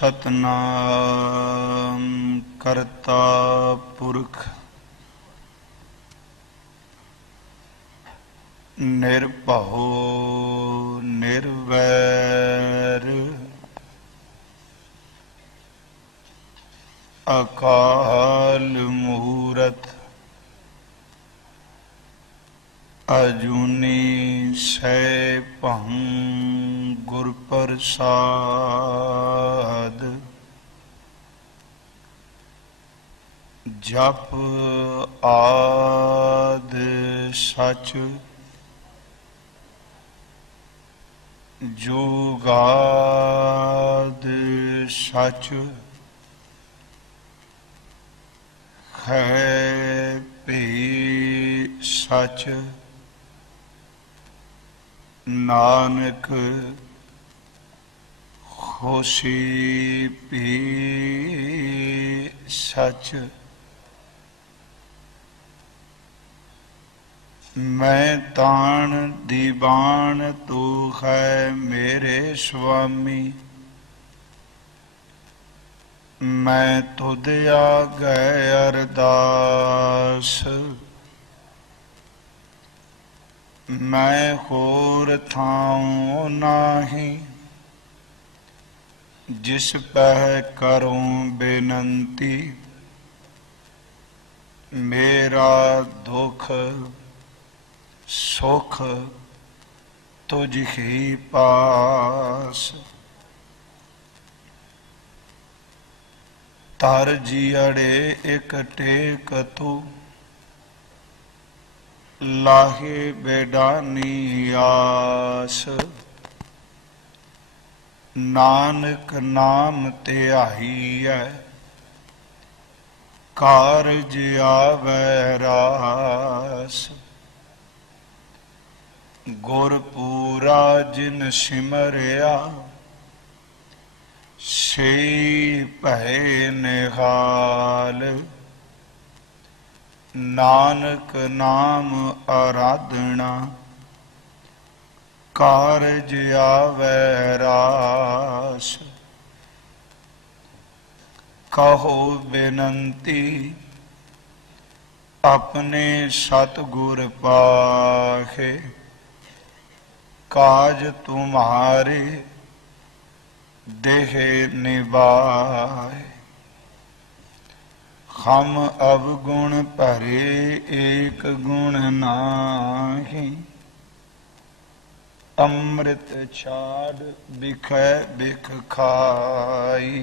सतनाम करता पुरख निर्भओ निर्वैर अकाल मूरत अजूनी सैभं गुर प्रसाद। जप आद सच जुगाद सच है भी सच। नानक होसी भी सच। मैं तान दीवान तू है मेरे स्वामी। मैं तुध आगे अरदास। मैं होर थाऊं नाही जिस पह करूं बेनंती। मेरा दुख सुख तुझ ही पास। तर जियड़े एक टेक तू लाहे बेडानी आस। नानक नाम ते आईयै कारज आवे रास। गुरपूरा जिन सिमरिया से भय निहाल। नानक नाम आराधना कारज आवे रास। कहो बेनंती अपने सतगुर पाखे। काज तुम्हारे देह निभाए। हम अवगुण भरे एक गुण नाही। अमृत छाड़ बिखै बिख खाई।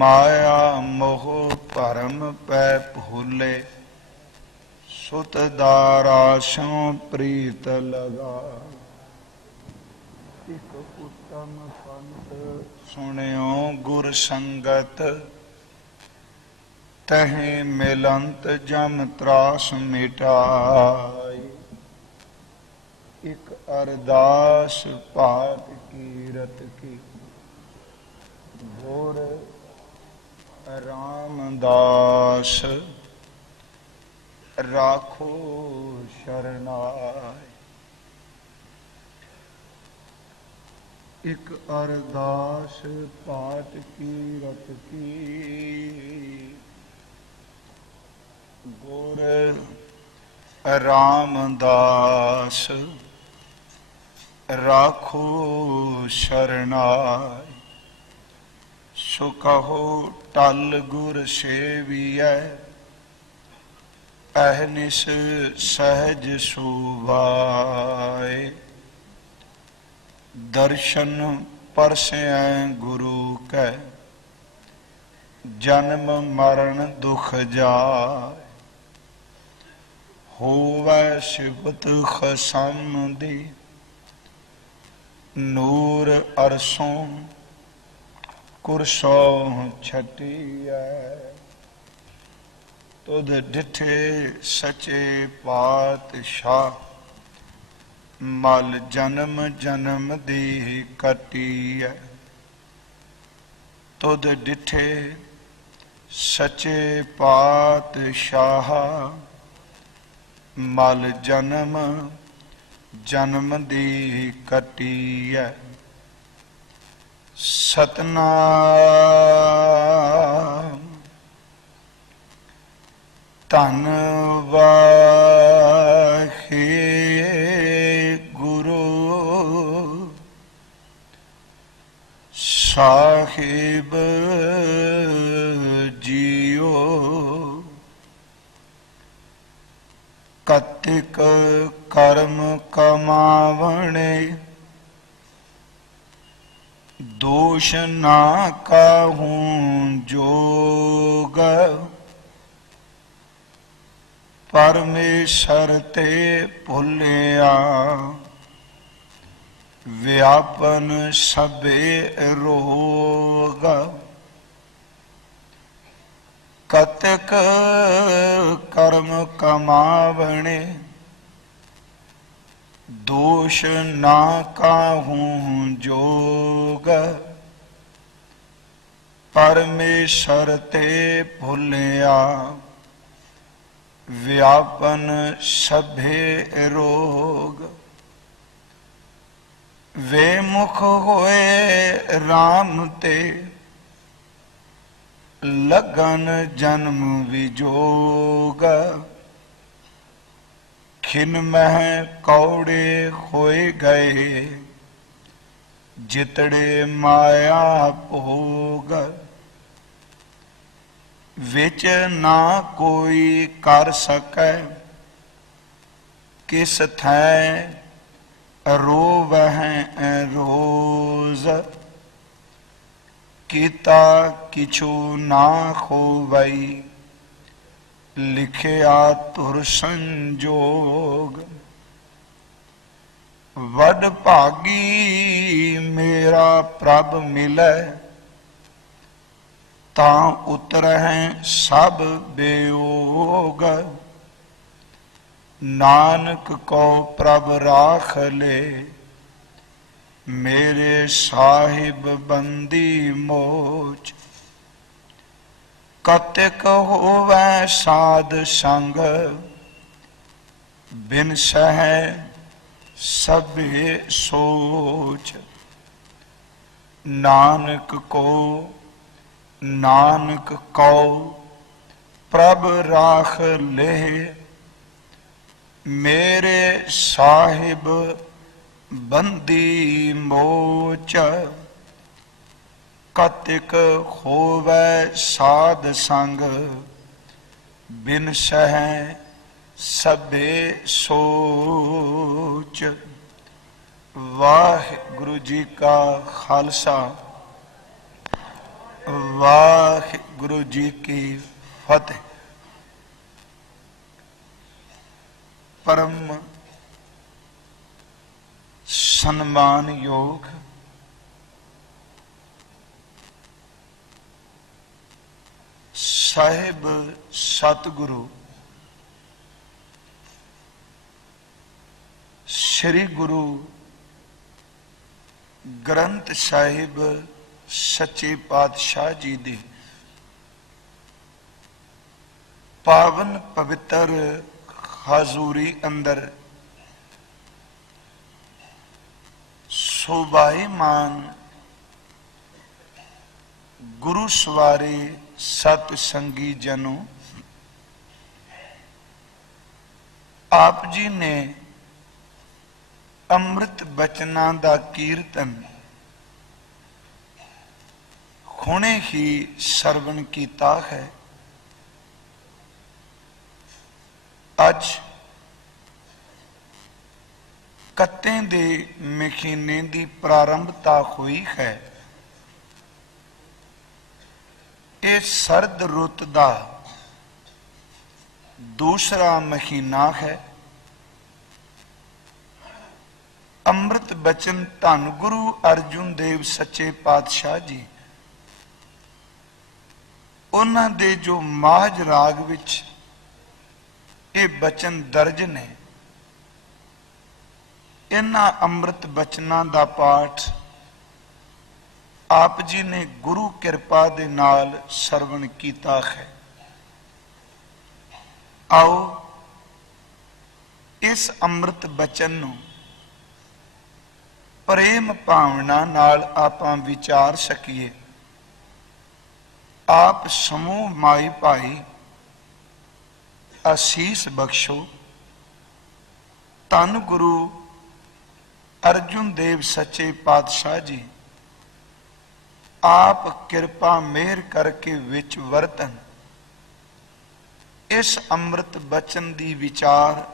माया मोह भरम पै भूले। सुत दाराशों प्रीत लगा। एक उत्तम पंथ सुनियो गुर संगत। तहें मिलंत जम त्रास मिटाई। एक अरदास पाठ कीरत की गुर रामदास। राखो शरणाई। एक अरदास पाठ कीरत की गुर रामदास। राखो शरणाई। सो कहो टल गुर सेवियै अहनिस सहज सुभाए। दर्शन परसै गुरु कै जन्म मरण दुख जाए। होवै सिफत खसम दी नूर अरसों कुरसों छटिया। तुध डिठे सचे पातशाह मल जन्म जन्म दी कटी है। तुध डिठे सचे पातशाह मल जन्म जन्म दी कटीऐ सतनाम धन वाहे गुरु साहिब जियो कतिक कर्म कमावणे दोष ना काहूं जोग परमेश्वर ते भुलिया व्यापन सबे रोग कतिक कर्म कमावणे दोष ना काहूं जोग परमेश्वर ते भुलिया व्यापन सभे रोग वे मुख होए राम ते लगन जन्म विजोग खिन मह कौड़े होए गए जितड़े माया भोग विच ना कोई कर सकै किस थै रोवह रोज कीता किछु ना खोवई लिखिया तुर संजोग वड भागी मेरा प्रभ मिलै तां उतरह सब बेयोग नानक को प्रभ राख ले मेरे साहिब बंदी मोच कतिक होवै साध संग बिन सह सभे सोच नानक को प्रभ राख ले मेरे साहिब बंदी मोच कतिक होवै साध संग बिन सह सभे सोच। वाहिगुरु जी का खालसा वाहिगुरु जी की फतेह। परम सम्मान योग साहिब सतगुरु श्री गुरु ग्रंथ साहिब सच्चे पातशाह जी दे पावन पवित्र हाजूरी अंदर शोभाईमान गुरु सवारे सतसंगी जनों, आप जी ने अमृत बचना दा कीर्तन हुणे ही सरवण कीता है। अज कत्ते दे महीने दी प्रारंभता हुई है। ये सर्द रुत दा दूसरा महीना है। अमृत बचन धन गुरु अर्जुन देव सच्चे पातशाह जी उन्हां दे जो माज राग विच ये बचन दर्ज ने, इन्हां अमृत बचना दा पाठ आप जी ने गुरु कृपा दे नाल सरवण कीता है। आओ इस अमृत बचन नूं ਪ੍ਰੇਮ ਭਾਵਨਾ ਨਾਲ ਆਪਾਂ ਵਿਚਾਰ ਸਕੀਏ। ਆਪ ਸਮੂਹ ਮਾਈ ਭਾਈ ਅਸੀਸ ਬਖਸ਼ੋ। ਧੰਨ ਗੁਰੂ ਅਰਜੁਨ ਦੇਵ ਸੱਚੇ ਪਾਤਸ਼ਾਹ ਜੀ ਆਪ ਕਿਰਪਾ ਮਿਹਰ ਕਰਕੇ ਵਿੱਚ ਵਰਤਨ। ਇਸ ਅੰਮ੍ਰਿਤ ਬਚਨ ਦੀ ਵਿਚਾਰ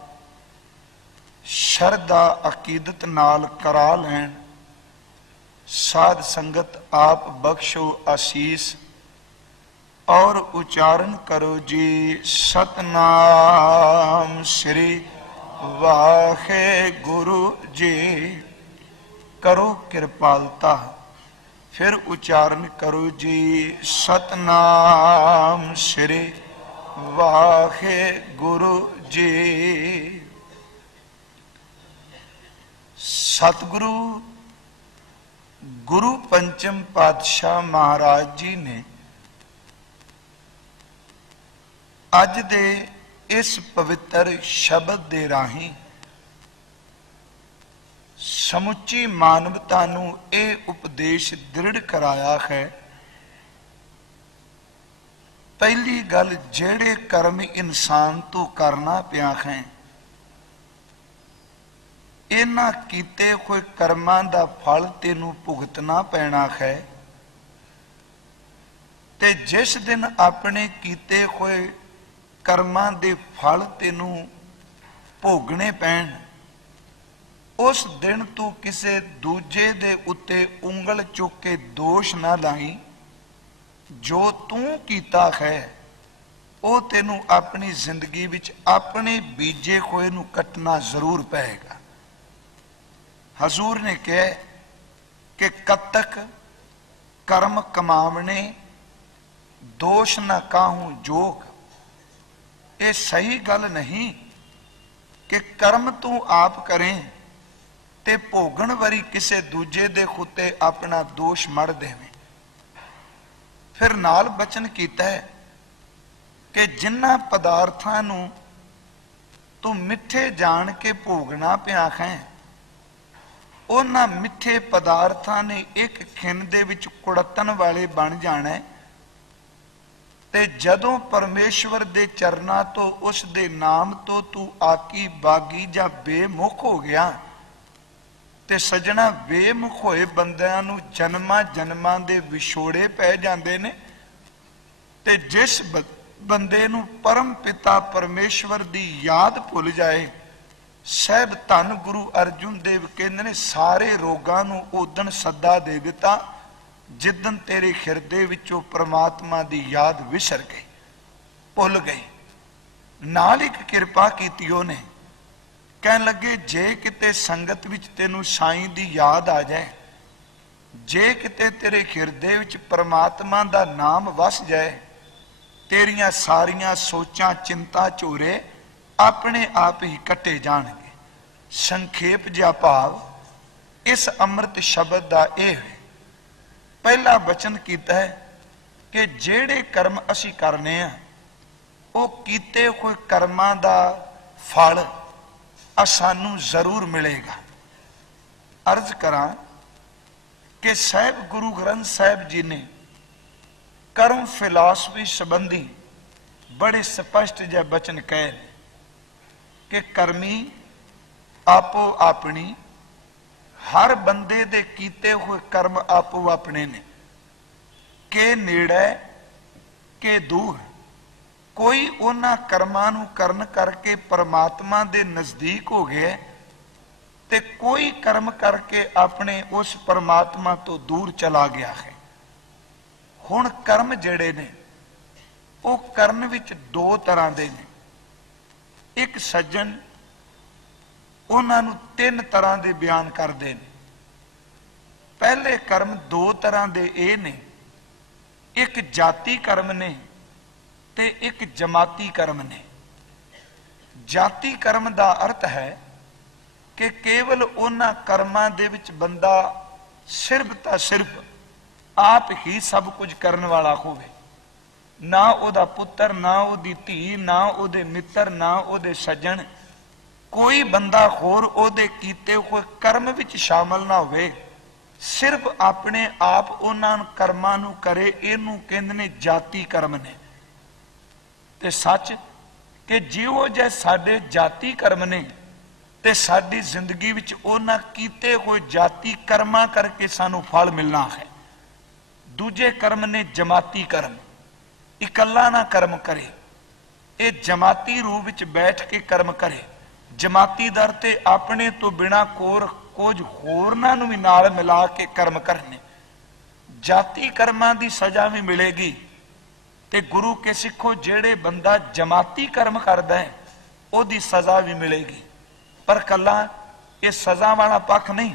ਸ਼ਰਧਾ ਅਕੀਦਤ ਨਾਲ ਕਰਾ ਲੈਣ। ਸਾਧ ਸੰਗਤ ਆਪ ਬਖਸ਼ੋ ਆਸੀਸ और उच्चारण करो जी सतनाम श्री वाहे गुरु जी। करो कृपालता, फिर उच्चारण करो जी सतनाम श्री वाहे गुरु जी। सतगुरु गुरु पंचम पातशाह महाराज जी ने ਅੱਜ ਦੇ ਇਸ ਪਵਿੱਤਰ ਸ਼ਬਦ ਦੇ ਰਾਹੀਂ ਸਮੁੱਚੀ ਮਾਨਵਤਾ ਨੂੰ ਇਹ ਉਪਦੇਸ਼ ਦ੍ਰਿੜ ਕਰਾਇਆ ਹੈ। ਪਹਿਲੀ ਗੱਲ, ਜਿਹੜੇ ਕਰਮ ਇਨਸਾਨ ਤੋਂ ਕਰਨਾ ਪਿਆ ਹੈ, ਇਹਨਾਂ ਕੀਤੇ ਹੋਏ ਕਰਮਾਂ ਦਾ ਫਲ ਤੈਨੂੰ ਭੁਗਤਣਾ ਪੈਣਾ ਹੈ। ਤੇ ਜਿਸ ਦਿਨ ਆਪਣੇ ਕੀਤੇ ਹੋਏ ਕਰਮਾਂ ਦੇ ਫਲ ਤੈਨੂੰ ਭੋਗਣੇ ਪੈਣ, ਉਸ ਦਿਨ ਤੂੰ ਕਿਸੇ ਦੂਜੇ ਦੇ ਉੱਤੇ ਉਂਗਲ ਚੁੱਕ ਕੇ ਦੋਸ਼ ਨਾ ਲਾਈ। ਜੋ ਤੂੰ ਕੀਤਾ ਹੈ ਉਹ ਤੈਨੂੰ ਆਪਣੀ ਜ਼ਿੰਦਗੀ ਵਿੱਚ ਆਪਣੇ ਬੀਜੇ ਹੋਏ ਨੂੰ ਕੱਟਣਾ ਜ਼ਰੂਰ ਪਏਗਾ। ਹਜ਼ੂਰ ਨੇ ਕਿਹਾ ਕਿ ਕਦ ਤੱਕ ਕਰਮ ਕਮਾਵਣੇ ਦੋਸ਼ ਨਾ ਕਾਹੂੰ ਜੋਗ। ਇਹ ਸਹੀ ਗੱਲ ਨਹੀਂ ਕਿ ਕਰਮ ਤੂੰ ਆਪ ਕਰੇ ਤੇ ਭੋਗਣ ਵਾਰੀ ਕਿਸੇ ਦੂਜੇ ਦੇ ਉੱਤੇ ਆਪਣਾ ਦੋਸ਼ ਮੜ ਦੇਵੇਂ। ਫਿਰ ਨਾਲ ਬਚਨ ਕੀਤਾ ਹੈ ਕਿ ਜਿਨ੍ਹਾਂ ਪਦਾਰਥਾਂ ਨੂੰ ਤੂੰ ਮਿੱਠੇ ਜਾਣ ਕੇ ਭੋਗਣਾ ਪਿਆ ਹੈ, ਉਹਨਾਂ ਮਿੱਠੇ ਪਦਾਰਥਾਂ ਨੇ ਇੱਕ ਖਿੰਨ ਦੇ ਵਿੱਚ ਕੁੜਤਣ ਵਾਲੇ ਬਣ ਜਾਣਾ। ਤੇ ਜਦੋਂ ਪਰਮੇਸ਼ਵਰ ਦੇ ਚਰਨਾਂ ਤੋਂ ਉਸ ਦੇ ਨਾਮ ਤੋਂ ਤੂੰ ਆਕੀ ਬਾਗੀ ਜਾਂ ਬੇਮੁਖ ਹੋ ਗਿਆ, ਤੇ ਸਜਣਾ ਬੇਮੁਖ ਹੋਏ ਬੰਦਿਆਂ ਨੂੰ ਜਨਮਾਂ ਜਨਮਾਂ ਦੇ ਵਿਛੋੜੇ ਪੈ ਜਾਂਦੇ ਨੇ। ਤੇ ਜਿਸ ਬੰਦੇ ਨੂੰ ਪਰਮ ਪਿਤਾ ਪਰਮੇਸ਼ਵਰ ਦੀ ਯਾਦ ਭੁੱਲ ਜਾਏ, ਸਹਿਬ ਧੰਨ ਗੁਰੂ ਅਰਜੁਨ ਦੇਵ ਕਹਿੰਦੇ ਨੇ ਸਾਰੇ ਰੋਗਾਂ ਨੂੰ ਉਦਣ ਸੱਦਾ ਦੇ ਦਿੱਤਾ ਜਿੱਦਣ ਤੇਰੇ ਹਿਰਦੇ ਵਿੱਚੋਂ ਪ੍ਰਮਾਤਮਾ ਦੀ ਯਾਦ ਵਿਸਰ ਗਈ, ਭੁੱਲ ਗਈ। ਨਾਲ ਇੱਕ ਕਿਰਪਾ ਕੀਤੀ ਉਹਨੇ, ਕਹਿਣ ਲੱਗੇ ਜੇ ਕਿਤੇ ਸੰਗਤ ਵਿੱਚ ਤੈਨੂੰ ਸਾਈਂ ਦੀ ਯਾਦ ਆ ਜਾਏ, ਜੇ ਕਿਤੇ ਤੇਰੇ ਹਿਰਦੇ ਵਿੱਚ ਪ੍ਰਮਾਤਮਾ ਦਾ ਨਾਮ ਵਸ ਜਾਏ, ਤੇਰੀਆਂ ਸਾਰੀਆਂ ਸੋਚਾਂ ਚਿੰਤਾ ਝੋਰੇ ਆਪਣੇ ਆਪ ਹੀ ਕੱਟੇ ਜਾਣਗੇ। ਸੰਖੇਪ ਜਿਹਾ ਭਾਵ ਇਸ ਅੰਮ੍ਰਿਤ ਸ਼ਬਦ ਦਾ ਇਹ ਹੈ। ਪਹਿਲਾ ਬਚਨ ਕੀਤਾ ਹੈ ਕਿ ਜਿਹੜੇ ਕਰਮ ਅਸੀਂ ਕਰਨੇ ਆ, ਉਹ ਕੀਤੇ ਹੋਏ ਕਰਮਾਂ ਦਾ ਫਲ ਸਾਨੂੰ ਜ਼ਰੂਰ ਮਿਲੇਗਾ। ਅਰਜ਼ ਕਰਾਂ ਕਿ ਸਾਹਿਬ ਗੁਰੂ ਗ੍ਰੰਥ ਸਾਹਿਬ ਜੀ ਨੇ ਕਰਮ ਫਿਲਾਸਫੀ ਸੰਬੰਧੀ ਬੜੇ ਸਪਸ਼ਟ ਜਿਹੇ ਬਚਨ ਕਹੇ ਕਿ ਕਰਮੀ ਆਪੋ ਆਪਣੀ, ਹਰ ਬੰਦੇ ਦੇ ਕੀਤੇ ਹੋਏ ਕਰਮ ਆਪੋ ਆਪਣੇ ਨੇ, ਕੇ ਨੇੜੇ ਕੇ ਦੂਰ। ਕੋਈ ਉਹਨਾਂ ਕਰਮਾਂ ਨੂੰ ਕਰਨ ਕਰਕੇ ਪਰਮਾਤਮਾ ਦੇ ਨਜ਼ਦੀਕ ਹੋ ਗਿਆ, ਤੇ ਕੋਈ ਕਰਮ ਕਰਕੇ ਆਪਣੇ ਉਸ ਪਰਮਾਤਮਾ ਤੋਂ ਦੂਰ ਚਲਾ ਗਿਆ ਹੈ। ਹੁਣ ਕਰਮ ਜਿਹੜੇ ਨੇ ਉਹ ਕਰਨ ਵਿੱਚ ਦੋ ਤਰ੍ਹਾਂ ਦੇ ਨੇ। ਇੱਕ ਸੱਜਣ ਉਹਨਾਂ ਨੂੰ ਤਿੰਨ ਤਰ੍ਹਾਂ ਦੇ ਬਿਆਨ ਕਰਦੇ ਨੇ। ਪਹਿਲੇ ਕਰਮ ਦੋ ਤਰ੍ਹਾਂ ਦੇ ਇਹ ਨੇ, ਇੱਕ ਜਾਤੀ ਕਰਮ ਨੇ ਤੇ ਇੱਕ ਜਮਾਤੀ ਕਰਮ ਨੇ। ਜਾਤੀ ਕਰਮ ਦਾ ਅਰਥ ਹੈ ਕਿ ਕੇਵਲ ਉਹਨਾਂ ਕਰਮਾਂ ਦੇ ਵਿੱਚ ਬੰਦਾ ਸਿਰਫ ਤਾਂ ਸਿਰਫ ਆਪ ਹੀ ਸਭ ਕੁਝ ਕਰਨ ਵਾਲਾ ਹੋਵੇ, ਨਾ ਉਹਦਾ ਪੁੱਤਰ, ਨਾ ਉਹਦੀ ਧੀ, ਨਾ ਉਹਦੇ ਮਿੱਤਰ, ਨਾ ਉਹਦੇ ਸੱਜਣ, कोई बंदा होर ओदे कीते हुए कर्म विच शामिल ना होवे, सिर्फ अपने आप उन्हां कर्मां नूं करे, इहनूं कहंदे ने जाति कर्म ने। ते सच कि जिहो जे साडे जाति कर्म ने ते साडी जिंदगी विच उन्हां कीते होए जाति कर्मां करके सानूं फल मिलना है। दूजे कर्म ने जमाती कर्म, इकल्ला ना कर्म करे, ये जमाती रूप विच बैठ के कर्म करे। जमाती दर ते अपने तो बिना कुछ होरनां नूं भी नाल मिला के कर्म करने। जाति कर्मां दी सजा भी मिलेगी। ते गुरु के सिखो जेड़े बंदा जमाती कर्म करदा है ओदी सजा भी मिलेगी। पर कला ये सजा वाला पक्ष नहीं।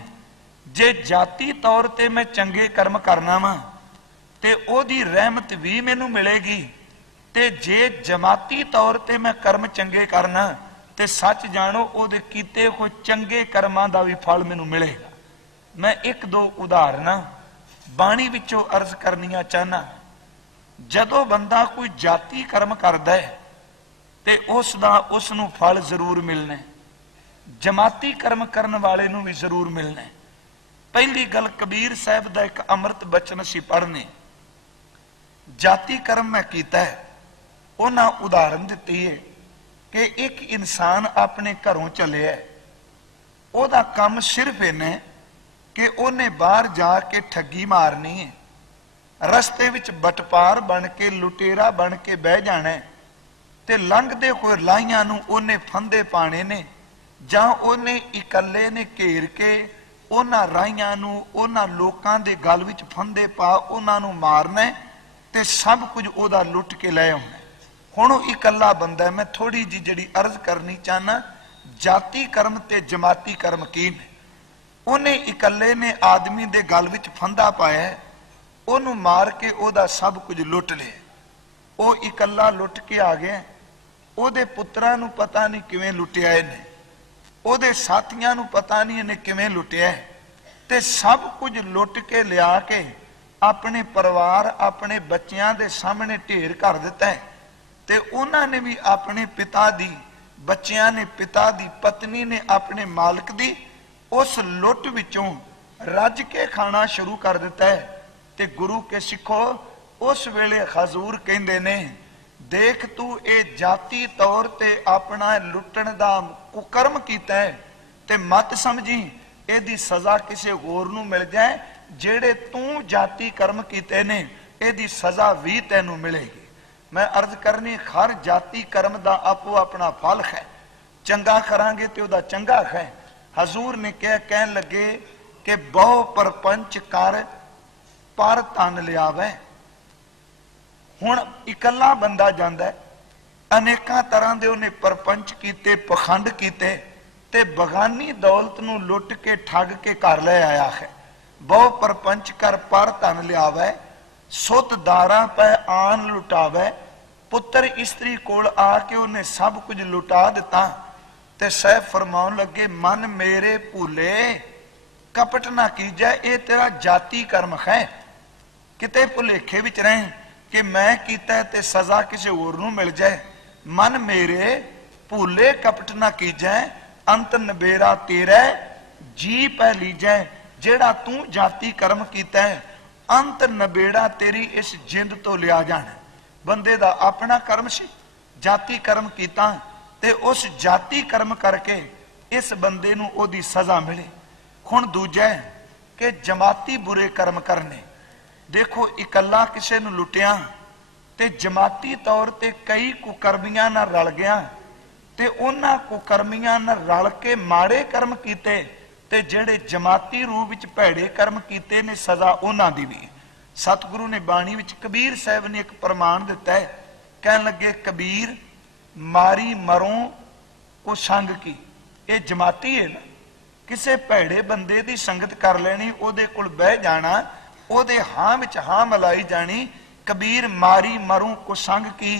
जे जाति तौर ते मैं चंगे कर्म करना वा ते ओदी रहमत भी मैनू मिलेगी, ते जे जमाती तौर ते मैं कर्म चंगे करना ते सच जानो ओदे कीते कोई चंगे कर्मां दा भी फल मैनू मिलेगा। मैं एक दो उदाहरण बाणी विचों अर्ज करनियां चाहना। जदों बंदा कोई जाति कर्म करदा है ते उसनूं फल जरूर मिलना है, जमाती कर्म करन वाले नूं भी जरूर मिलना है। पहली गल कबीर साहब दा एक अमृत बचन असीं पढ़ने। जाति कर्म मैं कीता है, उन्हां उदाहरण दित्ती है कि एक इंसान अपने घरों चलिया, ओदा काम सिर्फ इन्ना कि उन्हें बाहर जाके ठगी मारनी है, रस्ते विच बटपार बन के लुटेरा बन के बह जाना है, ते लंघदे होए लाइयां नूं उन्हें फंदे पाने ने, जां उन्हें इकल्ले ने घेर के उन्हां राहियां नूं उन्हां लोकां दे गल विच फंदे पा उन्हां नूं मारना है ते सब कुछ ओदा लुट के ले आउणा। हुण ओह इकल्ला बंदा है। मैं थोड़ी जी जिहड़ी अर्ज करनी चाहना, जाति कर्म ते जमाती कर्म की ने। उन्हें इकल्ले ने आदमी दे गल विच फंदा पाया, ओनू मार के ओदा सब कुछ लुट लिया। वो इकल्ला लुट के आ गया, ओदे पुत्रां नूं पता नहीं किवें लुटिया इहने, ओदे साथियां नूं पता नहीं इहने किवें लुटिया, ते सब कुछ लुट के लिया के अपने परिवार अपने बच्चियां दे सामने ढेर कर दिता है। ते उन्हां ने भी अपने पिता दी, बच्चियां ने पिता दी, पत्नी ने अपने मालिक दी उस लुट विचों रज के खाना शुरू कर दिता है। ते गुरु के सिखो उस वेले हजूर कहंदे ने, देख तू ये जाति तौर ते अपना लुटण दा कुकर्म कीता है, ते मत समझी एदी सजा किसी होर नूं मिल जाए। जेड़े तू जाति कर्म कीते ने एदी सजा भी तैनूं मिलेगी। मैं अर्ज करनी, हर जाति कर्म दा आपो अपना फल है। चंगा करांगे ते ओदा चंगा है। हजूर ने कहन लगे कि बहु परपंच कर पर तन लियावे। हुण इकल्ला बंदा जांदा है, अनेकां तरह दे उन्हें परपंच कीते, पखंड कीते, ते बगानी दौलत नूं लुट के ठग के घर ले आया है। बहु परपंच कर पर धन लियावे, सुत दारां पै आन लुटावे। पुत्र इस्त्री कोल आके उन्हें सब कुछ लुटा दिता, ते सह फरमाउण लगे, मन मेरे भूले कपट ना कीजै, ये तेरा जाति कर्म है। किते भुलेखे विच रहे कि मैं कीता ते सजा किसी होर नूं मिल जाए। मन मेरे भूले कपट ना कीजै, अंत नबेरा तेरा जी पै लीजै। जेड़ा तू जाति कर्म कीता है, अंत नबेड़ा तेरी इस जिंद तो लिया जाना। बंदे दा अपना कर्म सी, जाति कर्म कीता ते उस जाति कर्म करके इस बंदे नूं ओदी सजा मिले। हुण दूजा कि जमाती बुरे कर्म करने। देखो इकल्ला किसे नूं लुटिया ते जमाती तौर ते कई कुकर्मियां नाल रल गया, ते उन्हां कुकर्मियां नाल रल के माड़े कर्म कीते, ते जेड़े जमाती रूप विच भैड़े कर्म कीते ने सजा उन्हां दी भी। सतगुरु ने बाणी विच कबीर साहब ने एक प्रमाण दिता है, कहन लगे, कबीर मारी मरों को संग की। ये जमाती है ना, किसे भैड़े बंदे दी संगत कर लेनी, ओदे कोल बह जाना, ओदे हां विच हां मिलाई जानी। कबीर मारी मरूं को संग की,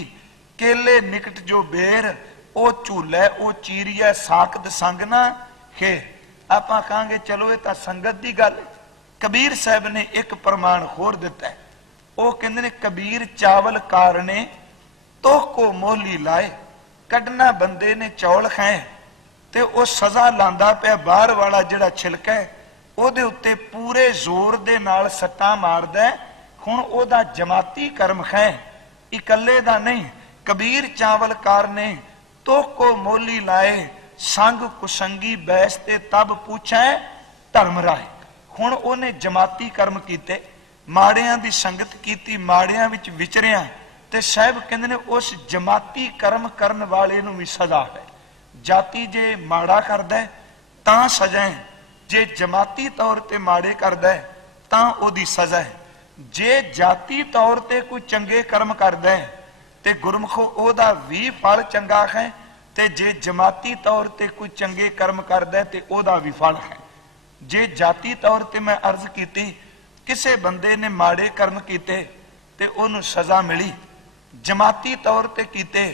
केले निकट जो बेर, ओ झूलै ओ चीरिया, साकत संग ना खे। आपां कहांगे चलो ये तां संगत दी गल। कबीर साहब ने एक प्रमाण होर दिता है, वो कहंदे ने, कबीर चावल कारने तो को मोहली लाए। कढ़ना बंदे ने चौल खाए ਤੇ ਉਹ ਸਜ਼ਾ ਲਾਂਦਾ ਪਿਆ। ਬਾਹਰ ਵਾਲਾ ਜਿਹੜਾ ਛਿਲਕਾ ਹੈ ਉਹਦੇ ਉੱਤੇ ਪੂਰੇ ਜ਼ੋਰ ਦੇ ਨਾਲ ਸੱਟਾਂ ਮਾਰਦਾ। ਹੁਣ ਉਹਦਾ ਜਮਾਤੀ ਕਰਮ ਹੈ, ਇਕੱਲੇ ਦਾ ਨਹੀਂ। ਕਬੀਰ ਚਾਵਲਕਾਰ ਨੇ ਤੋਕੋ ਮੋਲੀ ਲਾਏ, ਸੰਗ ਕੁਸੰਗੀ ਬੈਸ ਤੇ ਤਬ ਪੁੱਛੈ ਧਰਮ ਰਾਏ। ਹੁਣ ਉਹਨੇ ਜਮਾਤੀ ਕਰਮ ਕੀਤੇ, ਮਾੜਿਆਂ ਦੀ ਸੰਗਤ ਕੀਤੀ, ਮਾੜਿਆਂ ਵਿੱਚ ਵਿਚਰਿਆ, ਤੇ ਸਾਹਿਬ ਕਹਿੰਦੇ ਨੇ ਉਸ ਜਮਾਤੀ ਕਰਮ ਕਰਨ ਵਾਲੇ ਨੂੰ ਵੀ ਸਜ਼ਾ ਹੈ। ਜਾਤੀ ਜੇ ਮਾੜਾ ਕਰਦਾ ਤਾਂ ਸਜ਼ਾ ਹੈ, ਜੇ ਜਮਾਤੀ ਤੌਰ ਤੇ ਮਾੜੇ ਕਰਦਾ ਤਾਂ ਉਹਦੀ ਸਜ਼ਾ ਹੈ। ਜੇ ਜਾਤੀ ਤੌਰ ਤੇ ਕੋਈ ਚੰਗੇ ਕਰਮ ਕਰਦਾ ਤੇ ਗੁਰਮੁਖੋ ਉਹਦਾ ਵੀ ਫਲ ਚੰਗਾ ਹੈ, ਤੇ ਜੇ ਜਮਾਤੀ ਤੌਰ ਤੇ ਕੋਈ ਚੰਗੇ ਕਰਮ ਕਰਦਾ ਤੇ ਉਹਦਾ ਵੀ ਫਲ ਹੈ। ਜੇ ਜਾਤੀ ਤੌਰ ਤੇ ਮੈਂ ਅਰਜ਼ ਕੀਤੀ, ਕਿਸੇ ਬੰਦੇ ਨੇ ਮਾੜੇ ਕਰਮ ਕੀਤੇ ਤੇ ਉਹਨੂੰ ਸਜ਼ਾ ਮਿਲੀ, ਜਮਾਤੀ ਤੌਰ ਤੇ ਕੀਤੇ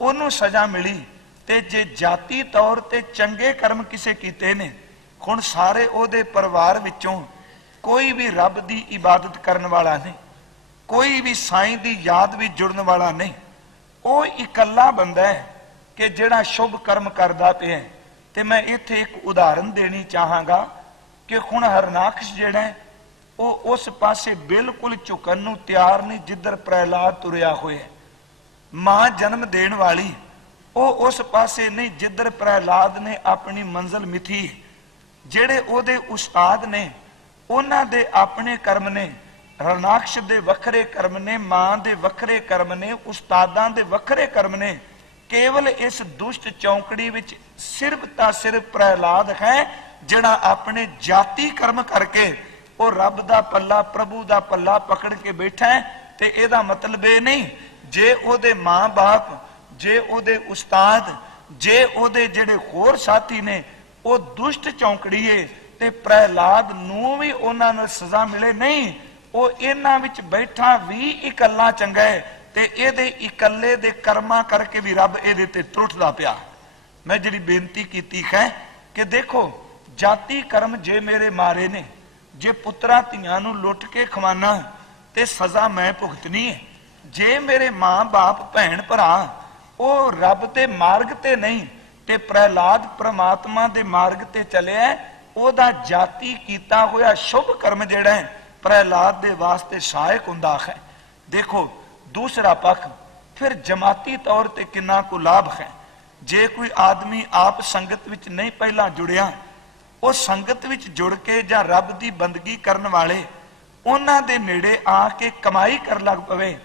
ਉਹਨੂੰ ਸਜ਼ਾ ਮਿਲੀ, ਤੇ ਜੇ ਜਾਤੀ ਤੌਰ ਤੇ ਚੰਗੇ ਕਰਮ ਕਿਸੇ ਕੀਤੇ ਨੇ, ਹੁਣ ਸਾਰੇ ਉਹਦੇ ਪਰਿਵਾਰ ਵਿੱਚੋਂ ਕੋਈ ਵੀ ਰੱਬ ਦੀ ਇਬਾਦਤ ਕਰਨ ਵਾਲਾ ਨਹੀਂ, ਕੋਈ ਵੀ ਸਾਈਂ ਦੀ ਯਾਦ ਵਿੱਚ ਜੁੜਨ ਵਾਲਾ ਨਹੀਂ। ਉਹ ਇਕੱਲਾ ਬੰਦਾ ਹੈ ਕਿ ਜਿਹੜਾ ਸ਼ੁਭ ਕਰਮ ਕਰਦਾ ਪਿਆ। ਤੇ ਮੈਂ ਇੱਥੇ ਇੱਕ ਉਦਾਹਰਨ ਦੇਣੀ ਚਾਹਾਂਗਾ ਕਿ ਹੁਣ ਹਰਨਾਕਸ਼ ਜਿਹੜਾ ਹੈ ਉਹ ਉਸ ਪਾਸੇ ਬਿਲਕੁਲ ਝੁਕਣ ਨੂੰ ਤਿਆਰ ਨਹੀਂ ਜਿੱਧਰ ਪ੍ਰਹਿਲਾਦ ਤੁਰਿਆ ਹੋਇਆ। ਮਾਂ ਜਨਮ ਦੇਣ ਵਾਲੀ ਉਹ ਉਸ ਪਾਸੇ ਨਹੀਂ ਜਿੱਧਰ ਪ੍ਰਹਿਲਾਦ ਨੇ ਆਪਣੀ ਮੰਜ਼ਿਲ ਮਿਥੀ। ਜਿਹੜੇ ਉਹਦੇ ਉਸਤਾਦ ਨੇ ਉਹਨਾਂ ਦੇ ਆਪਣੇ ਕਰਮ ਨੇ, ਹਰਨਾਕਸ਼ ਦੇ ਵੱਖਰੇ ਕਰਮ ਨੇ, ਮਾਂ ਦੇ ਵੱਖਰੇ ਕਰਮ ਨੇ, ਉਸਤਾਦਾਂ ਦੇ ਵੱਖਰੇ ਕਰਮ ਨੇ। ਕੇਵਲ ਇਸ ਦੁਸ਼ਟ ਚੌਂਕੜੀ ਵਿੱਚ ਸਿਰਫ ਤਾਂ ਸਿਰਫ ਪ੍ਰਹਿਲਾਦ ਹੈ ਜਿਹੜਾ ਆਪਣੇ ਜਾਤੀ ਕਰਮ ਕਰਕੇ ਉਹ ਰੱਬ ਦਾ ਪੱਲਾ, ਪ੍ਰਭੂ ਦਾ ਪੱਲਾ ਪਕੜ ਕੇ ਬੈਠਾ ਹੈ। ਤੇ ਇਹਦਾ ਮਤਲਬ ਇਹ ਨਹੀਂ ਜੇ ਉਹਦੇ ਮਾਂ ਬਾਪ, ਜੇ ਉਹਦੇ ਉਸਤਾਦ, ਜੇ ਉਹਦੇ ਜਿਹੜੇ ਹੋਰ ਸਾਥੀ ਨੇ ਉਹ ਦੁਸ਼ਟ ਚੌਂਕੜੀਏ ਤੇ ਪ੍ਰਹਿਲਾਦ ਨੂੰ ਵੀ ਉਹਨਾਂ ਨੂੰ ਸਜ਼ਾ ਮਿਲੇ, ਨਹੀਂ। ਉਹ ਇਹਨਾਂ ਵਿੱਚ ਬੈਠਾ ਵੀ ਇਕੱਲਾ ਚੰਗਾ ਹੈ ਤੇ ਇਹਦੇ ਇਕੱਲੇ ਦੇ ਕਰਮਾਂ ਕਰਕੇ ਵੀ ਰੱਬ ਇਹਦੇ ਤੇ ਟੁੱਟਦਾ ਪਿਆ। ਮੈਂ ਜਿਹੜੀ ਬੇਨਤੀ ਕੀਤੀ ਹੈ ਕਿ ਦੇਖੋ, ਜਾਤੀ ਕਰਮ ਜੇ ਮੇਰੇ ਮਾਰੇ ਨੇ, ਜੇ ਪੁੱਤਰਾਂ ਧੀਆਂ ਨੂੰ ਲੁੱਟ ਕੇ ਖਵਾਨਾ ਤੇ ਸਜ਼ਾ ਮੈਂ ਭੁਗਤਣੀ ਹੈ। ਜੇ ਮੇਰੇ ਮਾਂ ਬਾਪ, ਭੈਣ ਭਰਾ ਉਹ ਰੱਬ ਦੇ ਮਾਰਗ ਤੇ ਨਹੀਂ ਤੇ ਪ੍ਰਹਿਲਾਦ ਪ੍ਰਮਾਤਮਾ ਦੇ ਮਾਰਗ ਤੇ ਚੱਲਿਆ, ਉਹਦਾ ਜਾਤੀ ਕੀਤਾ ਹੋਇਆ ਸ਼ੁਭ ਕਰਮ ਜਿਹੜਾ ਹੈ ਪ੍ਰਹਿਲਾਦ ਦੇ ਵਾਸਤੇ ਸਹਾਇਕ ਹੁੰਦਾ ਹੈ। ਦੇਖੋ ਦੂਸਰਾ ਪੱਖ ਫਿਰ ਜਮਾਤੀ ਤੌਰ ਤੇ ਕਿੰਨਾ ਕੁ ਲਾਭ ਹੈ। ਜੇ ਕੋਈ ਆਦਮੀ ਆਪ ਸੰਗਤ ਵਿੱਚ ਨਹੀਂ ਪਹਿਲਾਂ ਜੁੜਿਆ, ਉਹ ਸੰਗਤ ਵਿੱਚ ਜੁੜ ਕੇ ਜਾਂ ਰੱਬ ਦੀ ਬੰਦਗੀ ਕਰਨ ਵਾਲੇ ਉਹਨਾਂ ਦੇ ਨੇੜੇ ਆ ਕੇ ਕਮਾਈ ਕਰਨ ਲੱਗ ਪਵੇ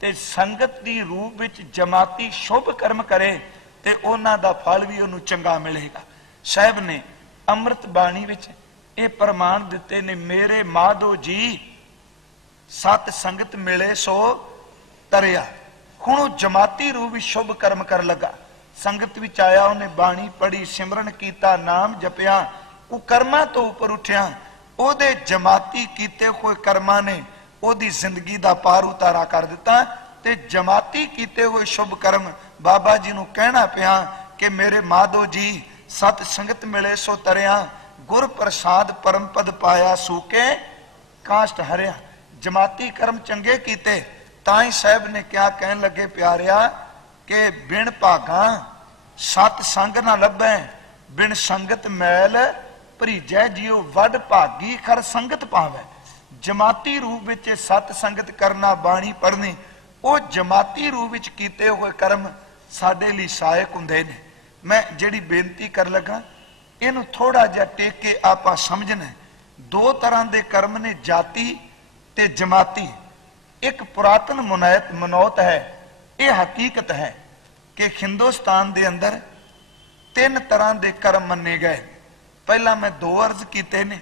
ਤੇ ਸੰਗਤ ਦੀ ਰੂਪ ਵਿੱਚ ਜਮਾਤੀ ਸ਼ੁਭ ਕਰਮ ਕਰੇ ਤੇ ਉਹਨਾਂ ਦਾ ਫਲ ਵੀ ਉਹਨੂੰ ਚੰਗਾ ਮਿਲੇਗਾ। ਸਾਹਿਬ ਨੇ ਅੰਮ੍ਰਿਤ ਬਾਣੀ ਵਿੱਚ ਇਹ ਪ੍ਰਮਾਣ ਦਿੱਤੇ ਨੇ, ਮੇਰੇ ਮਾਧੋ ਜੀ ਸਤ ਸੰਗਤ ਮਿਲੇ ਸੋ ਤਰਿਆ। ਹੁਣ ਉਹ ਜਮਾਤੀ ਰੂਪ ਵਿੱਚ ਸ਼ੁਭ ਕਰਮ ਕਰ ਲਗਾ, ਸੰਗਤ ਵਿੱਚ ਆਇਆ, ਉਹਨੇ ਬਾਣੀ ਪੜ੍ਹੀ, ਸਿਮਰਨ ਕੀਤਾ, ਨਾਮ ਜਪਿਆ, ਉਹ ਕਰਮਾਂ ਤੋਂ ਉੱਪਰ ਉੱਠਿਆ। ਉਹਦੇ ਜਮਾਤੀ ਕੀਤੇ ਹੋਏ ਕਰਮਾਂ ਨੇ ਉਹਦੀ ਜ਼ਿੰਦਗੀ ਦਾ ਪਾਰ ਉਤਾਰਾ ਕਰ ਦਿੱਤਾ ਤੇ ਜਮਾਤੀ ਕੀਤੇ ਹੋਏ ਸ਼ੁਭ ਕਰਮ ਬਾਬਾ ਜੀ ਨੂੰ ਕਹਿਣਾ ਪਿਆ ਕਿ ਮੇਰੇ ਮਾਧੋ ਜੀ ਸਤ ਸੰਗਤ ਮਿਲੇ ਸੋ ਤਰਿਆ, ਗੁਰ ਪ੍ਰਸਾਦ ਪਰਮ ਪਦ ਪਾਇਆ, ਸੂਕੇ ਕਾਸ਼ਟ ਹਰਿਆ। ਜਮਾਤੀ ਕਰਮ ਚੰਗੇ ਕੀਤੇ ਤਾਂ ਹੀ ਸਾਹਿਬ ਨੇ ਕਿਹਾ, ਕਹਿਣ ਲੱਗੇ ਪਿਆਰਿਆ ਕਿ ਬਿਨ ਭਾਗਾ ਸਤ ਸੰਗ ਨਾ ਲੱਭੈ, ਬਿਨ ਸੰਗਤ ਮੈਲ ਭਰੀਜੈ, ਜਿਉ ਵੱਡ ਭਾਗੀ ਖਰ ਸੰਗਤ ਪਾਵੈ। ਜਮਾਤੀ ਰੂਪ ਵਿੱਚ ਸਤ ਸੰਗਤ ਕਰਨਾ, ਬਾਣੀ ਪੜ੍ਹਨੀ, ਉਹ ਜਮਾਤੀ ਰੂਪ ਵਿੱਚ ਕੀਤੇ ਹੋਏ ਕਰਮ ਸਾਡੇ ਲਈ ਸਹਾਇਕ ਹੁੰਦੇ ਨੇ। ਮੈਂ ਜਿਹੜੀ ਬੇਨਤੀ ਕਰ ਲੱਗਾ ਇਹਨੂੰ ਥੋੜਾ ਜਿਹਾ ਟੇਕ ਕੇ ਆਪਾਂ ਸਮਝਣਾ। ਦੋ ਤਰ੍ਹਾਂ ਦੇ ਕਰਮ ਨੇ, ਜਾਤੀ ਤੇ ਜਮਾਤੀ। ਇੱਕ ਪੁਰਾਤਨ ਮਨੌਤ ਹੈ, ਇਹ ਹਕੀਕਤ ਹੈ ਕਿ ਹਿੰਦੁਸਤਾਨ ਦੇ ਅੰਦਰ ਤਿੰਨ ਤਰ੍ਹਾਂ ਦੇ ਕਰਮ ਮੰਨੇ ਗਏ। ਪਹਿਲਾਂ ਮੈਂ ਦੋ ਅਰਜ਼ ਕੀਤੇ ਨੇ,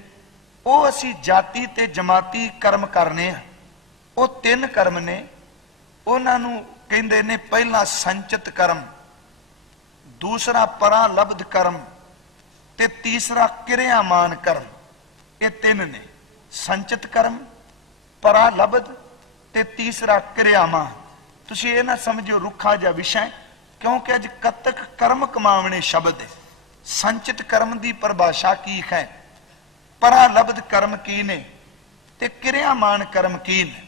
ਉਹ ਅਸੀਂ ਜਾਤੀ ਤੇ ਜਮਾਤੀ ਕਰਮ ਕਰਨੇ ਆ। ਉਹ ਤਿੰਨ ਕਰਮ ਨੇ, ਉਹਨਾਂ ਨੂੰ ਕਹਿੰਦੇ ਨੇ ਪਹਿਲਾ ਸੰਚਿਤ ਕਰਮ, ਦੂਸਰਾ ਪਰਾਲਬਧ ਕਰਮ ਤੇ ਤੀਸਰਾ ਕਿਰਿਆਮਾਨ ਕਰਮ। ਇਹ ਤਿੰਨ ਨੇ, ਸੰਚਿਤ ਕਰਮ, ਪਰਾਲਬਧ ਤੇ ਤੀਸਰਾ ਕਿਰਿਆਮਾਨ। ਤੁਸੀਂ ਇਹ ਨਾ ਸਮਝੋ ਰੁੱਖਾ ਜਿਹਾ ਵਿਸ਼ਾ, ਕਿਉਂਕਿ ਅੱਜ ਕਤਕ ਕਰਮ ਕਮਾਵਣੇ ਸ਼ਬਦ ਹੈ। ਸੰਚਿਤ ਕਰਮ ਦੀ ਪਰਿਭਾਸ਼ਾ ਕੀ ਹੈ, ਪਰਾਲਬਧ ਕਰਮ ਕੀ ਨੇ ਤੇ ਕਿਰਿਆਮਾਨ ਕਰਮ ਕੀ ਨੇ।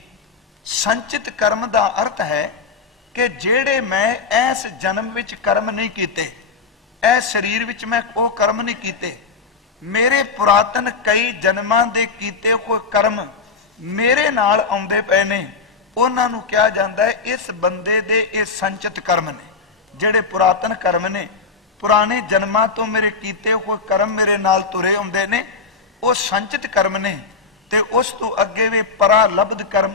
ਸੰਚਿਤ ਕਰਮ ਦਾ ਅਰਥ ਹੈ ਕਿ ਜਿਹੜੇ ਮੈਂ ਇਸ ਜਨਮ ਵਿੱਚ ਕਰਮ ਨਹੀਂ ਕੀਤੇ, ਇਹ ਸਰੀਰ ਵਿੱਚ ਮੈਂ ਉਹ ਕਰਮ ਨਹੀਂ ਕੀਤੇ, ਮੇਰੇ ਪੁਰਾਤਨ ਕਈ ਜਨਮਾਂ ਦੇ ਕੀਤੇ ਹੋਏ ਕਰਮ ਮੇਰੇ ਨਾਲ ਆਉਂਦੇ ਪਏ ਨੇ, ਉਹਨਾਂ ਨੂੰ ਕਿਹਾ ਜਾਂਦਾ ਹੈ ਇਸ ਬੰਦੇ ਦੇ ਇਹ ਸੰਚਿਤ ਕਰਮ ਨੇ। ਜਿਹੜੇ ਪੁਰਾਤਨ ਕਰਮ ਨੇ, ਪੁਰਾਣੇ ਜਨਮਾਂ ਤੋਂ ਮੇਰੇ ਕੀਤੇ ਹੋਏ ਕਰਮ ਮੇਰੇ ਨਾਲ ਤੁਰੇ ਆਉਂਦੇ ਨੇ, ਉਹ ਸੰਚਿਤ ਕਰਮ ਨੇ। ਤੇ ਉਸ ਤੋਂ ਅੱਗੇ ਵੀ ਪਰਾਲਬਧ ਕਰਮ।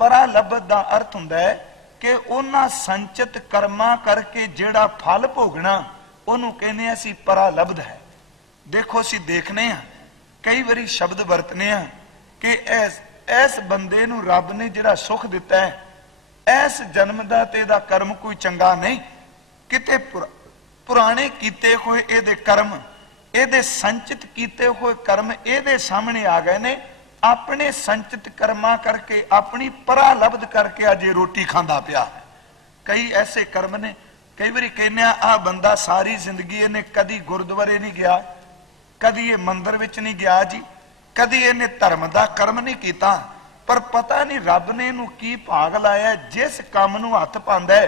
ਪਰਾਲਬਧ ਦਾ ਅਰਥ ਹੁੰਦਾ ਹੈ ਕਿ ਉਹਨਾਂ ਸੰਚਿਤ ਕਰਮਾਂ ਕਰਕੇ ਜਿਹੜਾ ਫਲ ਭੋਗਣਾ, ਉਹਨੂੰ ਕਹਿੰਦੇ ਅਸੀਂ ਪਰਾਲਬਧ ਹੈ। ਦੇਖੋ ਅਸੀਂ ਦੇਖਨੇ ਆ, ਕਈ ਵਾਰੀ ਸ਼ਬਦ ਵਰਤਨੇ ਆ ਕਿ ਇਸ ਬੰਦੇ ਨੂੰ ਰੱਬ ਨੇ ਜਿਹੜਾ ਸੁਖ ਦਿੱਤਾ ਹੈ, ਇਸ ਜਨਮ ਦਾ ਤੇ ਇਹਦਾ ਕਰਮ ਕੋਈ ਚੰਗਾ ਨਹੀਂ, ਕਿਤੇ ਪੁਰਾਣੇ ਕੀਤੇ ਹੋਏ ਇਹਦੇ ਕਰਮ, ਇਹਦੇ ਸੰਚਿਤ ਕੀਤੇ ਹੋਏ ਕਰਮ ਇਹਦੇ ਸਾਹਮਣੇ ਆ ਗਏ ਨੇ। ਆਪਣੇ ਸੰਚਿਤ ਕਰਮਾਂ ਕਰਕੇ, ਆਪਣੀ ਪਰਾਲਬਧ ਕਰਕੇ ਅੱਜ ਇਹ ਰੋਟੀ ਖਾਂਦਾ ਪਿਆ। ਕਈ ਐਸੇ ਕਰਮ ਨੇ, ਕਈ ਵਾਰੀ ਕਹਿੰਦੇ ਆ ਬੰਦਾ ਸਾਰੀ ਜ਼ਿੰਦਗੀ ਇਹਨੇ ਕਦੀ ਗੁਰਦੁਆਰੇ ਨਹੀਂ ਗਿਆ, ਕਦੀ ਇਹ ਮੰਦਿਰ ਵਿੱਚ ਨਹੀਂ ਗਿਆ ਜੀ, ਕਦੀ ਇਹਨੇ ਧਰਮ ਦਾ ਕਰਮ ਨਹੀਂ ਕੀਤਾ, ਪਰ ਪਤਾ ਨਹੀਂ ਰੱਬ ਨੇ ਇਹਨੂੰ ਕੀ ਭਾਗ ਲਾਇਆ, ਜਿਸ ਕੰਮ ਨੂੰ ਹੱਥ ਪਾਉਂਦਾ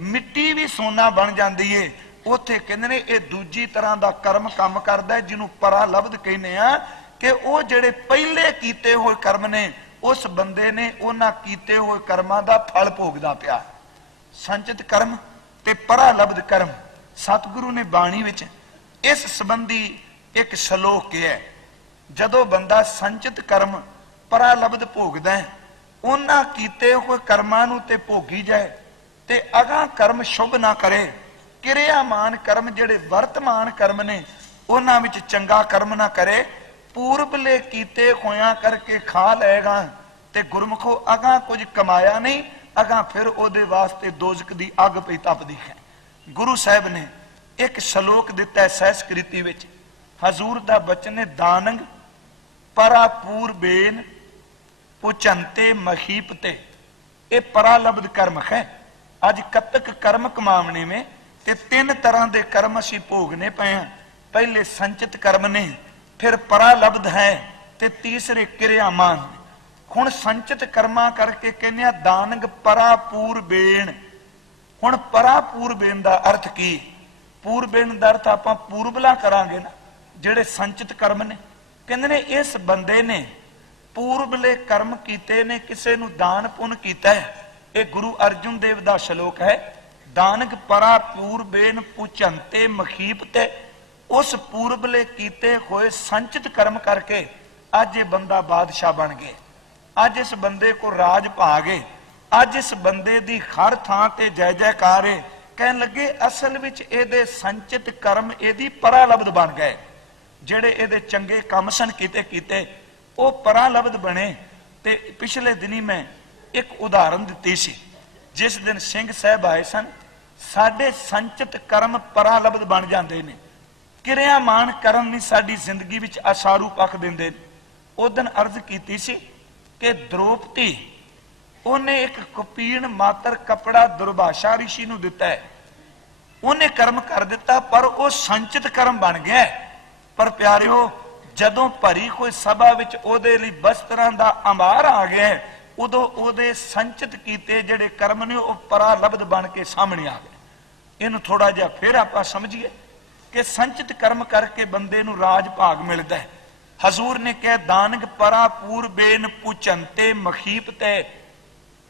ਮਿੱਟੀ ਵੀ ਸੋਨਾ ਬਣ ਜਾਂਦੀ ਏ। ਉੱਥੇ ਕਹਿੰਦੇ ਨੇ ਇਹ ਦੂਜੀ ਤਰ੍ਹਾਂ ਦਾ ਕਰਮ ਕੰਮ ਕਰਦਾ, ਜਿਹਨੂੰ ਪਰਾਲਬਧ ਕਹਿੰਦੇ ਆ, ਕਿ ਉਹ ਜਿਹੜੇ ਪਹਿਲੇ ਕੀਤੇ ਹੋਏ ਕਰਮ ਨੇ, ਉਸ ਬੰਦੇ ਨੇ ਉਹਨਾਂ ਕੀਤੇ ਹੋਏ ਕਰਮਾਂ ਦਾ ਫਲ ਭੋਗਦਾ ਪਿਆ। ਸੰਚਿਤ ਕਰਮ ਤੇ ਪਰਾਲਬਧ ਕਰਮ। ਸਤਿਗੁਰੂ ਨੇ ਬਾਣੀ ਵਿੱਚ ਇਸ ਸੰਬੰਧੀ ਇੱਕ ਸ਼ਲੋਕ ਕਿਹਾ, ਜਦੋਂ ਬੰਦਾ ਸੰਚਿਤ ਕਰਮ ਪਰਾਲਬਧ ਭੋਗਦਾ ਹੈ, ਉਹਨਾਂ ਕੀਤੇ ਹੋਏ ਕਰਮਾਂ ਨੂੰ ਤੇ ਭੋਗੀ ਜਾਏ ਤੇ ਅਗਾਂਹ ਕਰਮ ਸ਼ੁਭ ਨਾ ਕਰੇ। ਕਿਰਿਆਮਾਨ ਕਰਮ ਜਿਹੜੇ ਵਰਤਮਾਨ ਕਰਮ ਨੇ, ਉਹਨਾਂ ਵਿੱਚ ਚੰਗਾ ਕਰਮ ਨਾ ਕਰੇ, ਪੂਰਬਲੇ ਕੀਤੇ ਹੋਇਆਂ ਕਰਕੇ ਖਾ ਲਏਗਾ ਤੇ ਗੁਰਮੁਖੋ ਅਗਾਂਹ ਕੁਝ ਕਮਾਇਆ ਨਹੀਂ, ਅਗਾਂਹ ਫਿਰ ਉਹਦੇ ਵਾਸਤੇ ਦੋਜ਼ਖ ਦੀ ਅੱਗ ਪਈ ਤਪਦੀ ਹੈ। ਗੁਰੂ ਸਾਹਿਬ ਨੇ ਇੱਕ ਸ਼ਲੋਕ ਦਿੱਤਾ ਹੈ ਸੰਸਕ੍ਰਿਤੀ ਵਿੱਚ, ਹਜ਼ੂਰ ਦਾ ਬਚਨ ਹੈ, ਦਾਨੰਗ ਪਰਾਪੂਰਬੇਨ ਪੁਚੰਤੇ ਮਹੀਪਤੇ। ਇਹ ਪਰਾਲਬਧ ਕਰਮ ਹੈ। ਅੱਜ ਕਤਕ ਕਰਮ ਕਮਾਵਣੇ में ਤੇ ਤਿੰਨ ਤਰ੍ਹਾਂ ਦੇ ਕਰਮ ਅਸੀਂ ਭੋਗਨੇ ਪਏ ਹਾਂ। ਪਹਿਲੇ ਸੰਚਿਤ ਕਰਮ ਨੇ, ਫਿਰ ਪਰਾਲਬਧ ਹੈ ਤੇ ਤੀਸਰੇ ਕਿਰਿਆਮਾਨ। ਹੁਣ ਸੰਚਿਤ ਕਰਮਾਂ ਕਰਕੇ ਕਹਿੰਦੇ ਆ ਦਾਨੰਗ ਪਰਾਪੂਰਬੇਨ। ਹੁਣ ਪਰਾਪੂਰਬੇਨ ਦਾ ਅਰਥ ਕੀ? ਪੂਰਬੇਨ ਦਾ ਅਰਥ ਆਪਾਂ ਪੂਰਬਲਾ ਕਰਾਂਗੇ ਨਾ, ਜਿਹੜੇ ਸੰਚਿਤ ਕਰਮ ਨੇ। ਕਹਿੰਦੇ ਨੇ ਇਸ ਬੰਦੇ ਨੇ ਪੂਰਬਲੇ ਕਰਮ ਕੀਤੇ ਨੇ, ਕਿਸੇ ਨੂੰ ਦਾਨ ਪੁੰਨ ਕੀਤਾ ਹੈ। ਇਹ ਗੁਰੂ ਅਰਜੁਨ ਦੇਵ ਦਾ ਸ਼ਲੋਕ ਹੈ, ਦਾਨਕ ਪਰਾਪੂਰਬੇਨ ਪੁਚੰਤੇ ਮਖੀਪਤੇ। ਉਸ ਪੂਰਬਲੇ ਕੀਤੇ ਹੋਏ ਸੰਚਿਤ ਕਰਮ ਕਰਕੇ ਅੱਜ ਇਹ ਬੰਦਾ ਬਾਦਸ਼ਾਹ ਬਣ ਗਏ, ਅੱਜ ਇਸ ਬੰਦੇ ਕੋ ਰਾਜ ਭਾਗੇ, ਅੱਜ ਇਸ ਬੰਦੇ ਦੀ ਹਰ ਥਾਂ ਤੇ ਜੈ ਜੈਕਾਰ ਹੈ। ਕਹਿਣ ਲੱਗੇ ਅਸਲ ਵਿੱਚ ਇਹਦੇ ਸੰਚਿਤ ਕਰਮ ਇਹਦੀ ਪਰਾਲਬਧ ਬਣ ਗਏ। ਜਿਹੜੇ ਇਹਦੇ ਚੰਗੇ ਕੰਮ ਸਨ ਕੀਤੇ ਉਹ ਪਰਾਲਬਧ ਬਣੇ। ਤੇ ਪਿਛਲੇ ਦਿਨੀ ਮੈਂ ਇੱਕ ਉਦਾਹਰਨ ਦਿੱਤੀ ਸੀ, ਜਿਸ ਦਿਨ ਸਿੰਘ ਸਾਹਿਬ ਆਏ ਸਨ। ਸਾਡੇ ਸੰਚਿਤ ਕਰਮ ਪਰਾਲਬਧ ਬਣ ਜਾਂਦੇ ਨੇ, ਕਿਰਿਆਮਾਨ ਕਰਮ ਨਹੀਂ ਸਾਡੀ ਜ਼ਿੰਦਗੀ ਵਿੱਚ ਅਸਾਰੂ ਪੱਖ ਦਿੰਦੇ। ਉਹ ਦਿਨ ਅਰਜ਼ ਕੀਤੀ ਸੀ ਕਿ ਦ੍ਰੋਪਦੀ, ਉਹਨੇ ਇੱਕ ਕੁਪੀਣ ਮਾਤਰ ਕਪੜਾ ਦੁਰਭਾਸ਼ਾ ਰਿਸ਼ੀ ਨੂੰ ਦਿੱਤਾ ਹੈ। ਉਹਨੇ ਕਰਮ ਕਰ ਦਿੱਤਾ, ਪਰ ਉਹ ਸੰਚਿਤ ਕਰਮ ਬਣ ਗਿਆ। ਪਰ ਪਿਆਰਿਓ, ਜਦੋਂ ਭਰੀ ਕੋਈ ਸਭਾ ਵਿੱਚ ਉਹਦੇ ਲਈ ਬਸਤਰਾਂ ਦਾ ਅੰਬਾਰ ਆ ਗਿਆ, ਉਦੋਂ ਉਹਦੇ ਸੰਚਿਤ ਕੀਤੇ ਜਿਹੜੇ ਕਰਮ ਨੇ ਉਹ ਪਰਾਲਬਧ ਬਣ ਕੇ ਸਾਹਮਣੇ ਆ ਗਏ। ਇਹਨੂੰ ਥੋੜਾ ਜਿਹਾ ਫਿਰ ਆਪਾਂ ਸਮਝੀਏ ਕਿ ਸੰਚਿਤ ਕਰਮ ਕਰਕੇ ਬੰਦੇ ਨੂੰ ਰਾਜ ਭਾਗ ਮਿਲਦਾ ਹੈ। ਹਜ਼ੂਰ ਨੇ ਕਿਹਾ ਦਾਨਕ ਪਰਾਪੂਰਬੇਨ ਪੁਚੰਤੇ ਮਖੀਪਤੇ।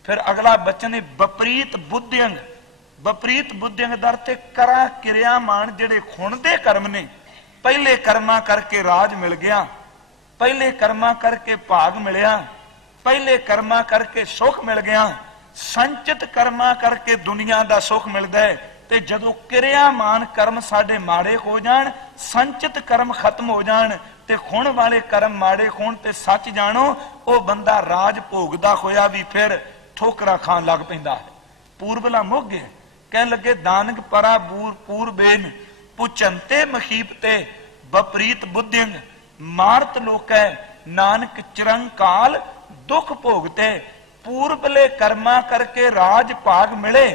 ਫਿਰ ਅਗਲਾ ਬਚਨ ਹੈ ਵਿਪਰੀਤ ਬੁੱਧਿਅੰਗ। ਵਿਪਰੀਤ ਬੁੱਧਿਅੰਗ ਦਾ ਅਰਥ ਕਰਾ ਕਿਰਿਆਮਾਨ ਜਿਹੜੇ ਹੁਣ ਦੇ ਕਰਮ ਨੇ। ਪਹਿਲੇ ਕਰਮਾਂ ਕਰਕੇ ਰਾਜ ਮਿਲ ਗਿਆ, ਪਹਿਲੇ ਕਰਮਾਂ ਕਰਕੇ ਭਾਗ ਮਿਲਿਆ, ਪਹਿਲੇ ਕਰਮਾਂ ਕਰਕੇ ਸੁਖ ਮਿਲ ਗਿਆ। ਸੰਚਿਤ ਕਰਮਾਂ ਕਰਕੇ ਦੁਨੀਆ ਦਾ ਸੁਖ ਮਿਲਦਾ ਹੈ। ਤੇ ਜਦੋਂ ਕਿਰਿਆਮਾਨ ਕਰਮ ਸਾਡੇ ਮਾੜੇ ਹੋ ਜਾਣ, ਸੰਚਿਤ ਕਰਮ ਖਤਮ ਹੋ ਜਾਣ ਤੇ ਹੁਣ ਵਾਲੇ ਕਰਮ ਮਾੜੇ ਹੋਣ ਤੇ ਸੱਚ ਜਾਣੋ, ਉਹ ਬੰਦਾ ਰਾਜ ਭੋਗਦਾ ਹੋਇਆ ਵੀ ਫਿਰ ਠੋਕਰਾਂ ਖਾਣ ਲੱਗ ਪੈਂਦਾ ਹੈ। ਪੂਰਬਲਾ ਮੁੱਕ ਗਏ। ਕਹਿਣ ਲੱਗੇ ਦਾਨਕ ਪੂਰਬੇਨ ਪੁਚੰਤੇ ਮਖੀਪਤੇ ਵਿਪਰੀਤ ਬੁੱਧਿਅੰਗ ਮਾਰਤ ਲੋਕੈ ਨਾਨਕ ਚਿਰੰਕਾਲ ਦੁੱਖ ਭੋਗਤੇ। ਪੂਰਬਲੇ ਕਰਮਾਂ ਕਰਕੇ ਰਾਜ ਭਾਗ ਮਿਲੇ,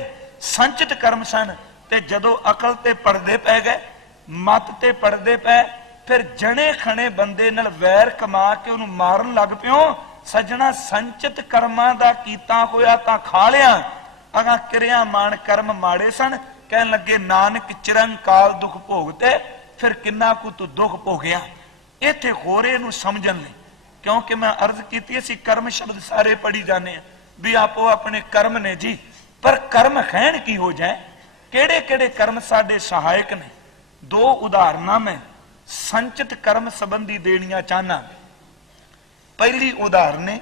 ਸੰਚਿਤ ਕਰਮ ਸਨ। ਤੇ ਜਦੋਂ ਅਕਲ ਤੇ ਪਰਦੇ ਪੈ ਗਏ, ਮਤ ਤੇ ਪਰਦੇ ਪੈ, ਫਿਰ ਜਣੇ ਖਣੇ ਬੰਦੇ ਨਾਲ ਵੈਰ ਕਮਾ ਕੇ ਉਹਨੂੰ ਮਾਰਨ ਲੱਗ ਪਿਓ। ਸੱਜਣਾ, ਸੰਚਿਤ ਕਰਮਾਂ ਦਾ ਕੀਤਾ ਹੋਇਆ ਤਾਂ ਖਾ ਲਿਆ, ਅਗਾ ਕਿਰਿਆਮਾਨ ਕਰਮ ਮਾੜੇ ਸਨ, ਕਹਿਣ ਲੱਗੇ ਨਾਨਕ ਚਿਰੰਕਾਲ ਦੁੱਖ ਭੋਗਤੇ, ਫਿਰ ਕਿੰਨਾ ਕੁ ਤੂੰ ਦੁੱਖ ਭੋਗਿਆ। ਇੱਥੇ ਹੋਰ ਇਹਨੂੰ ਸਮਝਣ ਲਈ, ਕਿਉਂਕਿ ਮੈਂ ਅਰਜ਼ ਕੀਤੀ ਅਸੀਂ ਕਰਮ ਸ਼ਬਦ ਸਾਰੇ ਪੜੀ ਜਾਂਦੇ ਆ ਵੀ ਆਪੋ ਆਪਣੇ ਕਰਮ ਨੇ ਜੀ, ਪਰ ਕਰਮ ਖੈਣ ਕੀ ਹੋ ਜਾਏ, ਕਿਹੜੇ ਕਿਹੜੇ ਕਰਮ ਸਾਡੇ ਸਹਾਇਕ ਨੇ। ਦੋ ਉਦਾਹਰਨਾਂ ਮੈਂ ਸੰਚਿਤ ਕਰਮ ਸੰਬੰਧੀ ਦੇਣੀਆਂ ਚਾਹਨਾ। ਪਹਿਲੀ ਉਦਾਹਰਨ ਹੈ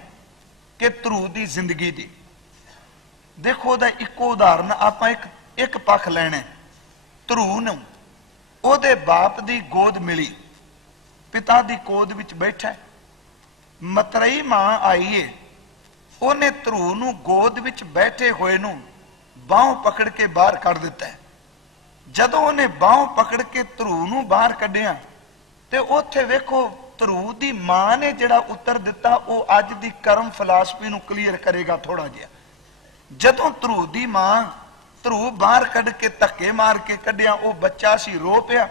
ਕਿ ਧਰੂ ਦੀ ਜ਼ਿੰਦਗੀ ਦੀ। ਦੇਖੋ ਉਹਦਾ ਇੱਕੋ ਉਦਾਹਰਨ ਆਪਾਂ ਇੱਕ ਪੱਖ ਲੈਣਾ। ਧਰੂ ਨੂੰ ਉਹਦੇ ਬਾਪ ਦੀ ਗੋਦ ਮਿਲੀ, ਪਿਤਾ ਦੀ ਗੋਦ ਵਿੱਚ ਬੈਠਾ, ਮਤਰੇਈ ਮਾਂ ਆਈ ਏ, ਉਹਨੇ ਧਰੂ ਨੂੰ ਗੋਦ ਵਿੱਚ ਬੈਠੇ ਹੋਏ ਨੂੰ ਬਾਹੋਂ ਪਕੜ ਕੇ ਬਾਹਰ ਕੱਢ ਦਿੱਤਾ। ਜਦੋਂ ਉਹਨੇ ਬਾਹੋਂ ਪਕੜ ਕੇ ਧਰੂ ਨੂੰ ਬਾਹਰ ਕੱਢਿਆ ਤੇ ਉੱਥੇ ਵੇਖੋ ਧਰੂ ਦੀ ਮਾਂ ਨੇ ਜਿਹੜਾ ਉੱਤਰ ਦਿੱਤਾ ਉਹ ਅੱਜ ਦੀ ਕਰਮ ਫਿਲਾਸਫੀ ਨੂੰ ਕਲੀਅਰ ਕਰੇਗਾ ਥੋੜਾ ਜਿਹਾ। ਜਦੋਂ ਧਰੂ ਦੀ ਮਾਂ ਧਰੂ ਬਾਹਰ ਕੱਢ ਕੇ ਧੱਕੇ ਮਾਰ ਕੇ ਕੱਢਿਆ, ਉਹ ਬੱਚਾ ਸੀ, ਰੋ ਪਿਆ।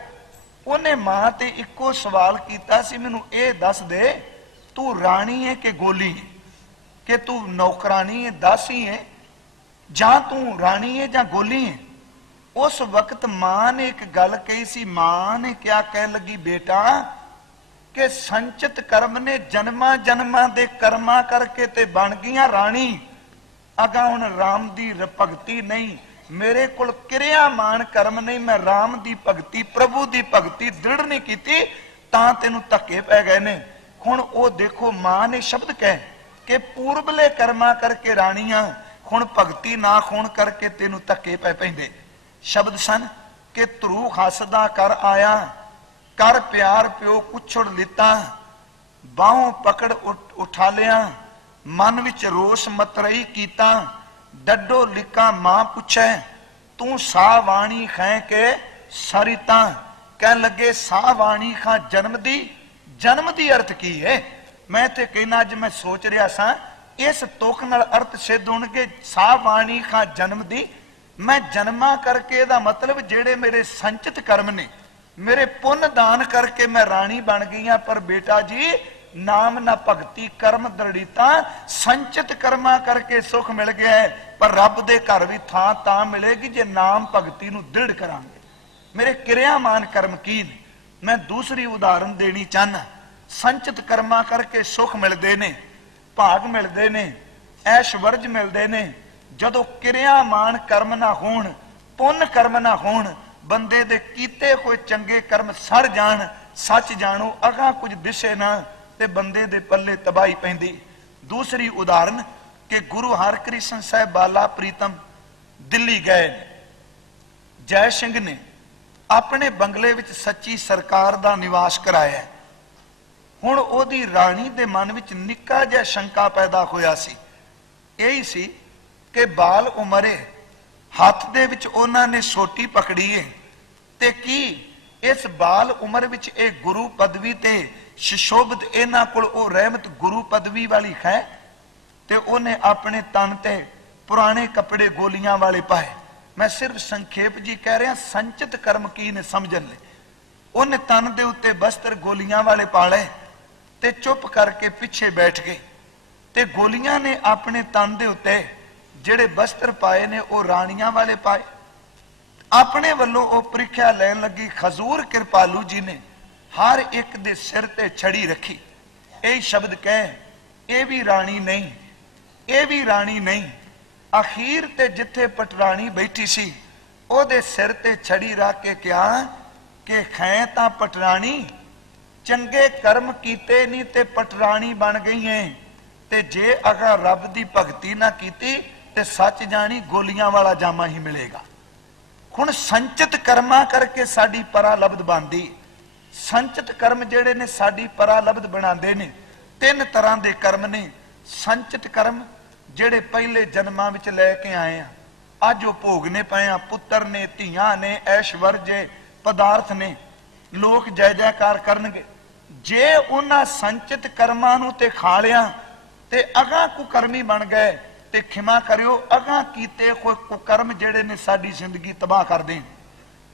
ਉਹਨੇ ਮਾਂ ਤੇ ਇੱਕੋ ਸਵਾਲ ਕੀਤਾ ਸੀ, ਮੈਨੂੰ ਇਹ ਦੱਸ ਦੇ ਤੂੰ ਰਾਣੀ ਹੈ ਕਿ ਗੋਲੀ ਹੈ, ਕਿ ਤੂੰ ਨੌਕਰਾਨੀ ਹੈ, ਦਾਸੀ ਹੈ, ਜਾਂ ਤੂੰ ਰਾਣੀ ਹੈ ਜਾਂ ਗੋਲੀ ਹੈ। ਉਸ ਵਕਤ ਮਾਂ ਨੇ ਇੱਕ ਗੱਲ ਕਹੀ ਸੀ। ਮਾਂ ਨੇ ਕਿਆ ਕਹਿਣ ਲੱਗੀ, ਬੇਟਾ ਕਿ ਸੰਚਿਤ ਕਰਮ ਨੇ ਜਨਮਾਂ ਜਨਮਾਂ ਦੇ ਕਰਮਾਂ ਕਰਕੇ ਤੇ ਬਣ ਗਈਆਂ ਰਾਣੀ। ਅਗਾ ਹੁਣ ਰਾਮ ਦੀ ਭਗਤੀ ਨਹੀਂ, ਮੇਰੇ ਕੋਲ ਕਿਰਿਆਮਾਨ ਕਰਮ ਨਹੀਂ, ਮੈਂ ਰਾਮ ਦੀ ਭਗਤੀ ਪ੍ਰਭੂ ਦੀ ਭਗਤੀ ਦ੍ਰਿੜ ਨਹੀਂ ਕੀਤੀ, ਤਾਂ ਤੈਨੂੰ ਧੱਕੇ ਪੈ ਗਏ ਨੇ। ਹੁਣ ਉਹ ਦੇਖੋ ਮਾਂ ਨੇ ਸ਼ਬਦ ਕਹੇ ਕਿ ਪੂਰਬਲੇ ਕਰਮਾਂ ਕਰਕੇ ਰਾਣੀਆਂ, ਹੁਣ ਭਗਤੀ ਨਾ ਹੋਣ ਕਰਕੇ ਤੈਨੂੰ ਧੱਕੇ ਪੈ ਪੈਂਦੇ। ਸ਼ਬਦ ਸਨ ਕਿ ਧਰੂ ਹੱਸਦਾ ਕਰ ਆਇਆ, ਕਰ ਪਿਆਰ ਪਿਓ ਕੁਛੜ ਲਿੱਤਾ, ਬਾਹੋਂ ਪਕੜ ਉਠਾ ਲਿਆ, ਮਨ ਵਿੱਚ ਰੋਸ ਮਤਰਈ ਕੀਤਾ, ਡੱਡੋ ਲਿਕਾ ਮਾਂ ਪੁੱਛੈ, ਤੂੰ ਸਾਹ ਵਾਣੀ ਖੈ ਕੇ ਸਰਿਤਾ। ਕਹਿਣ ਲੱਗੇ ਸਾਹ ਵਾਣੀ ਖਾਂ ਜਨਮ ਦੀ ਅਰਥ ਕੀ ਹੈ? ਮੈਂ ਤੇ ਕਹਿਣਾ ਅੱਜ ਮੈਂ ਸੋਚ ਰਿਹਾ ਸਾਂ ਇਸ ਤੁਕ ਨਾਲ ਅਰਥ ਸਿੱਧ ਹੋਣਗੇ। ਸਾਹ ਵਾਣੀ ਖਾਂ ਜਨਮ ਦੀ, ਮੈਂ ਜਨਮਾਂ ਕਰਕੇ ਇਹਦਾ ਮਤਲਬ ਜਿਹੜੇ ਮੇਰੇ ਸੰਚਿਤ ਕਰਮ ਨੇ, ਮੇਰੇ ਪੁੰਨ ਦਾਨ ਕਰਕੇ ਮੈਂ ਰਾਣੀ ਬਣ ਗਈ ਹਾਂ। ਪਰ ਬੇਟਾ ਜੀ ਨਾਮ ਨਾ ਭਗਤੀ ਕਰਮ ਦ੍ਰਿੜੀਤਾ, ਸੰਚਿਤ ਕਰਮਾਂ ਕਰਕੇ ਸੁਖ ਮਿਲ ਗਿਆ ਹੈ, ਪਰ ਰੱਬ ਦੇ ਘਰ ਵੀ ਥਾਂ ਤਾਂ ਮਿਲੇਗੀ ਜੇ ਨਾਮ ਭਗਤੀ ਨੂੰ ਦ੍ਰਿੜ ਕਰਾਂਗੇ। ਮੇਰੇ ਕਿਰਿਆਮਾਨ ਕਰਮ ਕੀ ਨੇ? ਮੈਂ ਦੂਸਰੀ ਉਦਾਹਰਨ ਦੇਣੀ ਚਾਹਨਾ। ਸੰਚਿਤ ਕਰਮਾਂ ਕਰਕੇ ਸੁਖ ਮਿਲਦੇ ਨੇ, ਭਾਗ ਮਿਲਦੇ ਨੇ, ਐਸ਼ਵਰਜ ਮਿਲਦੇ ਨੇ। ਜਦੋਂ ਕਿਰਿਆਮਾਨ ਕਰਮ ਨਾ ਹੋਣ, ਪੁੰਨ ਕਰਮ ਨਾ ਹੋਣ, ਬੰਦੇ ਦੇ ਕੀਤੇ ਹੋਏ ਚੰਗੇ ਕਰਮ ਸੜ ਜਾਣ, ਸੱਚ ਜਾਣੋ ਅਗਾਂਹ ਕੁਝ ਦਿਸੇ ਨਾ, ਤੇ ਬੰਦੇ ਦੇ ਪੱਲੇ ਤਬਾਹੀ ਪੈਂਦੀ। ਦੂਸਰੀ ਉਦਾਹਰਨ ਕਿ ਗੁਰੂ ਹਰਕ੍ਰਿਸ਼ਨ ਸਾਹਿਬ ਬਾਲਾ ਪ੍ਰੀਤਮ ਦਿੱਲੀ ਗਏ ਨੇ। ਜੈ ਸਿੰਘ ਨੇ ਆਪਣੇ ਬੰਗਲੇ ਵਿੱਚ ਸੱਚੀ ਸਰਕਾਰ ਦਾ ਨਿਵਾਸ ਕਰਾਇਆ। ਹੁਣ ਉਹਦੀ ਰਾਣੀ ਦੇ ਮਨ ਵਿੱਚ ਨਿੱਕਾ ਜਿਹਾ ਸ਼ੰਕਾ ਪੈਦਾ ਹੋਇਆ ਸੀ। ਇਹੀ ਸੀ ਕਿ ਬਾਲ ਉਮਰੇ ਹੱਥ ਦੇ ਵਿੱਚ ਉਹਨਾਂ ਨੇ ਸੋਟੀ ਪਕੜੀ ਹੈ, ਤੇ ਕੀ ਇਸ ਬਾਲ ਉਮਰ ਵਿੱਚ ਇਹ ਗੁਰੂ ਪਦਵੀ ਤੇ ਸ਼ਿਸ਼ੋਭਤ ਇਹਨਾਂ ਕੋਲ ਉਹ ਰਹਿਮਤ ਗੁਰੂ ਪਦਵੀ ਵਾਲੀ ਹੈ? ਤੇ ਉਹਨੇ ਆਪਣੇ ਤਨ ਤੇ ਪੁਰਾਣੇ ਕੱਪੜੇ ਗੋਲੀਆਂ ਵਾਲੇ ਪਾਏ। ਮੈਂ ਸਿਰਫ ਸੰਖੇਪ ਜੀ ਕਹਿ ਰਿਹਾ, ਸੰਚਿਤ ਕਰਮ ਕੀ ਨੇ ਸਮਝਣ ਲਈ। ਉਹਨੇ ਤਨ ਦੇ ਉੱਤੇ ਬਸਤਰ ਗੋਲੀਆਂ ਵਾਲੇ ਪਾ ਲਏ ਤੇ ਚੁੱਪ ਕਰਕੇ ਪਿੱਛੇ ਬੈਠ ਗਏ। ਤੇ ਗੋਲੀਆਂ ਨੇ ਆਪਣੇ ਤਨ ਦੇ ਉੱਤੇ ਜਿਹੜੇ ਬਸਤਰ ਪਾਏ ਨੇ ਉਹ ਰਾਣੀਆਂ ਵਾਲੇ ਪਾਏ। ਆਪਣੇ ਵੱਲੋਂ ਉਹ ਪ੍ਰੀਖਿਆ ਲੈਣ ਲੱਗੀ। ਖਜ਼ੂਰ ਕਿਰਪਾਲੂ ਜੀ ਨੇ ਹਰ ਇੱਕ ਦੇ ਸਿਰ ਤੇ ਛੜੀ ਰੱਖੀ। ਇਹ ਸ਼ਬਦ ਕਹੇ ਇਹ ਵੀ ਰਾਣੀ ਨਹੀਂ, ਇਹ ਵੀ ਰਾਣੀ ਨਹੀਂ। ਅਖੀਰ ਤੇ ਜਿੱਥੇ ਪਟਰਾਣੀ ਬੈਠੀ ਸੀ ਉਹਦੇ ਸਿਰ ਤੇ ਛੜੀ ਰੱਖ ਕੇ ਕਿਹਾ ਕਿ ਖੈ ਤਾਂ ਪਟਰਾਣੀ, ਚੰਗੇ ਕਰਮ ਕੀਤੇ ਨਹੀਂ ਤੇ ਪਟਰਾਣੀ ਬਣ ਗਈ ਹੈ, ਤੇ ਜੇ ਅਗਰ ਰੱਬ ਦੀ ਭਗਤੀ ਨਾ ਕੀਤੀ ਤੇ ਸੱਚ ਜਾਣੀ ਗੋਲੀਆਂ ਵਾਲਾ ਜਾਮਾ ਹੀ ਮਿਲੇਗਾ। ਹੁਣ ਸੰਚਿਤ ਕਰਮਾਂ ਕਰਕੇ ਸਾਡੀ ਪਰਾਲਬਧ ਬਣਦੀ। ਸੰਚਿਤ ਕਰਮ ਜਿਹੜੇ ਨੇ ਸਾਡੀ ਪਰਾਲਬਧ ਬਣਾਉਂਦੇ ਨੇ। ਤਿੰਨ ਤਰ੍ਹਾਂ ਦੇ ਕਰਮ ਨੇ। ਸੰਚਿਤ ਕਰਮ ਜਿਹੜੇ ਪਹਿਲੇ ਜਨਮਾਂ ਵਿੱਚ ਲੈ ਕੇ ਆਏ ਆ, ਅੱਜ ਉਹ ਭੋਗਨੇ ਪਏ ਆ। ਪੁੱਤਰ ਨੇ, ਧੀਆਂ ਨੇ, ਐਸ਼ਵਰਜੇ ਪਦਾਰਥ ਨੇ, ਲੋਕ ਜੈ ਜੈਕਾਰ ਕਰਨਗੇ। ਜੇ ਉਹਨਾਂ ਸੰਚਿਤ ਕਰਮਾਂ ਨੂੰ ਤੇ ਖਾ ਲਿਆ ਤੇ ਅਗਾਂਹ ਕੁਕਰਮੀ ਬਣ ਗਏ ਤੇ ਖਿਮਾ ਕਰਿਓ, ਅਗਾਂਹ ਕੀਤੇ ਕੋਈ ਕੁਕਰਮ ਜਿਹੜੇ ਨੇ ਸਾਡੀ ਜ਼ਿੰਦਗੀ ਤਬਾਹ ਕਰਦੇ।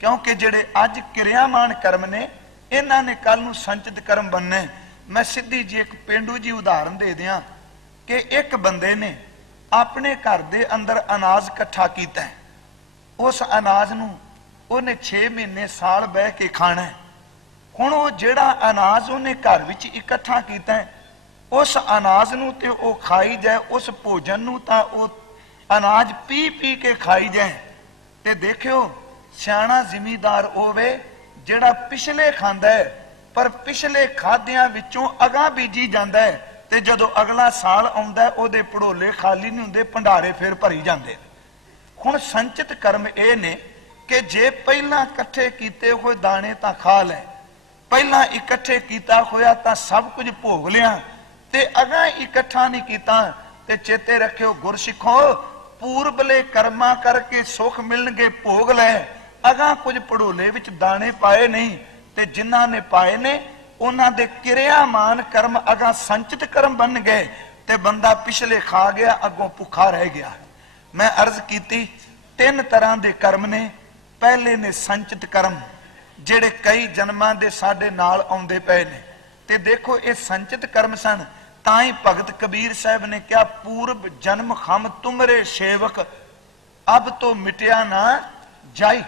ਕਿਉਂਕਿ ਜਿਹੜੇ ਅੱਜ ਕਿਰਿਆਮਾਨ ਕਰਮ ਨੇ ਇਹਨਾਂ ਨੇ ਕੱਲ ਨੂੰ ਸੰਚਿਤ ਕਰਮ ਬਣਨੇ। ਮੈਂ ਸਿੱਧੀ ਜੀ ਇੱਕ ਪੇਂਡੂ ਜੀ ਉਦਾਹਰਨ ਦੇ ਦਿਆਂ ਕਿ ਇੱਕ ਬੰਦੇ ਨੇ ਆਪਣੇ ਘਰ ਦੇ ਅੰਦਰ ਅਨਾਜ ਇਕੱਠਾ ਕੀਤਾ। ਉਸ ਅਨਾਜ ਨੂੰ ਉਹਨੇ 6 ਮਹੀਨੇ ਸਾਲ ਬਹਿ ਕੇ ਖਾਣਾ ਹੈ। ਹੁਣ ਉਹ ਜਿਹੜਾ ਅਨਾਜ ਉਹਨੇ ਘਰ ਵਿੱਚ ਇਕੱਠਾ ਕੀਤਾ ਹੈ, ਉਸ ਅਨਾਜ ਨੂੰ ਤੇ ਉਹ ਖਾਈ ਜਾਏ, ਉਸ ਭੋਜਨ ਨੂੰ ਤਾਂ ਉਹ ਅਨਾਜ ਪੀ ਪੀ ਕੇ ਖਾਈ ਜਾਏ। ਤੇ ਦੇਖਿਓ ਸਿਆਣਾ ਜ਼ਿਮੀਦਾਰ ਹੋਵੇ ਜਿਹੜਾ ਪਿਛਲੇ ਖਾਂਦਾ ਹੈ, ਪਰ ਪਿਛਲੇ ਖਾਦਿਆਂ ਵਿੱਚੋਂ ਅਗਾਂਹ ਬੀਜੀ ਜਾਂਦਾ ਹੈ, ਤੇ ਜਦੋਂ ਅਗਲਾ ਸਾਲ ਆਉਂਦਾ ਉਹਦੇ ਭੜੋਲੇ ਖਾਲੀ ਨਹੀਂ ਹੁੰਦੇ, ਭੰਡਾਰੇ ਫਿਰ ਭਰੀ ਜਾਂਦੇ। ਹੁਣ ਸੰਚਿਤ ਕਰਮ ਇਹ ਨੇ ਕਿ ਜੇ ਪਹਿਲਾਂ ਇਕੱਠੇ ਕੀਤੇ ਹੋਏ ਦਾਣੇ ਤਾਂ ਖਾ ਲੈ, ਪਹਿਲਾਂ ਇਕੱਠੇ ਕੀਤਾ ਹੋਇਆ ਤਾਂ ਸਭ ਕੁਝ ਭੋਗ ਲਿਆ, ਤੇ ਅਗਾਂਹ ਇਕੱਠਾ ਨਹੀਂ ਕੀਤਾ। ਤੇ ਚੇਤੇ ਰੱਖਿਓ ਗੁਰਸਿੱਖੋ, ਪੂਰਬਲੇ ਕਰਮਾਂ ਕਰਕੇ ਸੁਖ ਮਿਲਣਗੇ, ਭੋਗ ਲੈ। ਅਗਾਂਹ ਕੁਝ ਭੜੋਲੇ ਵਿੱਚ ਦਾਣੇ ਪਾਏ ਨਹੀਂ, ਤੇ ਜਿਨ੍ਹਾਂ ਨੇ ਪਾਏ ਨੇ ਉਹਨਾਂ ਦੇ ਕਿਰਿਆਮਾਨ ਕਰਮ ਅਗਾਂਹ ਸੰਚਿਤ ਕਰਮ ਬਣ ਗਏ, ਤੇ ਬੰਦਾ ਪਿਛਲੇ ਖਾ ਗਿਆ, ਅੱਗੋਂ ਭੁੱਖਾ ਰਹਿ ਗਿਆ। ਮੈਂ ਅਰਜ਼ ਕੀਤੀ 3 ਤਰ੍ਹਾਂ ਦੇ ਕਰਮ ਨੇ। ਪਹਿਲੇ ਨੇ ਸੰਚਿਤ ਕਰਮ, ਜਿਹੜੇ ਕਈ ਜਨਮਾਂ ਦੇ ਸਾਡੇ ਨਾਲ ਆਉਂਦੇ ਪਏ ਨੇ। ਤੇ ਦੇਖੋ ਇਹ ਸੰਚਿਤ ਕਰਮ ਸਨ, ਤਾਂ ਹੀ ਭਗਤ ਕਬੀਰ ਸਾਹਿਬ ਨੇ ਕਿਹਾ ਪੂਰਬ ਜਨਮ ਖਮ ਤੁਮਰੇ ਸੇਵਕ ਅਬ ਤੋਂ ਮਿਟਿਆ ਨਾ ਜਾਈ।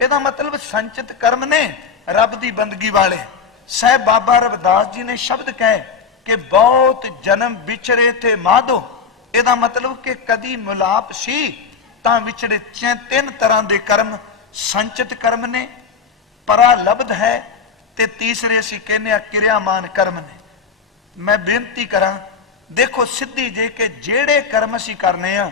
ਇਹਦਾ ਮਤਲਬ ਸੰਚਿਤ ਕਰਮ ਨੇ ਰੱਬ ਦੀ ਬੰਦਗੀ ਵਾਲੇ। ਸਾਹਿਬ ਬਾਬਾ ਰਵਿਦਾਸ ਜੀ ਨੇ ਸ਼ਬਦ ਕਹੇ ਕਿ ਬਹੁਤ ਜਨਮ ਵਿਚਰੇ ਥੇ ਮਾਧੋ। ਇਹਦਾ ਮਤਲਬ ਕਿ ਕਦੀ ਮਿਲਾਪ ਸੀ ਤਾਂ ਵਿਛੜੇ। 3 ਤਰ੍ਹਾਂ ਦੇ ਕਰਮ ਸੰਚਿਤ ਕਰਮ ਨੇ, ਪਰਾਲਬਧ ਹੈ, ਤੇ ਤੀਸਰੇ ਅਸੀਂ ਕਹਿੰਦੇ ਆ ਕਿਰਿਆਮਾਨ ਕਰਮ ਨੇ। ਮੈਂ ਬੇਨਤੀ ਕਰਾਂ, ਦੇਖੋ ਸਿੱਧੀ ਜੇ ਕਿ ਜਿਹੜੇ ਕਰਮ ਅਸੀਂ ਕਰਨੇ ਆ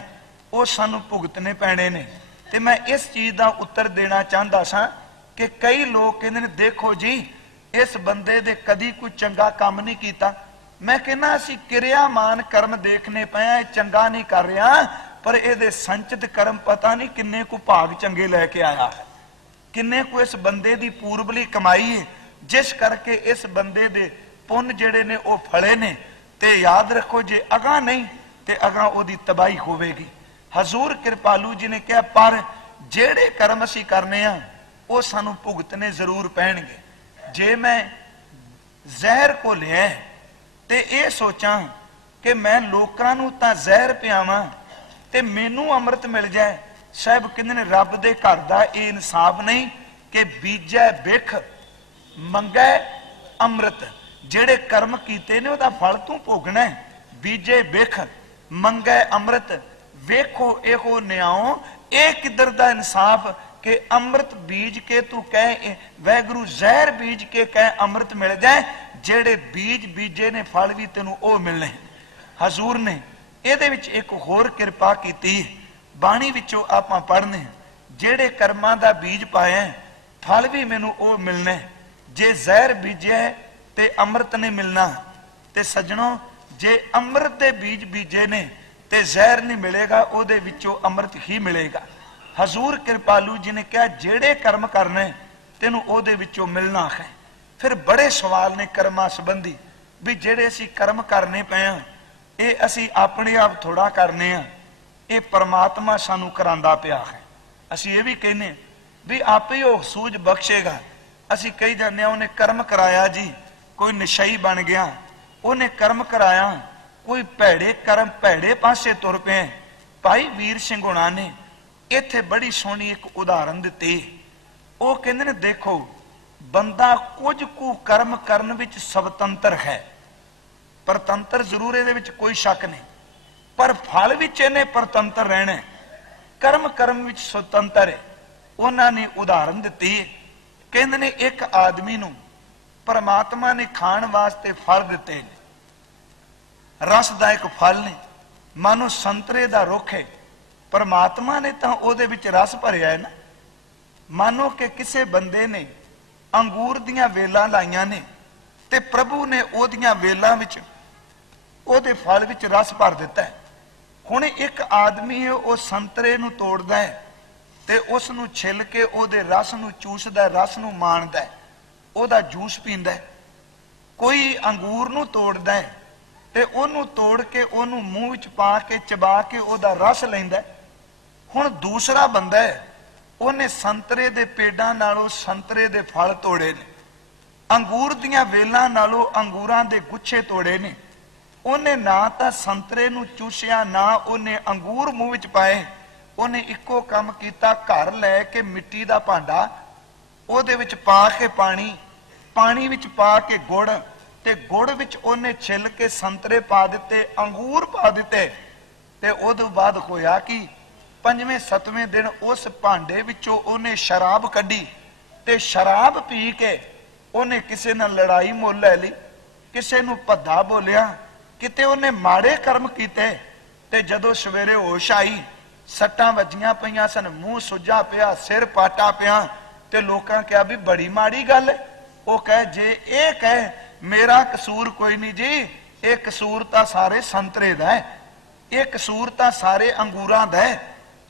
ਉਹ ਸਾਨੂੰ ਭੁਗਤਨੇ ਪੈਣੇ ਨੇ। ਤੇ ਮੈਂ ਇਸ ਚੀਜ਼ ਦਾ ਉੱਤਰ ਦੇਣਾ ਚਾਹੁੰਦਾ ਸਾਂ ਕਿ ਕਈ ਲੋਕ ਕਹਿੰਦੇ ਨੇ ਦੇਖੋ ਜੀ ਇਸ ਬੰਦੇ ਦੇ ਕਦੀ ਕੋਈ ਚੰਗਾ ਕੰਮ ਨਹੀਂ ਕੀਤਾ। ਮੈਂ ਕਹਿੰਦਾ ਅਸੀਂ ਕਿਰਿਆਮਾਨ ਕਰਮ ਦੇਖਨੇ ਪਏ ਆ, ਇਹ ਚੰਗਾ ਨਹੀਂ ਕਰ ਰਿਹਾ, ਪਰ ਇਹਦੇ ਸੰਚਿਤ ਕਰਮ ਪਤਾ ਨਹੀਂ ਕਿੰਨੇ ਕੁ ਭਾਗ ਚੰਗੇ ਲੈ ਕੇ ਆਇਆ ਹੈ, ਕਿੰਨੇ ਕੁ ਇਸ ਬੰਦੇ ਦੀ ਪੂਰਬਲੀ ਕਮਾਈ ਹੈ, ਜਿਸ ਕਰਕੇ ਇਸ ਬੰਦੇ ਦੇ ਪੁੰਨ ਜਿਹੜੇ ਨੇ ਉਹ ਫਲੇ ਨੇ। ਤੇ ਯਾਦ ਰੱਖੋ ਜੇ ਅਗਾਂਹ ਨਹੀਂ ਤੇ ਅਗਾਂਹ ਉਹਦੀ ਤਬਾਹੀ ਹੋਵੇਗੀ। ਹਜ਼ੂਰ ਕਿਰਪਾਲੂ ਜੀ ਨੇ ਕਿਹਾ ਪਰ ਜਿਹੜੇ ਕਰਮ ਅਸੀਂ ਕਰਨੇ ਆ ਉਹ ਸਾਨੂੰ ਭੁਗਤਨੇ ਜ਼ਰੂਰ ਪੈਣਗੇ। ਜੇ ਮੈਂ ਜ਼ਹਿਰ ਘੋਲਿਆ ਤੇ ਇਹ ਸੋਚਾਂ ਕਿ ਮੈਂ ਲੋਕਾਂ ਨੂੰ ਤਾਂ ਜ਼ਹਿਰ ਪਿਆਵਾਂ ਤੇ ਮੈਨੂੰ ਅੰਮ੍ਰਿਤ ਮਿਲ ਜਾਏ, ਸਾਹਿਬ ਕਹਿੰਦੇ ਨੇ ਰੱਬ ਦੇ ਘਰ ਦਾ ਇਹ ਇਨਸਾਫ ਨਹੀਂ ਕਿ ਬੀਜੈ ਬਿਖ ਮੰਗੈ ਅੰਮ੍ਰਿਤ। ਜਿਹੜੇ ਕਰਮ ਕੀਤੇ ਨੇ ਉਹਦਾ ਫਲ ਤੂੰ ਭੋਗਣਾ। ਬੀਜੇ ਬਿਖ ਮੰਗੈ ਅੰਮ੍ਰਿਤ, ਵੇਖੋ ਇਹੋ ਨਿਆਓ, ਇਹ ਕਿੱਧਰ ਦਾ ਇਨਸਾਫ ਕਿ ਅੰਮ੍ਰਿਤ ਬੀਜ ਕੇ ਤੂੰ ਕਹਿ ਵੈਗੁਰੂ ਜ਼ਹਿਰ ਬੀਜ ਕੇ ਕਹਿ ਅੰਮ੍ਰਿਤ ਮਿਲ ਜਾਏ। ਜਿਹੜੇ ਬੀਜ ਬੀਜੇ ਨੇ ਫਲ ਵੀ ਤੈਨੂੰ ਉਹ ਮਿਲਣੇ। ਹਜ਼ੂਰ ਨੇ ਇਹਦੇ ਵਿੱਚ ਇੱਕ ਹੋਰ ਕਿਰਪਾ ਕੀਤੀ, ਬਾਣੀ ਵਿੱਚੋਂ ਆਪਾਂ ਪੜ੍ਹਨੇ, ਜਿਹੜੇ ਕਰਮਾਂ ਦਾ ਬੀਜ ਪਾਇਆ ਫਲ ਵੀ ਮੈਨੂੰ ਉਹ ਮਿਲਣਾ। ਜੇ ਜ਼ਹਿਰ ਬੀਜਿਆ ਤੇ ਅੰਮ੍ਰਿਤ ਨੇ ਮਿਲਣਾ। ਤੇ ਸੱਜਣੋ ਜੇ ਅੰਮ੍ਰਿਤ ਦੇ ਬੀਜ ਬੀਜੇ ਨੇ ਤੇ ਜ਼ਹਿਰ ਨਹੀਂ ਮਿਲੇਗਾ, ਉਹਦੇ ਵਿੱਚੋਂ ਅੰਮ੍ਰਿਤ ਹੀ ਮਿਲੇਗਾ। ਹਜ਼ੂਰ ਕਿਰਪਾਲੂ ਜੀ ਨੇ ਕਿਹਾ ਜਿਹੜੇ ਕਰਮ ਕਰਨੇ ਤੈਨੂੰ ਉਹਦੇ ਵਿੱਚੋਂ ਮਿਲਣਾ ਹੈ। ਫਿਰ ਬੜੇ ਸਵਾਲ ਨੇ ਕਰਮਾਂ ਸੰਬੰਧੀ, ਵੀ ਜਿਹੜੇ ਅਸੀਂ ਕਰਮ ਕਰਨੇ ਪਏ ਆ ਇਹ ਅਸੀਂ ਆਪਣੇ ਆਪ ਥੋੜਾ ਕਰਨੇ ਆ, ਇਹ ਪਰਮਾਤਮਾ ਸਾਨੂੰ ਕਰਾਂਦਾ ਪਿਆ ਹੈ। ਅਸੀਂ ਇਹ ਵੀ ਕਹਿੰਨੇ ਵੀ ਆਪੇ ਉਹ ਸੂਝ ਬਖਸ਼ੇਗਾ। ਅਸੀਂ ਕਹੀ ਜਾਂਦੇ ਆ ਉਹਨੇ ਕਰਮ ਕਰਾਇਆ ਜੀ, ਕੋਈ ਨਸ਼ਈ ਬਣ ਗਿਆ, ਉਹਨੇ ਕਰਮ ਕਰਾਇਆ, ਕੋਈ ਭੈੜੇ ਕਰਮ ਭੈੜੇ ਪਾਸੇ ਤੁਰ ਪਏ। ਭਾਈ ਵੀਰ ਸਿੰਘ ਹੁਣਾਂ ਨੇ ਇੱਥੇ ਬੜੀ ਸੋਹਣੀ ਇੱਕ ਉਦਾਹਰਨ ਦਿੱਤੀ। ਉਹ ਕਹਿੰਦੇ ਨੇ ਦੇਖੋ ਬੰਦਾ ਕੁਝ ਕੁ ਕਰਮ ਕਰਨ ਵਿੱਚ ਸੁਤੰਤਰ ਹੈ, ਪਰਤੰਤਰ ਜ਼ਰੂਰ, ਇਹਦੇ ਵਿੱਚ ਕੋਈ ਸ਼ੱਕ ਨਹੀਂ, ਪਰ ਫਲ ਵਿੱਚ ਇਹਨੇ ਪਰਤੰਤਰ ਰਹਿਣਾ। ਕਰਮ ਕਰਮ ਵਿੱਚ ਸੁਤੰਤਰ ਹੈ। ਉਹਨਾਂ ਨੇ ਉਦਾਹਰਨ ਦਿੱਤੀ, ਕਹਿੰਦੇ ਨੇ ਇੱਕ ਆਦਮੀ ਨੂੰ ਪਰਮਾਤਮਾ ਨੇ ਖਾਣ ਵਾਸਤੇ ਫਲ ਦਿੱਤੇ ਨੇ, ਰਸਦਾਇਕ ਫਲ ਨੇ, ਮਾਨੋ ਸੰਤਰੇ ਦਾ ਰੁੱਖ ਹੈ, ਪਰਮਾਤਮਾ ਨੇ ਤਾਂ ਉਹਦੇ ਵਿੱਚ ਰਸ ਭਰਿਆ ਹੈ ਨਾ। ਮਾਨੋ ਕਿ ਕਿਸੇ ਬੰਦੇ ਨੇ ਅੰਗੂਰ ਦੀਆਂ ਵੇਲਾਂ ਲਾਈਆਂ ਨੇ ਤੇ ਪ੍ਰਭੂ ਨੇ ਉਹਦੀਆਂ ਵੇਲਾਂ ਵਿੱਚ ਉਹਦੇ ਫਲ ਵਿੱਚ ਰਸ ਭਰ ਦਿੱਤਾ ਹੈ। ਹੁਣ ਇੱਕ ਆਦਮੀ ਹੈ, ਉਹ ਸੰਤਰੇ ਨੂੰ ਤੋੜਦਾ ਹੈ ਤੇ ਉਸ ਨੂੰ ਛਿੱਲ ਕੇ ਉਹਦੇ ਰਸ ਨੂੰ ਚੂਸਦਾ, ਰਸ ਨੂੰ ਮਾਣਦਾ, ਉਹਦਾ ਜੂਸ ਪੀਂਦਾ। ਕੋਈ ਅੰਗੂਰ ਨੂੰ ਤੋੜਦਾ ਹੈ ਤੇ ਉਹਨੂੰ ਤੋੜ ਕੇ ਉਹਨੂੰ ਮੂੰਹ ਵਿੱਚ ਪਾ ਕੇ ਚਬਾ ਕੇ ਉਹਦਾ ਰਸ ਲੈਂਦਾ। ਹੁਣ ਦੂਸਰਾ ਬੰਦਾ ਹੈ, ਉਹਨੇ ਸੰਤਰੇ ਦੇ ਪੇਡਾਂ ਨਾਲੋਂ ਸੰਤਰੇ ਦੇ ਫਲ ਤੋੜੇ ਨੇ, ਅੰਗੂਰ ਦੀਆਂ ਵੇਲਾਂ ਨਾਲੋਂ ਅੰਗੂਰਾਂ ਦੇ ਗੁੱਛੇ ਤੋੜੇ ਨੇ। ਉਹਨੇ ਨਾ ਤਾਂ ਸੰਤਰੇ ਨੂੰ ਚੂਸਿਆ, ਨਾ ਉਹਨੇ ਅੰਗੂਰ ਮੂੰਹ ਵਿੱਚ ਪਾਏ, ਉਹਨੇ ਇੱਕੋ ਕੰਮ ਕੀਤਾ, ਘਰ ਲੈ ਕੇ ਮਿੱਟੀ ਦਾ ਭਾਂਡਾ, ਉਹਦੇ ਵਿੱਚ ਪਾ ਕੇ ਪਾਣੀ ਵਿੱਚ ਪਾ ਕੇ ਗੁੜ, ਤੇ ਗੁੜ ਵਿੱਚ ਉਹਨੇ ਛਿੱਲ ਕੇ ਸੰਤਰੇ ਪਾ ਦਿੱਤੇ, ਅੰਗੂਰ ਪਾ ਦਿੱਤੇ। ਤੇ ਉਹਦੇ ਬਾਅਦ ਹੋਇਆ ਕਿ 5ਵੇਂ 7ਵੇਂ ਦਿਨ ਉਸ ਭਾਂਡੇ ਵਿੱਚੋਂ ਉਹਨੇ ਸ਼ਰਾਬ ਕੱਢੀ, ਤੇ ਸ਼ਰਾਬ ਪੀ ਕੇ ਉਹਨੇ ਕਿਸੇ ਨਾਲ ਲੜਾਈ ਮੁੱਲ ਲੈ ਲਈ, ਕਿਸੇ ਨੂੰ ਭੱਦਾ ਬੋਲਿਆ, ਕਿਤੇ ਉਹਨੇ ਮਾੜੇ ਕਰਮ ਕੀਤੇ। ਤੇ ਜਦੋਂ ਸਵੇਰੇ ਹੋਸ਼ ਆਈ, ਸੱਟਾਂ ਵੱਜੀਆਂ ਪਈਆਂ ਸਨ, ਮੂੰਹ ਸੁੱਜਾ ਪਿਆ, ਸਿਰ ਪਾਟਾ ਪਿਆ, ਤੇ ਲੋਕਾਂ ਕਿਹਾ ਵੀ ਬੜੀ ਮਾੜੀ ਗੱਲ ਹੈ। ਉਹ ਕਹੇ ਜੇ ਇਹ ਕਹੇ ਮੇਰਾ ਕਸੂਰ ਕੋਈ ਨਹੀਂ ਜੀ, ਇਹ ਕਸੂਰ ਤਾਂ ਸਾਰੇ ਸੰਤਰੇ ਦਾ ਹੈ, ਇਹ ਕਸੂਰ ਤਾਂ ਸਾਰੇ ਅੰਗੂਰਾਂ ਦਾ ਹੈ,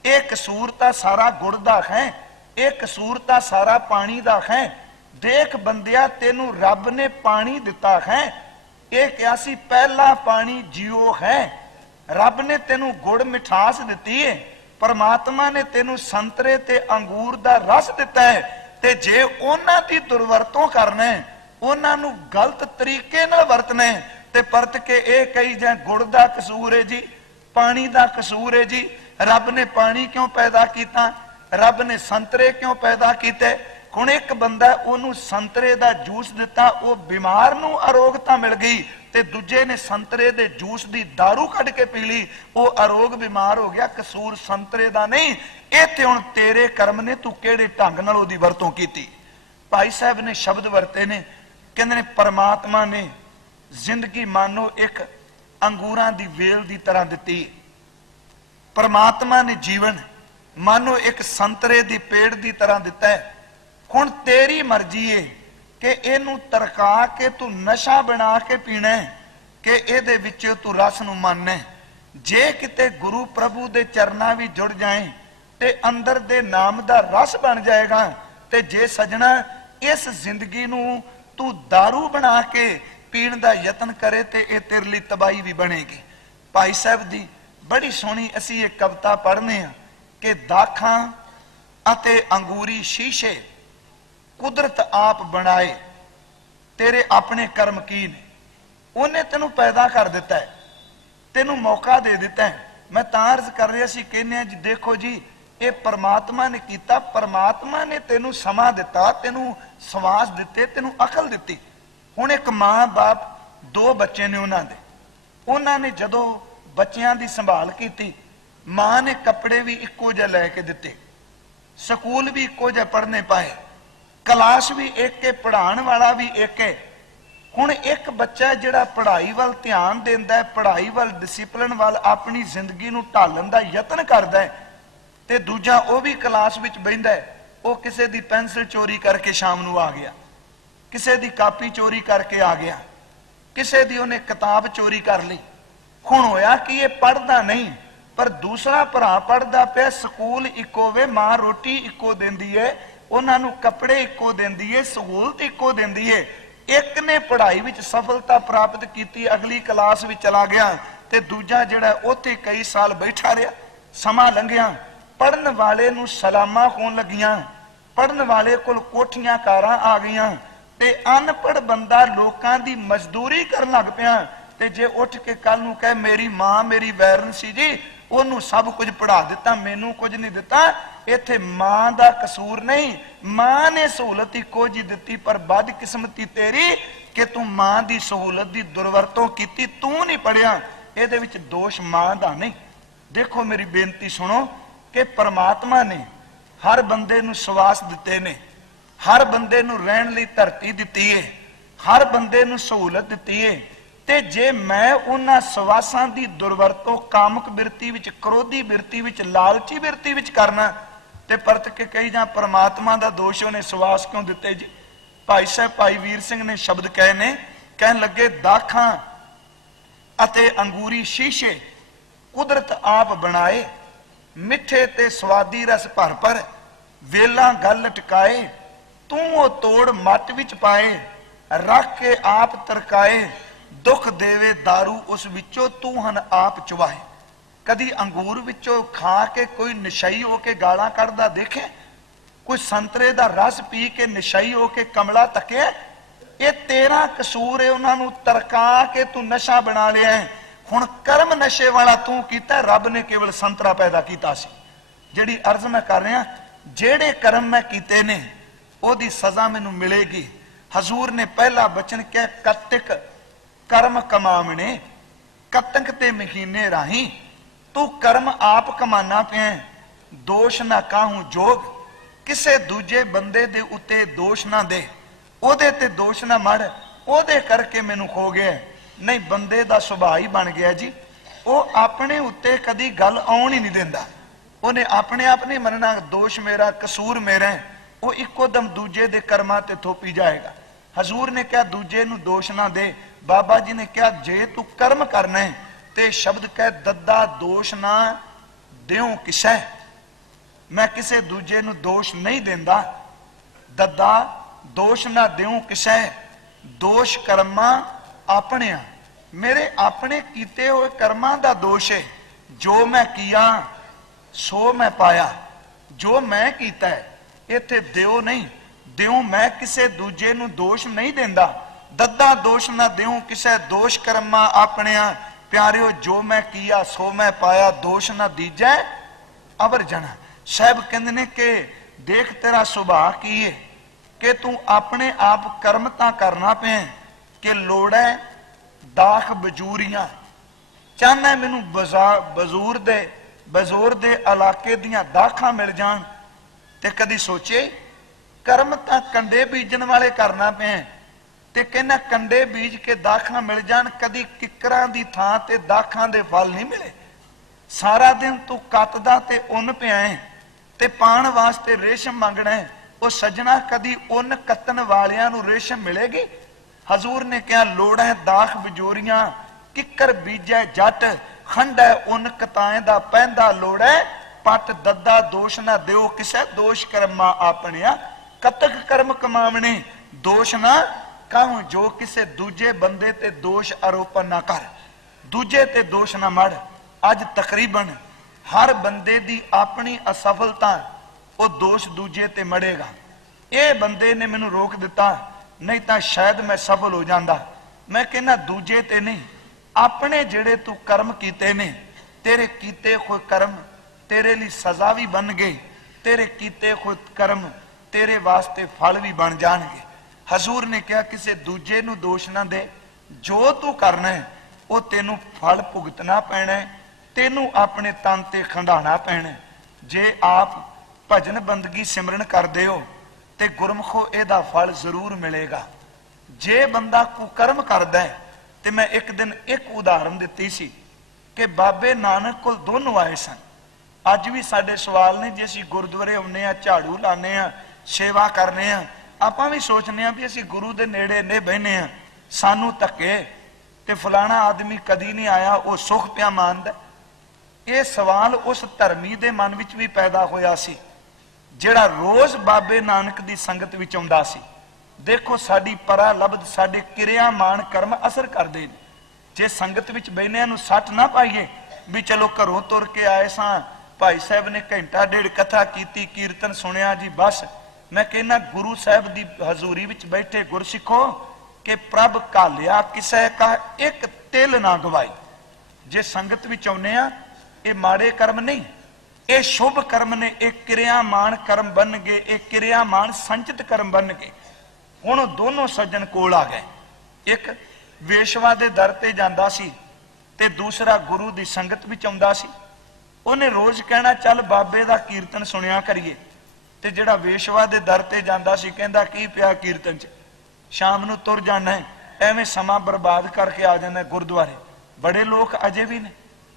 ਇਹ ਕਸੂਰ ਤਾਂ ਸਾਰਾ ਗੁੜ ਦਾ ਹੈ, ਇਹ ਕਸੂਰ ਤਾਂ ਸਾਰਾ ਪਾਣੀ ਦਾ ਹੈ। ਦੇਖ ਬੰਦਿਆ, ਤੈਨੂੰ ਰੱਬ ਨੇ ਪਾਣੀ ਦਿੱਤਾ ਹੈ, ਇਹ ਕਿਹਾ ਸੀ ਪਹਿਲਾ ਪਾਣੀ ਜੀਓ ਹੈ। ਰੱਬ ਨੇ ਤੈਨੂੰ ਗੁੜ ਮਿਠਾਸ ਦਿੱਤੀ ਹੈ, ਪਰਮਾਤਮਾ ਨੇ ਤੈਨੂੰ ਸੰਤਰੇ ਤੇ ਅੰਗੂਰ ਦਾ ਰਸ ਦਿੱਤਾ ਹੈ। ਤੇ ਜੇ ਉਹਨਾਂ ਦੀ ਦੁਰਵਰਤੋਂ ਕਰਨਾ, ਉਹਨਾਂ ਨੂੰ ਗਲਤ ਤਰੀਕੇ ਨਾਲ ਵਰਤਣਾ, ਤੇ ਪਰਤ ਕੇ ਇਹ ਕਹੀ ਜਾਂ ਗੁੜ ਦਾ ਕਸੂਰ ਹੈ ਜੀ, ਪਾਣੀ ਦਾ ਕਸੂਰ ਹੈ ਜੀ, ਰੱਬ ਨੇ ਪਾਣੀ ਕਿਉਂ ਪੈਦਾ ਕੀਤਾ, ਰੱਬ ਨੇ ਸੰਤਰੇ ਕਿਉਂ ਪੈਦਾ ਕੀਤੇ। ਹੁਣ ਇੱਕ ਬੰਦਾ ਉਹਨੂੰ ਸੰਤਰੇ ਦਾ ਜੂਸ ਦਿੱਤਾ, ਉਹ ਬਿਮਾਰ ਨੂੰ ਅਰੋਗਤਾ ਮਿਲ ਗਈ, ਤੇ ਦੂਜੇ ਨੇ ਸੰਤਰੇ ਦੇ ਜੂਸ ਦੀ दारू ਕੱਢ ਕੇ ਪੀ ਲਈ, ਉਹ ਅਰੋਗ ਬਿਮਾਰ ਹੋ ਗਿਆ। ਕਸੂਰ ਸੰਤਰੇ ਦਾ ਨਹੀਂ, ਇੱਥੇ ਹੁਣ ਤੇਰੇ ਕਰਮ ਨੇ, ਤੂੰ ਕਿਹੜੇ ਢੰਗ ਨਾਲ ਉਹਦੀ ਵਰਤੋਂ ਕੀਤੀ। ਭਾਈ ਸਾਹਿਬ ਨੇ ਸ਼ਬਦ ਵਰਤੇ ਨੇ, ਕਹਿੰਦੇ ਨੇ ਪਰਮਾਤਮਾ ਨੇ ਜ਼ਿੰਦਗੀ ਮਾਨੋ ਇੱਕ ਅੰਗੂਰਾਂ ਦੀ ਵੇਲ ਦੀ ਤਰ੍ਹਾਂ ਦਿੱਤੀ, ਪਰਮਾਤਮਾ ਨੇ ਜੀਵਨ ਮਾਨੋ ਇੱਕ ਸੰਤਰੇ ਦੀ ਪੇੜ ਦੀ ਤਰ੍ਹਾਂ ਦਿੱਤਾ ਹੈ। ਹੁਣ ਤੇਰੀ ਮਰਜ਼ੀ ਏ ਕਿ ਇਹਨੂੰ ਤਰਕਾ ਕੇ ਤੂੰ ਨਸ਼ਾ ਬਣਾ ਕੇ ਪੀਣਾ ਹੈ, ਕਿ ਇਹਦੇ ਵਿੱਚ ਤੂੰ ਰਸ ਨੂੰ ਮੰਨਣਾ। ਜੇ ਕਿਤੇ ਗੁਰੂ ਪ੍ਰਭੂ ਦੇ ਚਰਨਾਂ ਵੀ ਜੁੜ ਜਾਏ ਤੇ ਅੰਦਰ ਦੇ ਨਾਮ ਦਾ ਰਸ ਬਣ ਜਾਏਗਾ। ਤੇ ਜੇ ਸਜਣਾ ਇਸ ਜ਼ਿੰਦਗੀ ਨੂੰ ਤੂੰ दारू ਬਣਾ ਕੇ ਪੀਣ ਦਾ ਯਤਨ ਕਰੇ, ਤੇ ਇਹ ਤੇਰੇ ਲਈ ਤਬਾਹੀ ਵੀ ਬਣੇਗੀ। ਭਾਈ ਸਾਹਿਬ ਦੀ ਬੜੀ ਸੋਹਣੀ ਅਸੀਂ ਇਹ ਕਵਿਤਾ ਪੜ੍ਹਨੇ ਆ ਕਿ ਦਾਖਾਂ ਅਤੇ ਅੰਗੂਰੀ ਸ਼ੀਸ਼ੇ ਕੁਦਰਤ ਆਪ ਬਣਾਏ, ਤੇਰੇ ਆਪਣੇ ਕਰਮ ਕੀ ਨੇ। ਉਹਨੇ ਤੈਨੂੰ ਪੈਦਾ ਕਰ ਦਿੱਤਾ ਹੈ, ਤੈਨੂੰ ਮੌਕਾ ਦੇ ਦਿੱਤਾ ਹੈ। ਮੈਂ ਤਾਂ ਅਰਜ਼ ਕਰ ਰਿਹਾ ਸੀ, ਕਹਿੰਦੇ ਆ ਜੀ ਦੇਖੋ ਜੀ, ਇਹ ਪਰਮਾਤਮਾ ਨੇ ਕੀਤਾ, ਪਰਮਾਤਮਾ ਨੇ ਤੈਨੂੰ ਸਮਾਂ ਦਿੱਤਾ, ਤੈਨੂੰ ਸਵਾਸ ਦਿੱਤੇ, ਤੈਨੂੰ ਅਕਲ ਦਿੱਤੀ। ਹੁਣ ਇੱਕ ਮਾਂ ਬਾਪ, 2 ਬੱਚੇ ਨੇ ਉਹਨਾਂ ਨੇ ਜਦੋਂ ਬੱਚਿਆਂ ਦੀ ਸੰਭਾਲ ਕੀਤੀ, ਮਾਂ ਨੇ ਕੱਪੜੇ ਵੀ ਇੱਕੋ ਜਿਹੇ ਲੈ ਕੇ ਦਿੱਤੇ, ਸਕੂਲ ਵੀ ਇੱਕੋ ਜਿਹੇ ਪੜ੍ਹਨੇ ਪਾਏ, ਕਲਾਸ ਵੀ ਇੱਕ ਹੈ, ਪੜ੍ਹਾਉਣ ਵਾਲਾ ਵੀ ਇੱਕ ਹੈ। ਹੁਣ ਇੱਕ ਬੱਚਾ ਜਿਹੜਾ ਪੜ੍ਹਾਈ ਵੱਲ ਧਿਆਨ ਦਿੰਦਾ ਹੈ, ਪੜ੍ਹਾਈ ਵੱਲ, ਡਿਸਿਪਲਿਨ ਵੱਲ ਆਪਣੀ ਜ਼ਿੰਦਗੀ ਨੂੰ ਢਾਲਣ ਦਾ ਯਤਨ ਕਰਦਾ ਹੈ, ਤੇ ਦੂਜਾ ਉਹ ਵੀ ਕਲਾਸ ਵਿੱਚ ਬਹਿੰਦਾ ਹੈ, ਉਹ ਕਿਸੇ ਦੀ ਪੈਨਸਲ ਚੋਰੀ ਕਰਕੇ ਸ਼ਾਮ ਨੂੰ ਆ ਗਿਆ, ਕਿਸੇ ਦੀ ਕਾਪੀ ਚੋਰੀ ਕਰਕੇ ਆ ਗਿਆ, ਕਿਸੇ ਦੀ ਉਹਨੇ ਕਿਤਾਬ ਚੋਰੀ ਕਰ ਲਈ। ਹੁਣ ਹੋਇਆ ਕਿ ਇਹ ਪੜ੍ਹਦਾ ਨਹੀਂ, ਪਰ ਦੂਸਰਾ ਭਰਾ ਪੜ੍ਹਦਾ ਪਿਆ। ਸਕੂਲ ਇੱਕੋ ਵੇ, ਮਾਂ ਰੋਟੀ ਇੱਕੋ ਦਿੰਦੀ ਹੈ, ਉਹਨਾਂ ਨੂੰ ਕੱਪੜੇ ਇੱਕੋ ਦਿੰਦੀ ਹੈ, ਸਹੂਲਤ ਇੱਕੋ ਦਿੰਦੀ ਹੈ। ਇੱਕ ਨੇ ਪੜ੍ਹਾਈ ਵਿੱਚ ਸਫਲਤਾ ਪ੍ਰਾਪਤ ਕੀਤੀ, ਅਗਲੀ ਕਲਾਸ ਵਿੱਚ ਚਲਾ ਗਿਆ, ਤੇ ਦੂਜਾ ਜਿਹੜਾ ਉੱਥੇ ਕਈ ਸਾਲ ਬੈਠਾ ਰਿਹਾ। ਸਮਾਂ ਲੰਘਿਆ, ਪੜ੍ਹਨ ਵਾਲੇ ਨੂੰ ਸਲਾਮਾਂ ਹੋਣ ਲੱਗੀਆਂ, ਪੜ੍ਹਨ ਵਾਲੇ ਕੋਲ ਕੋਠੀਆਂ ਕਾਰਾਂ ਆ ਗਈਆਂ, ਤੇ ਅਨਪੜ੍ਹ ਬੰਦਾ ਲੋਕਾਂ ਦੀ ਮਜ਼ਦੂਰੀ ਕਰਨ ਲੱਗ ਪਿਆ। ਤੇ ਜੇ ਉੱਠ ਕੇ ਕੱਲ ਨੂੰ ਕਹੇ ਮੇਰੀ ਮਾਂ ਮੇਰੀ ਵੈਰਨ ਸੀ ਜੀ, ਉਹਨੂੰ ਸਭ ਕੁਝ ਪੜ੍ਹਾ ਦਿੱਤਾ, ਮੈਨੂੰ ਕੁਝ ਨਹੀਂ ਦਿੱਤਾ, ਇੱਥੇ ਮਾਂ ਦਾ ਕਸੂਰ ਨਹੀਂ, ਮਾਂ ਨੇ ਸਹੂਲਤ ਇੱਕੋ ਜਿਹੀ ਦਿੱਤੀ, ਪਰ ਬਦਕਿਸਮਤੀ ਤੇਰੀ ਕਿ ਤੂੰ ਮਾਂ ਦੀ ਸਹੂਲਤ ਦੀ ਦੁਰਵਰਤੋਂ ਕੀਤੀ, ਤੂੰ ਨਹੀਂ ਪੜ੍ਹਿਆ। ਇਹਦੇ ਵਿੱਚ ਦੋਸ਼ ਮਾਂ ਦਾ ਨਹੀਂ। ਦੇਖੋ ਮੇਰੀ ਬੇਨਤੀ ਸੁਣੋ ਕਿ ਪਰਮਾਤਮਾ ਨੇ ਹਰ ਬੰਦੇ ਨੂੰ ਸਵਾਸ ਦਿੱਤੇ ਨੇ, ਹਰ ਬੰਦੇ ਨੂੰ ਰਹਿਣ ਲਈ ਧਰਤੀ ਦਿੱਤੀ ਹੈ, ਹਰ ਬੰਦੇ ਨੂੰ ਸਹੂਲਤ ਦਿੱਤੀ ਹੈ। ਤੇ ਜੇ ਮੈਂ ਉਹਨਾਂ ਸਵਾਸਾਂ ਦੀ ਦੁਰਵਰਤੋਂ ਕਾਮਕ ਬਿਰਤੀ ਵਿੱਚ, ਕ੍ਰੋਧੀ ਬਿਰਤੀ ਵਿੱਚ, ਲਾਲਚੀ ਬਿਰਤੀ ਵਿੱਚ ਕਰਨਾ, ਤੇ ਪਰਤ ਕੇ ਕਹੀ ਜਾਂ ਪਰਮਾਤਮਾ ਦਾ ਦੋਸ਼, ਉਹਨੇ ਸਵਾਸ ਕਿਉਂ ਦਿੱਤੇ ਜੀ। ਭਾਈ ਸਾਹਿਬ ਭਾਈ ਵੀਰ ਸਿੰਘ ਨੇ ਸ਼ਬਦ ਕਹੇ ਨੇ, ਕਹਿਣ ਲੱਗੇ ਦਾਖਾਂ ਅਤੇ ਅੰਗੂਰੀ ਸ਼ੀਸ਼ੇ ਕੁਦਰਤ ਆਪ ਬਣਾਏ, ਮਿੱਠੇ ਤੇ ਸਵਾਦੀ ਰਸ ਭਰ ਭਰ ਵੇਲਾਂ ਗੱਲ ਲਟਕਾਏ, ਤੂੰ ਉਹ ਤੋੜ ਮੱਟ ਵਿੱਚ ਪਾਏ, ਰੱਖ ਕੇ ਆਪ ਤਰਕਾਏ, ਦੁੱਖ ਦੇਵੇ दारू ਉਸ ਵਿੱਚੋਂ ਤੂੰ ਹਨ ਆਪ ਚੁਵਾਏ। ਕਦੀ ਅੰਗੂਰ ਵਿੱਚੋਂ ਖਾ ਕੇ ਕੋਈ ਨਸ਼ਈ ਹੋ ਕੇ ਗਾਲਾਂ ਕੱਢਦਾ ਦੇਖਿਆ? ਕੋਈ ਸੰਤਰੇ ਦਾ ਰਸ ਪੀ ਕੇ ਨਸ਼ਈ ਹੋ ਕੇ ਕਮਲਾ ਤੱਕਿਆ? ਇਹ ਤੇਰਾ ਕਸੂਰ ਹੈ, ਉਹਨਾਂ ਨੂੰ ਤਰਕਾ ਕੇ ਤੂੰ ਨਸ਼ਾ ਬਣਾ ਲਿਆ। ਹੁਣ ਕਰਮ ਨਸ਼ੇ ਵਾਲਾ ਤੂੰ ਕੀਤਾ, ਰੱਬ ਨੇ ਕੇਵਲ ਸੰਤਰਾ ਪੈਦਾ ਕੀਤਾ ਸੀ। ਜਿਹੜੀ ਅਰਜ਼ ਮੈਂ ਕਰ ਰਿਹਾ, ਜਿਹੜੇ ਕਰਮ ਮੈਂ ਕੀਤੇ ਨੇ ਉਹਦੀ ਸਜ਼ਾ ਮੈਨੂੰ ਮਿਲੇਗੀ। ਹਜ਼ੂਰ ਨੇ ਪਹਿਲਾ ਬਚਨ ਕਿਹਾ, ਕੱਤਿਕ ਕਰਮ ਕਮਾਵਣੇ, ਕੱਤਕ ਤੇ ਮਹੀਨੇ ਰਾਹੀਂ ਤੂੰ ਕਰਮ ਆਪ ਕਮਾਨਾ ਪਿਆ, ਦੋਸ਼ ਨਾ ਕਾਹੂ ਜੋਗ, ਕਿਸੇ ਦੂਜੇ ਬੰਦੇ ਦੇ ਉੱਤੇ ਦੋਸ਼ ਨਾ ਦੇ, ਉਹਦੇ ਤੇ ਦੋਸ਼ ਨਾ ਮੜ, ਉਹਦੇ ਕਰਕੇ ਮੈਨੂੰ ਖੋ ਗਿਆ। ਨਹੀਂ, ਬੰਦੇ ਦਾ ਸੁਭਾਅ ਹੀ ਬਣ ਗਿਆ ਜੀ, ਉਹ ਆਪਣੇ ਉੱਤੇ ਕਦੀ ਗੱਲ ਆਉਣ ਹੀ ਨਹੀਂ ਦਿੰਦਾ। ਉਹਨੇ ਆਪਣੇ ਆਪ ਨਹੀਂ ਮੰਨਣਾ ਦੋਸ਼ ਮੇਰਾ, ਕਸੂਰ ਮੇਰਾ, ਉਹ ਇੱਕੋ ਦਮ ਦੂਜੇ ਦੇ ਕਰਮਾਂ ਤੇ ਥੋਪੀ ਜਾਏਗਾ। ਹਜ਼ੂਰ ਨੇ ਕਿਹਾ ਦੂਜੇ ਨੂੰ ਦੋਸ਼ ਨਾ ਦੇ। ਬਾਬਾ ਜੀ ਨੇ ਕਿਹਾ ਜੇ ਤੂੰ ਕਰਮ ਕਰਨਾ ਹੈ ਤੇ ਸ਼ਬਦ ਕਹਿ, ਦੱਦਾ ਦੋਸ਼ ਨਾ ਦਿਉ ਕਿਸੈ, ਮੈਂ ਕਿਸੇ ਦੂਜੇ ਨੂੰ ਦੋਸ਼ ਨਹੀਂ ਦਿੰਦਾ। ਦੱਦਾ ਦੋਸ਼ ਨਾ ਦਿਉ ਕਿਸੈ, ਦੋਸ਼ ਕਰਮਾਂ ਆਪਣਿਆਂ, ਮੇਰੇ ਆਪਣੇ ਕੀਤੇ ਹੋਏ ਕਰਮਾਂ ਦਾ ਦੋਸ਼ ਹੈ। ਜੋ ਮੈਂ ਕੀਆ ਸੋ ਮੈਂ ਪਾਇਆ, ਜੋ ਮੈਂ ਕੀਤਾ ਹੈ ਇੱਥੇ ਦਿਓ ਨਹੀਂ, ਦਿਉ ਮੈਂ ਕਿਸੇ ਦੂਜੇ ਨੂੰ ਦੋਸ਼ ਨਹੀਂ ਦਿੰਦਾ। ਦੱਦਾ ਦੋਸ਼ ਨਾ ਦਿਉ ਕਿਸੇ, ਦੋਸ਼ ਕਰਮਾਂ ਆਪਣਿਆਂ। ਪਿਆਰਿਓ, ਜੋ ਮੈਂ ਕੀਆ ਸੋ ਮੈਂ ਪਾਇਆ, ਦੋਸ਼ ਨਾ ਦੀਜੈ ਅਵਰ ਜਣਾ। ਸਾਹਿਬ ਕਹਿੰਦੇ ਨੇ ਕਿ ਦੇਖ ਤੇਰਾ ਸੁਭਾਅ ਕੀ ਹੈ ਕਿ ਤੂੰ ਆਪਣੇ ਆਪ ਕਰਮ ਤਾਂ ਕਰਨਾ ਪਿਆ ਕਿ ਲੋੜ ਹੈ ਦਾਖ ਬਜੂਰੀਆਂ, ਚਾਹਨਾ ਮੈਨੂੰ ਬਜ਼ੂਰ ਦੇ ਇਲਾਕੇ ਦੀਆਂ ਦਾਖਾਂ ਮਿਲ ਜਾਣ। ਤੇ ਕਦੀ ਸੋਚੇ ਕਰਮ ਤਾਂ ਕੰਡੇ ਬੀਜਣ ਵਾਲੇ ਕਰਨਾ ਪਿਆ ਤੇ ਕਹਿੰਦਾ ਕੰਡੇ ਬੀਜ ਕੇ ਦਾਖਾਂ ਮਿਲ ਜਾਣ। ਕਦੀ ਕਿੱਕਰਾਂ ਦੀ ਥਾਂ ਤੇ ਦਾਖਾਂ ਦੇ ਫਲ ਨਹੀਂ ਮਿਲੇ। ਸਾਰਾ ਦਿਨ ਤੂੰ ਕੱਤਦਾ ਤੇ ਉੱਨ ਪਿਆ ਹੈ ਤੇ ਪਾਣ ਵਾਸਤੇ ਰੇਸ਼ਮ ਮੰਗਣਾ ਹੈ। ਉਹ ਸੱਜਣਾ, ਕਦੀ ਉੱਨ ਕੱਤਣ ਵਾਲਿਆਂ ਨੂੰ ਰੇਸ਼ਮ ਮਿਲੇਗੀ? ਹਜ਼ੂਰ ਨੇ ਕਿਹਾ ਲੋੜ ਹੈ ਦਾਖ ਬਜੋਰੀਆਂ, ਕਿੱਕਰ ਬੀਜੈ ਜੱਟ, ਖੰਡਾ ਉੱਨ ਕਤਾਏ ਦਾ ਪਹਿੰਦਾ ਲੋੜ ਹੈ ਪੱਟ। ਦੱਦਾ ਦੋਸ਼ ਨਾ ਦਿਓ ਕਿਸੇ, ਦੋਸ਼ ਕਰਮਾਂ ਆਪਣਿਆ। ਕਤਕ ਕਰਮ ਕਮਾਵਣੇ, ਦੋਸ਼ ਨਾ ਕਾਹੂ ਜੋ, ਕਿਸੇ ਦੂਜੇ ਬੰਦੇ ਤੇ ਦੋਸ਼ ਆਰੋਪਣ ਨਾ ਕਰ, ਦੂਜੇ ਤੇ ਦੋਸ਼ ਨਾ ਮੜ। ਅੱਜ ਤਕਰੀਬਨ ਹਰ ਬੰਦੇ ਦੀ ਆਪਣੀ ਅਸਫਲਤਾ, ਉਹ ਦੋਸ਼ ਦੂਜੇ ਤੇ ਮੜੇਗਾ। ਇਹ ਬੰਦੇ ਨੇ ਮੈਨੂੰ ਰੋਕ ਦਿੱਤਾ, ਨਹੀਂ ਤਾਂ ਸ਼ਾਇਦ ਮੈਂ ਸਫਲ ਹੋ ਜਾਂਦਾ। ਮੈਂ ਕਹਿੰਦਾ ਦੂਜੇ ਤੇ ਨਹੀਂ, ਆਪਣੇ ਜਿਹੜੇ ਤੂੰ ਕਰਮ ਕੀਤੇ ਨੇ, ਤੇਰੇ ਕੀਤੇ ਹੋਏ ਕਰਮ ਤੇਰੇ ਲਈ ਸਜ਼ਾ ਵੀ ਬਣ ਗਏ, ਤੇਰੇ ਕੀਤੇ ਹੋਏ ਕਰਮ ਤੇਰੇ ਵਾਸਤੇ ਫਲ ਵੀ ਬਣ ਜਾਣਗੇ। ਹਜ਼ੂਰ ਨੇ ਕਿਹਾ ਕਿਸੇ ਦੂਜੇ ਨੂੰ ਦੋਸ਼ ਨਾ ਦੇ, ਜੋ ਤੂੰ ਕਰਨਾ ਹੈ ਉਹ ਤੈਨੂੰ ਫਲ ਭੁਗਤਣਾ ਪੈਣਾ ਹੈ, ਤੈਨੂੰ ਆਪਣੇ ਤਨ ਤੇ ਖੰਡਾਣਾ ਪੈਣਾ। ਜੇ ਆਪ ਭਜਨ ਬੰਦਗੀ ਸਿਮਰਨ ਕਰਦੇ ਹੋ ਤੇ ਗੁਰਮਖੋ ਇਹਦਾ ਫਲ ਜ਼ਰੂਰ ਮਿਲੇਗਾ। ਜੇ ਬੰਦਾ ਕੁਕਰਮ ਕਰਦਾ ਹੈ, ਤੇ ਮੈਂ ਇੱਕ ਦਿਨ ਇੱਕ ਉਦਾਹਰਨ ਦਿੱਤੀ ਸੀ ਕਿ ਬਾਬੇ ਨਾਨਕ ਕੋਲ ਦੋਨੋਂ ਆਏ ਸਨ। ਅੱਜ ਵੀ ਸਾਡੇ ਸਵਾਲ ਨੇ, ਜੇ ਅਸੀਂ ਗੁਰਦੁਆਰੇ ਆਉਂਦੇ ਆ, ਝਾੜੂ ਲਾਉਂਦੇ ਆ, ਸੇਵਾ ਕਰਨੇ ਆ, ਆਪਾਂ ਵੀ ਸੋਚਨੇ ਆ ਵੀ ਅਸੀਂ ਗੁਰੂ ਦੇ ਨੇੜੇ ਨੇ ਬਹਿਨੇ ਆ, ਸਾਨੂੰ ਧੱਕੇ ਤੇ ਫਲਾਣਾ ਆਦਮੀ ਕਦੀ ਨਹੀਂ ਆਇਆ, ਉਹ ਸੁਖ ਪਿਆ ਮੰਨਦਾ। ਇਹ ਸਵਾਲ ਉਸ ਧਰਮੀ ਦੇ ਮਨ ਵਿੱਚ ਵੀ ਪੈਦਾ ਹੋਇਆ ਸੀ ਜਿਹੜਾ ਰੋਜ਼ ਬਾਬੇ ਨਾਨਕ ਦੀ ਸੰਗਤ ਵਿੱਚ ਆਉਂਦਾ ਸੀ। ਦੇਖੋ ਸਾਡੀ ਪਰਾ ਲਬਦ, ਸਾਡੇ ਕਿਰਿਆ ਮਾਨ ਕਰਮ ਅਸਰ ਕਰਦੇ ਨੇ। ਜੇ ਸੰਗਤ ਵਿੱਚ ਬੈਨਿਆਂ ਨੂੰ ਸੱਟ ਨਾ ਪਾਈਏ ਵੀ ਚਲੋ ਘਰੋਂ ਤੁਰ ਕੇ ਆਏ ਸਾਂ, ਭਾਈ ਸਾਹਿਬ ਨੇ ਘੰਟਾ ਡੇਢ ਕਥਾ ਕੀਤੀ, ਕੀਰਤਨ ਸੁਣਿਆ ਜੀ, ਬਸ। ਮੈਂ ਕਹਿੰਦਾ ਗੁਰੂ ਸਾਹਿਬ ਦੀ ਹਜ਼ੂਰੀ ਵਿੱਚ ਬੈਠੇ ਗੁਰਸਿੱਖੋ ਕਿ ਪ੍ਰਭ ਘਾਲਿਆ ਕਿਸੇ ਕਾ ਇੱਕ ਤਿਲ ਨਾ ਗਵਾਈ। ਜੇ ਸੰਗਤ ਵਿੱਚ ਆਉਨੇ ਆ, ਇਹ ਮਾੜੇ ਕਰਮ ਨਹੀਂ, ਇਹ ਸ਼ੁਭ ਕਰਮ ਨੇ, ਇਹ ਕਿਰਿਆਮਾਨ ਕਰਮ ਬਣ ਗਏ, ਇਹ ਕਿਰਿਆਮਾਨ ਸੰਚਿਤ ਕਰਮ ਬਣ ਗਏ। ਹੁਣ ਉਹ ਦੋਨੋਂ ਸੱਜਣ ਕੋਲ ਆ ਗਏ। ਇੱਕ ਵੇਸ਼ਵਾ ਦੇ ਦਰ ਤੇ ਜਾਂਦਾ ਸੀ ਤੇ ਦੂਸਰਾ ਗੁਰੂ ਦੀ ਸੰਗਤ ਵਿੱਚ ਆਉਂਦਾ ਸੀ। ਉਹਨੇ ਰੋਜ਼ ਕਹਿਣਾ ਚੱਲ ਬਾਬੇ ਦਾ ਕੀਰਤਨ ਸੁਣਿਆ ਕਰੀਏ, ਤੇ ਜਿਹੜਾ ਵੇਸ਼ਵਾ ਦੇ ਦਰ ਤੇ ਜਾਂਦਾ ਸੀ ਕਹਿੰਦਾ ਕੀ ਪਿਆ ਕੀਰਤਨ ਚ, ਸ਼ਾਮ ਨੂੰ ਤੁਰ ਜਾਣਾ, ਐਵੇਂ ਸਮਾਂ ਬਰਬਾਦ ਕਰਕੇ ਆ ਜਾਂਦਾ ਗੁਰਦੁਆਰੇ। ਬੜੇ ਲੋਕ ਅਜੇ ਵੀ ਨੇ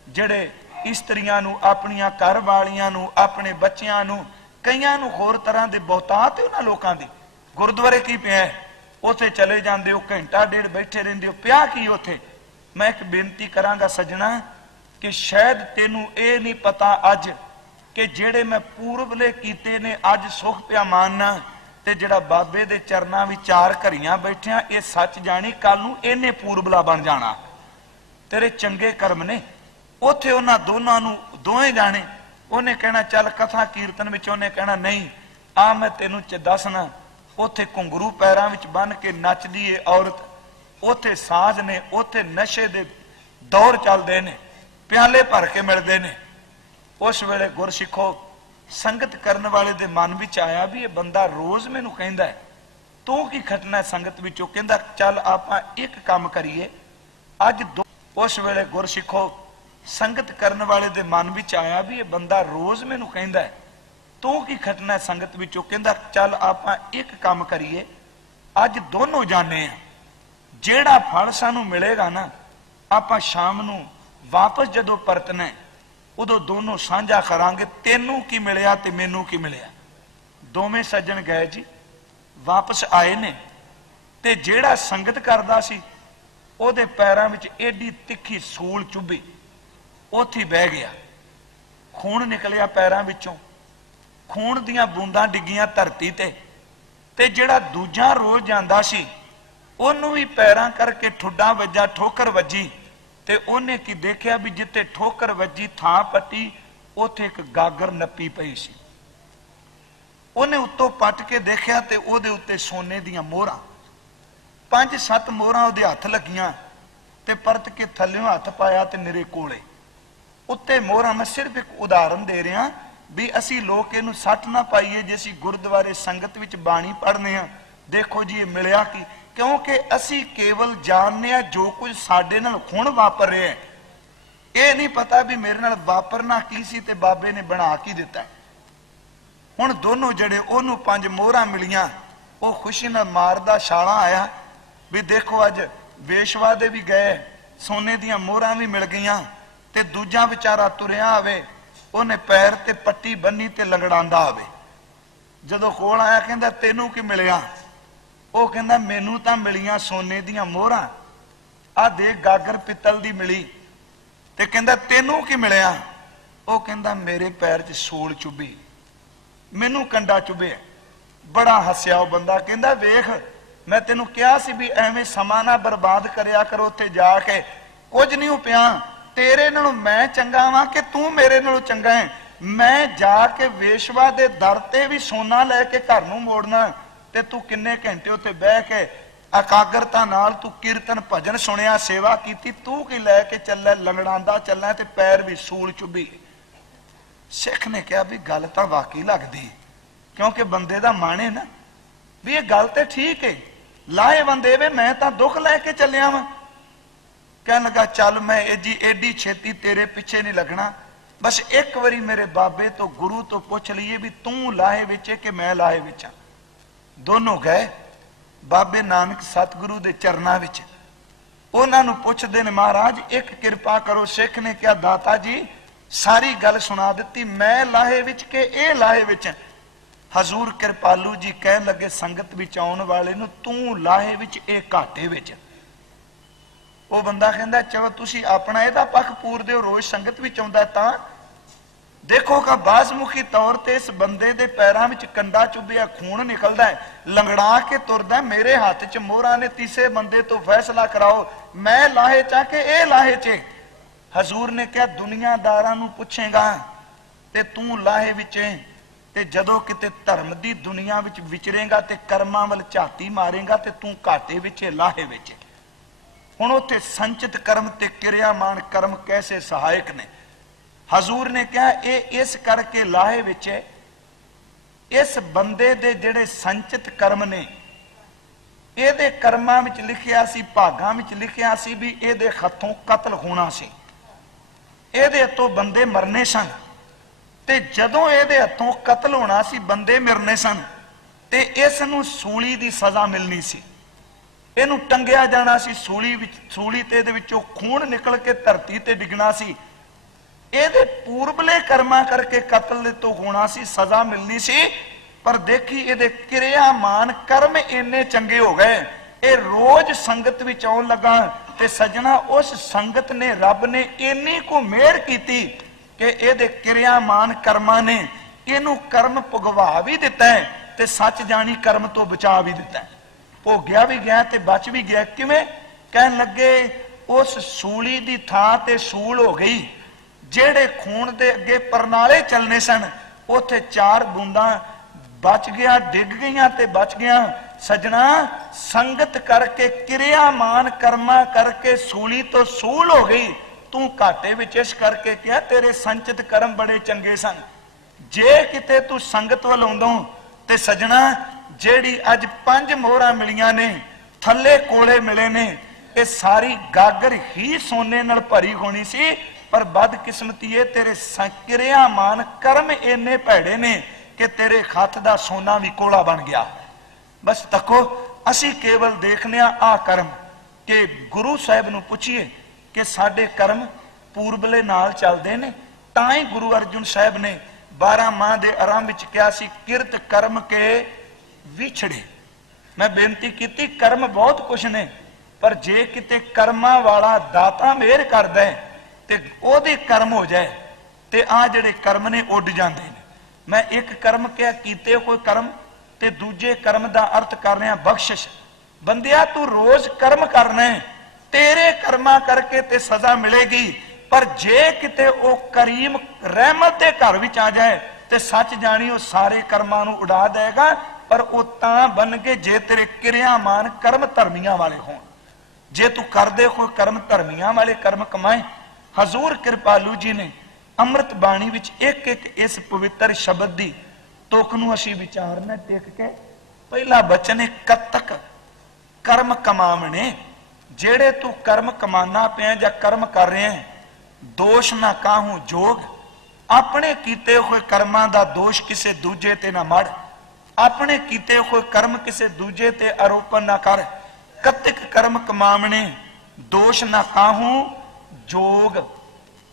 ਜਿਹੜੇ ਇਸਤਰੀਆਂ ਨੂੰ, ਆਪਣੀਆਂ ਘਰ ਵਾਲੀਆਂ ਨੂੰ, ਆਪਣੇ ਬੱਚਿਆਂ ਨੂੰ, ਕਈਆਂ ਨੂੰ ਹੋਰ ਤਰ੍ਹਾਂ ਦੇ ਬਹੁਤਾਤ ਉਹਨਾਂ ਲੋਕਾਂ ਦੀ। ਗੁਰਦੁਆਰੇ ਕੀ ਪਿਆ, ਉੱਥੇ ਚਲੇ ਜਾਂਦੇ ਹੋ, ਘੰਟਾ ਡੇਢ ਬੈਠੇ ਰਹਿੰਦੇ ਹੋ, ਪਿਆ ਕੀ ਉੱਥੇ। ਮੈਂ ਇੱਕ ਬੇਨਤੀ ਕਰਾਂਗਾ ਸੱਜਣਾ ਕਿ ਸ਼ਾਇਦ ਤੈਨੂੰ ਇਹ ਨਹੀਂ ਪਤਾ ਅੱਜ ਕਿ ਜਿਹੜੇ ਮੈਂ ਪੂਰਬਲੇ ਕੀਤੇ ਨੇ ਅੱਜ ਸੁਖ ਪਿਆ ਮਾਨਣਾ, ਤੇ ਜਿਹੜਾ ਬਾਬੇ ਦੇ ਚਰਨਾਂ ਵਿੱਚ ਚਾਰ ਘੜੀਆਂ ਬੈਠਿਆ, ਇਹ ਸੱਚ ਜਾਣੀ ਕੱਲ ਨੂੰ ਇਹਨੇ ਪੂਰਬਲਾ ਬਣ ਜਾਣਾ। ਤੇਰੇ ਚੰਗੇ ਕਰਮ ਨੇ। ਉੱਥੇ ਉਹਨਾਂ ਦੋਨਾਂ ਨੂੰ, ਦੋਵੇਂ ਜਾਣੇ, ਉਹਨੇ ਕਹਿਣਾ ਚੱਲ ਕਥਾ ਕੀਰਤਨ ਵਿੱਚ, ਉਹਨੇ ਕਹਿਣਾ ਨਹੀਂ ਆ ਮੈਂ ਤੈਨੂੰ ਦੱਸਣਾ, ਉੱਥੇ ਘੁੰਗਰੂ ਪੈਰਾਂ ਵਿੱਚ ਬੰਨ ਕੇ ਨੱਚਦੀ ਏ ਔਰਤ, ਉੱਥੇ ਸਾਜ਼ ਨੇ, ਉੱਥੇ ਨਸ਼ੇ ਦੇ ਦੌਰ ਚੱਲਦੇ ਨੇ, ਪਿਆਲੇ ਭਰ ਕੇ ਮਿਲਦੇ ਨੇ। ਉਸ ਵੇਲੇ ਗੁਰਸਿੱਖੋ संगत करने वाले दे मन विच आया भी ये बंदा रोज मैनू कहंदा है तू की खटना संगत विचों, कहंदा चल आपां एक काम करिए अज दो। उस वेले गुरसिखो संगत करने वाले दे मन विच आया भी ये बंदा रोज मैनू कहंदा है तू की खटना संगत विचों, कहंदा चल आपां एक काम करिए अज दोनों जाने हैं, जेड़ा फल सानू मिलेगा ना आपां शाम नू वापस जदों परतना है उदों दोनों साझा करांगे, तेनू की मिलिया ते मैनू की मिलिया। दोवें सज्जन गए जी, वापस आए ने ते जेड़ा संगत करदा सी ओदे पैरां विच एडी तिखी सूल चुभी, उत्थे बह गया, खून निकलिया पैरां विचों, खून दीयां बूंदां डिग्गियां धरती ते जेड़ा दूजा रोज जांदा सी ओनू भी पैरां करके ठुड्डा वज्जा, ठोकर वजी ते ओने की देखिया भी जिथे ठोकर वजी थां पट्टी उथे एक गागर नपी पई सी। ओने उत्तों पट के देखिया ते ओदे उत्ते सोने दीयां मोहरां 5-7 मोहरां ओदे हत्थ लगियां ते परत के थल्लियों हत्थ पाया ते निरे कोले उत्ते मोहरां। मैं सिर्फ एक उदाहरण दे रहा भी असी लोग इहनूं सੱਟ ना पाईए जे असी गुरुद्वारे संगत विच बाणी पढ़ने आ। देखो जी मिलिया की, क्योंकि असी केवल जानने जो कुछ साडे नाल हुण वापर रहा है, ये नहीं पता भी मेरे नाल वापरना की सी ते बाबे ने बना की दिता है। हुण दोनों जड़े ओनू 5 मोहरां मिलियां, वो खुशी नाल मारदा छाला आया भी देखो अज वेशवा दे भी गए, सोने दियां मोहरां भी मिल गईयां ते दूजा बेचारा तुरिया आवे उन्हें पैर ते पट्टी बन्नी ते लंगड़ांदा आवे। जदों कोल आया कहंदा तेनू की मिलिया, वो कहंदा मैनू तां मिलियां सोने दियां मोहरां, आ देख गागर पित्तल दी मिली, ते कहंदा तेनू की मिलिया, वो कहंदा मेरे पैर च सूल चुभी, मैनू कंडा चुभे। बड़ा हसिया वो बंदा, कहंदा वेख मैं तेनू कहा सी भी एवें समा ना बर्बाद करिया करो, उत्थे जाके कुछ नहीं पिया, तेरे नालों मैं चंगा वां कि तू मेरे नालों चंगा है। मैं जाके वेशवा दे दर ते भी सोना लैके घर नूं मोड़ना ते तू किन्ने घंटे उत्ते बह के एकाग्रता नाल तू कीर्तन भजन सुनिया, सेवा की, तू की लैके चलै लंगड़ांदा चलै ते पैर भी सूल चुभी। सिख ने कहा भी गल तां वाकई लगदी, क्योंकि बंदे दा मन है ना भी ये गल ते ठीक है, लाए बंदे वे मैं तां दुख लैके चलिया वां। कहन लगा चल मैं एडी छेती तेरे पिछे नहीं लगना, बस एक बारी मेरे बाबे तो गुरु तो पूछ लीए भी तू लाहे विच कि मैं लाहे विच। दोनों गए बाबे नानक सतगुरु दे चरनां विच, उन्हां नूं पुछदे ने महाराज एक किरपा करो। सिख ने कहा दाता जी सारी गल सुना दी, मैं लाहे विच के ए लाहे विच। हजूर कृपालू जी कहन लगे संगत विच आउण वाले नूं तू लाहे विच ए घाटे विच। वो बंदा कहंदा चलो तुसी अपना इहदा पक्ष पूरदे हो, रोज संगत विच आउंदा तां देखो का बाजमुखी तौर ते इस बंदे दे पैरां विच कंडा चुभिया, खून निकलदा है, लंगड़ा के तुरदा, मेरे हाथ च मोहरा ने, तीसरे बंदे तो फैसला कराओ मैं लाहे चा के ए लाहे च। हजूर ने कहा दुनियादारां नूं पुछेगा ते तू लाहे विच ते जदों किते धर्म दी दुनिया विच विचरेगा ते कर्मां वल झाती मारेगा ते तू घाटे विच लाहे विच। हुण उत्थे संचित कर्म ते किरियामान कर्म कैसे सहायक ने। हजूर ने कहा इस करके लाहे विच इस बंदे दे जेड़े संचित कर्म ने, ਇਹਦੇ ਕਰਮਾਂ ਵਿੱਚ ਲਿਖਿਆ ਸੀ, ਭਾਗਾਂ ਵਿੱਚ ਲਿਖਿਆ ਸੀ ਵੀ ਇਹਦੇ ਹੱਥੋਂ ਕਤਲ ਹੋਣਾ ਸੀ, ਇਹਦੇ ਹੱਥੋਂ ਬੰਦੇ ਮਰਨੇ ਸਨ। ਤੇ ਜਦੋਂ ਇਹਦੇ ਹੱਥੋਂ ਕਤਲ ਹੋਣਾ ਸੀ, ਬੰਦੇ ਮਰਨੇ ਸਨ, ਤੇ ਇਸ ਨੂੰ ਸੂਲੀ ਦੀ ਸਜ਼ਾ ਮਿਲਣੀ ਸੀ, ਇਹਨੂੰ ਟੰਗਿਆ ਜਾਣਾ ਸੀ ਸੂਲੀ ਵਿੱਚ। ਸੂਲੀ ਤੇ ਇਹਦੇ ਵਿੱਚੋਂ ਖੂਨ ਨਿਕਲ ਕੇ ਧਰਤੀ ਤੇ ਡਿੱਗਣਾ ਸੀ। ਇਹਦੇ ਪੂਰਬਲੇ ਕਰਮਾਂ ਕਰਕੇ ਕਤਲ ਤੋਂ ਹੋਣਾ ਸੀ, ਸਜ਼ਾ ਮਿਲਣੀ ਸੀ। पर देखी ये क्रियामान कर्म इन्ने चंगे हो गए, ये रोज संगत विच आउण लगा ते सजना उस संगत ने रब ने इन्नी को मेहर की कि ये क्रियामान कर्मां ने इनू कर्म भुगवा भी दिता है ते सच जानी कर्म तो बचा भी दिता है। भोग्या भी गया ते बच भी गया। किवें? कहन लगे उस सूली दी थां ते सूल हो गई, जेड़े खून दे अगे परनाले चलने सन उथे 4 बूंदां बच गया, डिग गई ते बच गया। सजना संगत करके क्रियामान कर्मा करके सूली तो सूल हो गई, तू घाटे विच इस करके क्या तेरे संचित कर्म बड़े चंगे सन। जे किते तू संगत वाल आउंदों ते सजना जेड़ी अज 5 मोहरां मिलियां ने थल्ले कोले मिले ने, ये सारी गागर ही सोने नाल भरी होनी सी, पर बदकिस्मती है तेरे किरिया मान कर्म इन्ने भैड़े ने कि तेरे हथ दा सोना भी कोला बन गया। बस तको असी केवल देखने आ कर्म कि गुरु साहिब नूं पुछिए कि साडे कर्म पूरबले नाल चलदे ने, तां ही गुरु अर्जुन साहिब ने 12 माह दे आरंभ विच कहा सी किरत कर्म के विछड़े। मैं बेनती की कर्म बहुत कुछ ने, पर जे किते कर्मा वाला दाता मेहर करदा है ते ओदे कर्म हो जाए ते आ जिहड़े कर्म ने उड जांदे ने। मैं एक कर्म क्या कीते कोई कर्म ते दूजे कर्म दा अर्थ कर रहा बख्शिश। बंदिया तू रोज कर्म करना है, तेरे कर्मा करके ते सजा मिलेगी, पर जे किते ओ करीम रहमत दे घर विच आ जाए ते सच जानी ओ सारे कर्मां नूं उड़ा देगा, पर ओ तां बन के जे तेरे किरियामान कर्म धर्मियां वाले होण। जे तू कर दे कोई कर्म धर्मियां वाले कर्म कमाए। हजूर कृपालू जी ने अमृत बाणी विच एक एक इस पवित्र शब्द दी तुक नूं असीं विचारना टेक के। पहला बचन है कतक कर्म कमावने। जेड़े तू कर्म कमाना पिया या कर्म कर रहे हैं, दोष ना काहू जोग। अपने कीते हुए कर्मां दा दोष किसे दूजे ते ना मड़, अपने कीते हुए कर्म किसे दूजे ते आरोपण ना कर। कतिक कर्म कमावने दोष ना काहू जोग।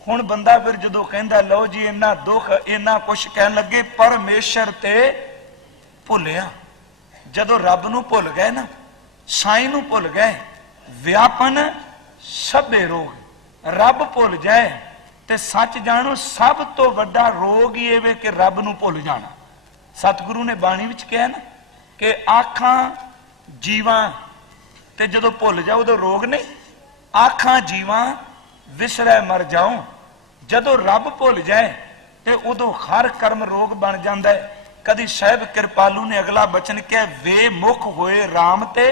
हुण बंदा फिर जदों कहंदा लो जी इन्ना दुख इन्ना कुछ कहन लगे परमेश्वर ते भुलिया। जदों रब नूं भुल गए ना, साईं नूं भुल गए, व्यापन सबे रोग। रब भुल जाए ते सच जानो सब तो वड्डा रोग ही इवे कि रब नूं भुल जाना। सतगुरु ने बाणी विच कहा ना कि आखां जीवां ते जदों भुल जाओ उदों रोग नहीं। आखां जीवां विसरै मर जाओ। जदों रब भुल जाए ते उदों हर कर्म रोग बन जाता है। कदी साहिब कृपालू ने अगला बचन कहा वे मुख होए राम ते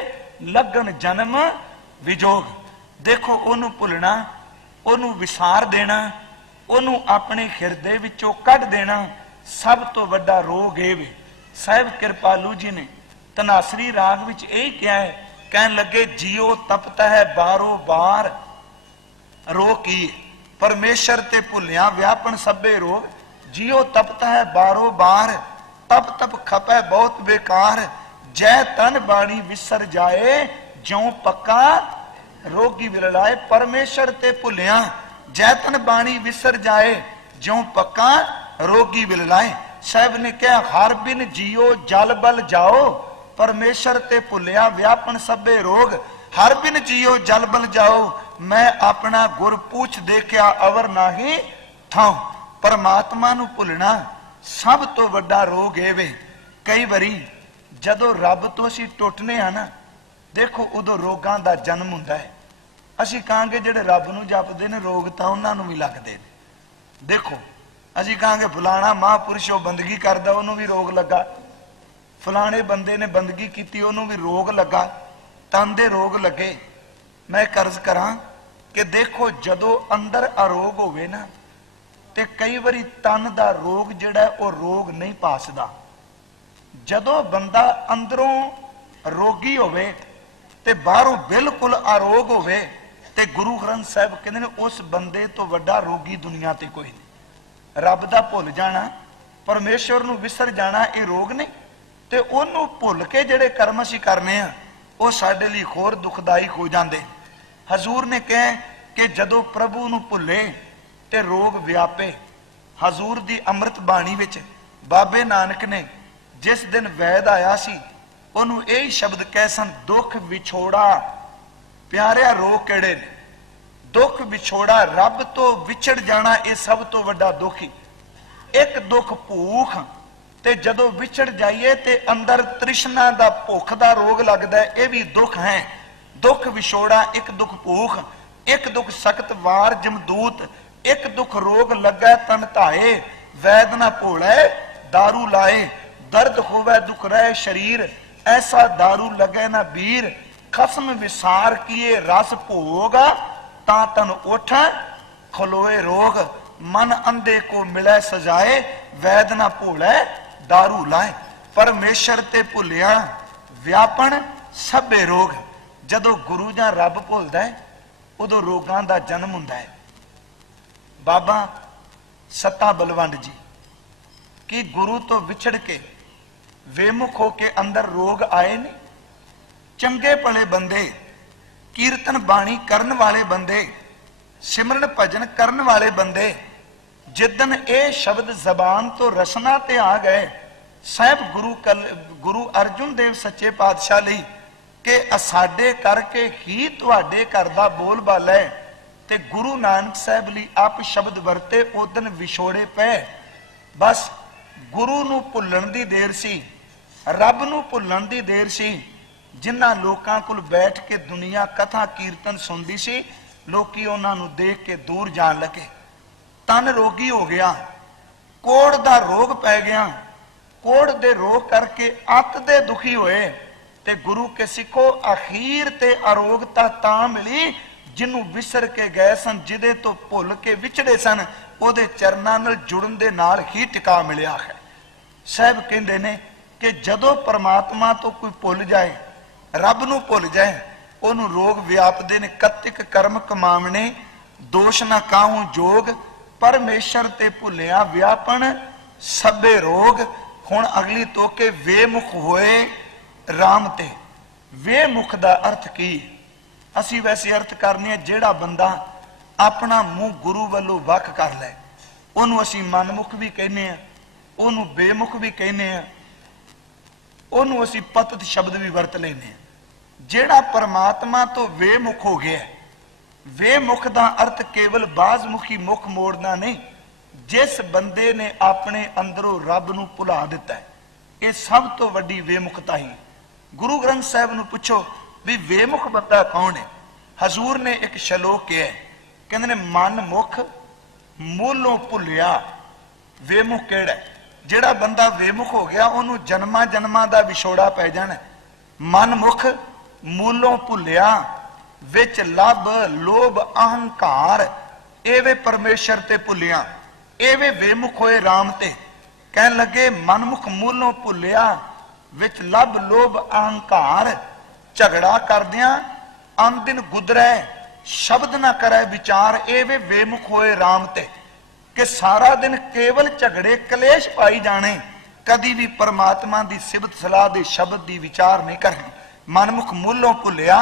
लगन जन्म विजोग। देखो ओनू भुलना, ओनू विसार देना, ओनू अपने हिरदे विचों कढ देना सब तो वड्डा रोग है। साहिब कृपालू जी ने धनासरी राग विच यही कहा है, कहन लगे जियो तपता है बारो बार रो की परमेश्वर ते भुलिया व्यापन सबे रोग। जियो तपता है बारो बार तप तप खपै बहुत बेकार। जय तन बाणी विसर जाए ज्यों पक्का रोगी विरलाए। परमेश्वर ते भुलिया जय तन बाणी विसर जाए ज्यों पक्का रोगी विरलाए। साहब ने कहा हर बिन जियो जल बल जाओ परमेश्वर ते भुलिया व्यापन सबे रोग। हर बिन जियो जल बल जाओ मैं अपना गुर पूछ देखिया अवर नाही थाओ। परमात्मा नूं भुलना सब तो वड्डा रोग है वे। कई बारी जदों रब तो असीं टुटने आ ना, देखो उदों रोगां दा जन्म हुंदा है। असीं कहांगे जिहड़े रब नूं जपदे ने रोग तां उन्हां नूं भी लगदे ने। देखो असीं कहांगे फलाना महापुरुष वो बंदगी करदा उहनूं भी रोग लगा, फलाने बंदे ने बंदगी कीती उहनूं भी रोग लगा, तन दे रोग लगे। मैं कर्ज करां कि देखो जदों अंदर अरोग होवे ना ते कई बारी तन दा रोग जिहड़ा वो रोग नहीं पासदा। जदों बंदा अंदरों रोगी होवे ते बाहरों बिल्कुल आरोग होवे ते गुरु ग्रंथ साहिब कहंदे ने उस बंदे तो वड्डा रोगी दुनिया ते कोई नहीं। रब दा भुल जाना, परमेश्वर नूं विसर जाना ये रोग नहीं। ते ओनू भुल के जिहड़े कर्म असीं करने आ वो साडे लई होर दुखदाई हो जांदे। हजूर ने कहा कि जदों प्रभु नूं भुले ते रोग व्यापे। हजूर दी अमृत बाणी विच बाबे नानक ने जिस दिन वैद आया सी उन्होंने यही शब्द कहे सन दुख विछोड़ा। प्यारिया रोग केड़े ने? दुख विछोड़ा, रब तो विछड़ जाना ये सब तो वड्डा दुख ही। एक दुख भूख ते जदों विछड़ जाइए ते अंदर तृष्णा दा भुख दा रोग लगदा है, ये भी दुख है। दुख विछोड़ा, एक दुख भूख, एक दुख सख्त वार जमदूत, एक दुख रोग लगा तन धाए। वैद ना भोले दारू लाए, दर्द होवे दुख रहे शरीर, ऐसा दारू लगे ना बीर। खसम विसार किए रस भोग, ता तन उठ खलोए रोग। मन अंधे को मिले सजाए, वैद ना भोले दारू लाए। परमेश्वर ते भुलिया व्यापन सभे रोग। जदों गुरु जां रब भुलदा है उदों रोगां दा जन्म हुंदा है। बाबा सत्ता बलवंड जी कि गुरु तो विछड़ के वेमुख होके अंदर रोग आए ने? चंगे भले बंदे, कीर्तन बाणी करन वाले बंदे, सिमरन भजन करन वाले बंदे, जिदन ये शब्द जबान तो रसना ते आ गए, साहब गुरु अर्जुन देव सच्चे पातशाह लई कि साडे करके ही तुहाडे घर दा बोल बाला है, ते गुरु नानक साहब लई आप शब्द वरते उदन विछोड़े पे। बस गुरु नूं भुल्लण दी देर सी, रब नूं भुल्लण दी देर सी। जिन्हां लोकां कोल बैठ के दुनिया कथा कीर्तन सुनदी सी, लोकी उन्हां नूं देख के दूर जाण लगे। तन रोगी हो गया, कोड़ दा रोग पै गया, कोड़ दे रोग करके अत दे दुखी होए। ते गुरु के सिखो अखीर ते अरोगता तां मिली जिन्हों विसर के गए सन, जिदे तो भुल के विछड़े सन, ओदे चरनां नाल जुड़न दे नाल ही टिका मिलिया है। साहब कहंदे ने कि जदों परमात्मा तो कोई भुल जाए, रब नूं भुल जाए, ओनूं रोग व्यापदे ने। कतिक कर्म कमावणे दोष ना काहूं जोग, परमेश्वर ते भुलिया व्यापन सभे रोग। हुण अगली तो के वेमुख होए राम ते। वेमुख दा अर्थ की? असी वैसे अर्थ करने जेड़ा बंदा अपना मुंह गुरु वालों वख कर लै, ओनू असी मनमुख भी कहने, ओनू बेमुख भी कहने, ओनू असी पतत शब्द भी वरत लेने। जेड़ा परमात्मा तो वेमुख हो गया, वेमुख दा अर्थ केवल बाजमुखी मुख मोड़ना नहीं। जिस बंदे ने अपने अंदरों रब नूं भुला दिता है, यह सब तो वड्डी वेमुखता ही। गुरु ग्रंथ साहब नूं पुछो भी वेमुख बंदा कौन है? हजूर ने एक शलोक किया है, कहंदे ने मन मुख मूलों भुलिया। वेमुख केड़ा है? जेड़ा बंदा वेमुख हो गया उन्होंने जन्मा जन्मा दा विछोड़ा पै जाना। मन मुख मूलों भुलिया, विच लभ लोभ अहंकार, एवे परमेश्वर ते भुलिया, एवे वेमुख होए राम ते। कहन लगे मनमुख मूलों भुलिया, विच लभ लोभ अहंकार, झगड़ा करदियां अन दिन गुजरै, शब्द ना करे विचार, एवे वेमुख होए राम ते। कि सारा दिन केवल झगड़े कलेश पाई जाने, कदी भी परमात्मा दी सिबत सलाह दे शब्द दी विचार नहीं करनी। मनमुख मूलों भुलिया,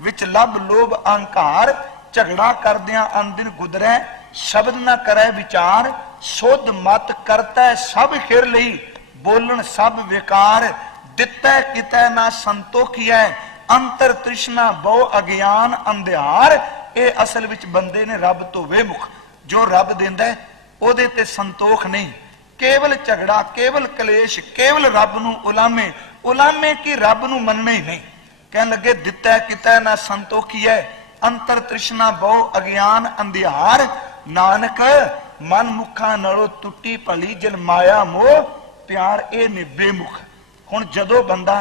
विच लभ लोभ अहंकार, झगड़ा करदियां अन दिन गुजरै, शब्द ना करे विचार, सुध मत करता है सब खिर लई, बोलन सब विकार, दिता कितै ना संतोखिया, अंतर तृष्णा बहु अज्ञान अंधियार। ये असल विच बंदे ने रब तो वेमुख। जो रब देंदा है ओदे ते संतोख नहीं, केवल झगड़ा, केवल कलेश, केवल रब नूं उलामे, उलामे की रब नूं मनना ही नहीं। कहन लगे दिता कितै ना संतोखिया, अंतर तृष्णा बहु अज्ञान अंधियार। नानक मन मुखा नालों टुटी भली जन माया मोह प्यार, ए ने बेमुख। हुण जदों बंदा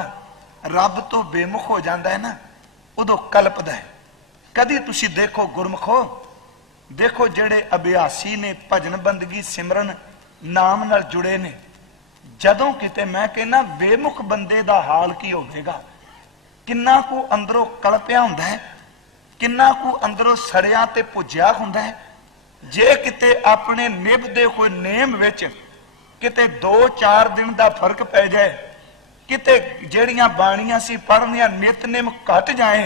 रब तो बेमुख हो जाता है ना, उदों कल्पदा है। कदी तुसी देखो गुरमुखो, देखो जेड़े अभ्यासी ने, भजन बंदगी सिमरन नाम नाल जुड़े ने, जदों किते मैं कहना बेमुख बंदे दा हाल की होवेगा। किन्ना को अंदरों कल्पिया हुंदा है, किन्ना को अंदरों सड़िया ते भुजिया हुंदा है। जे किते अपने निभदे हुए नेम विच किते 2-4 दिन दा फर्क पै जाए, किते जेड़ियां बाणियां सी पढ़नियां नितनेम घट जाए,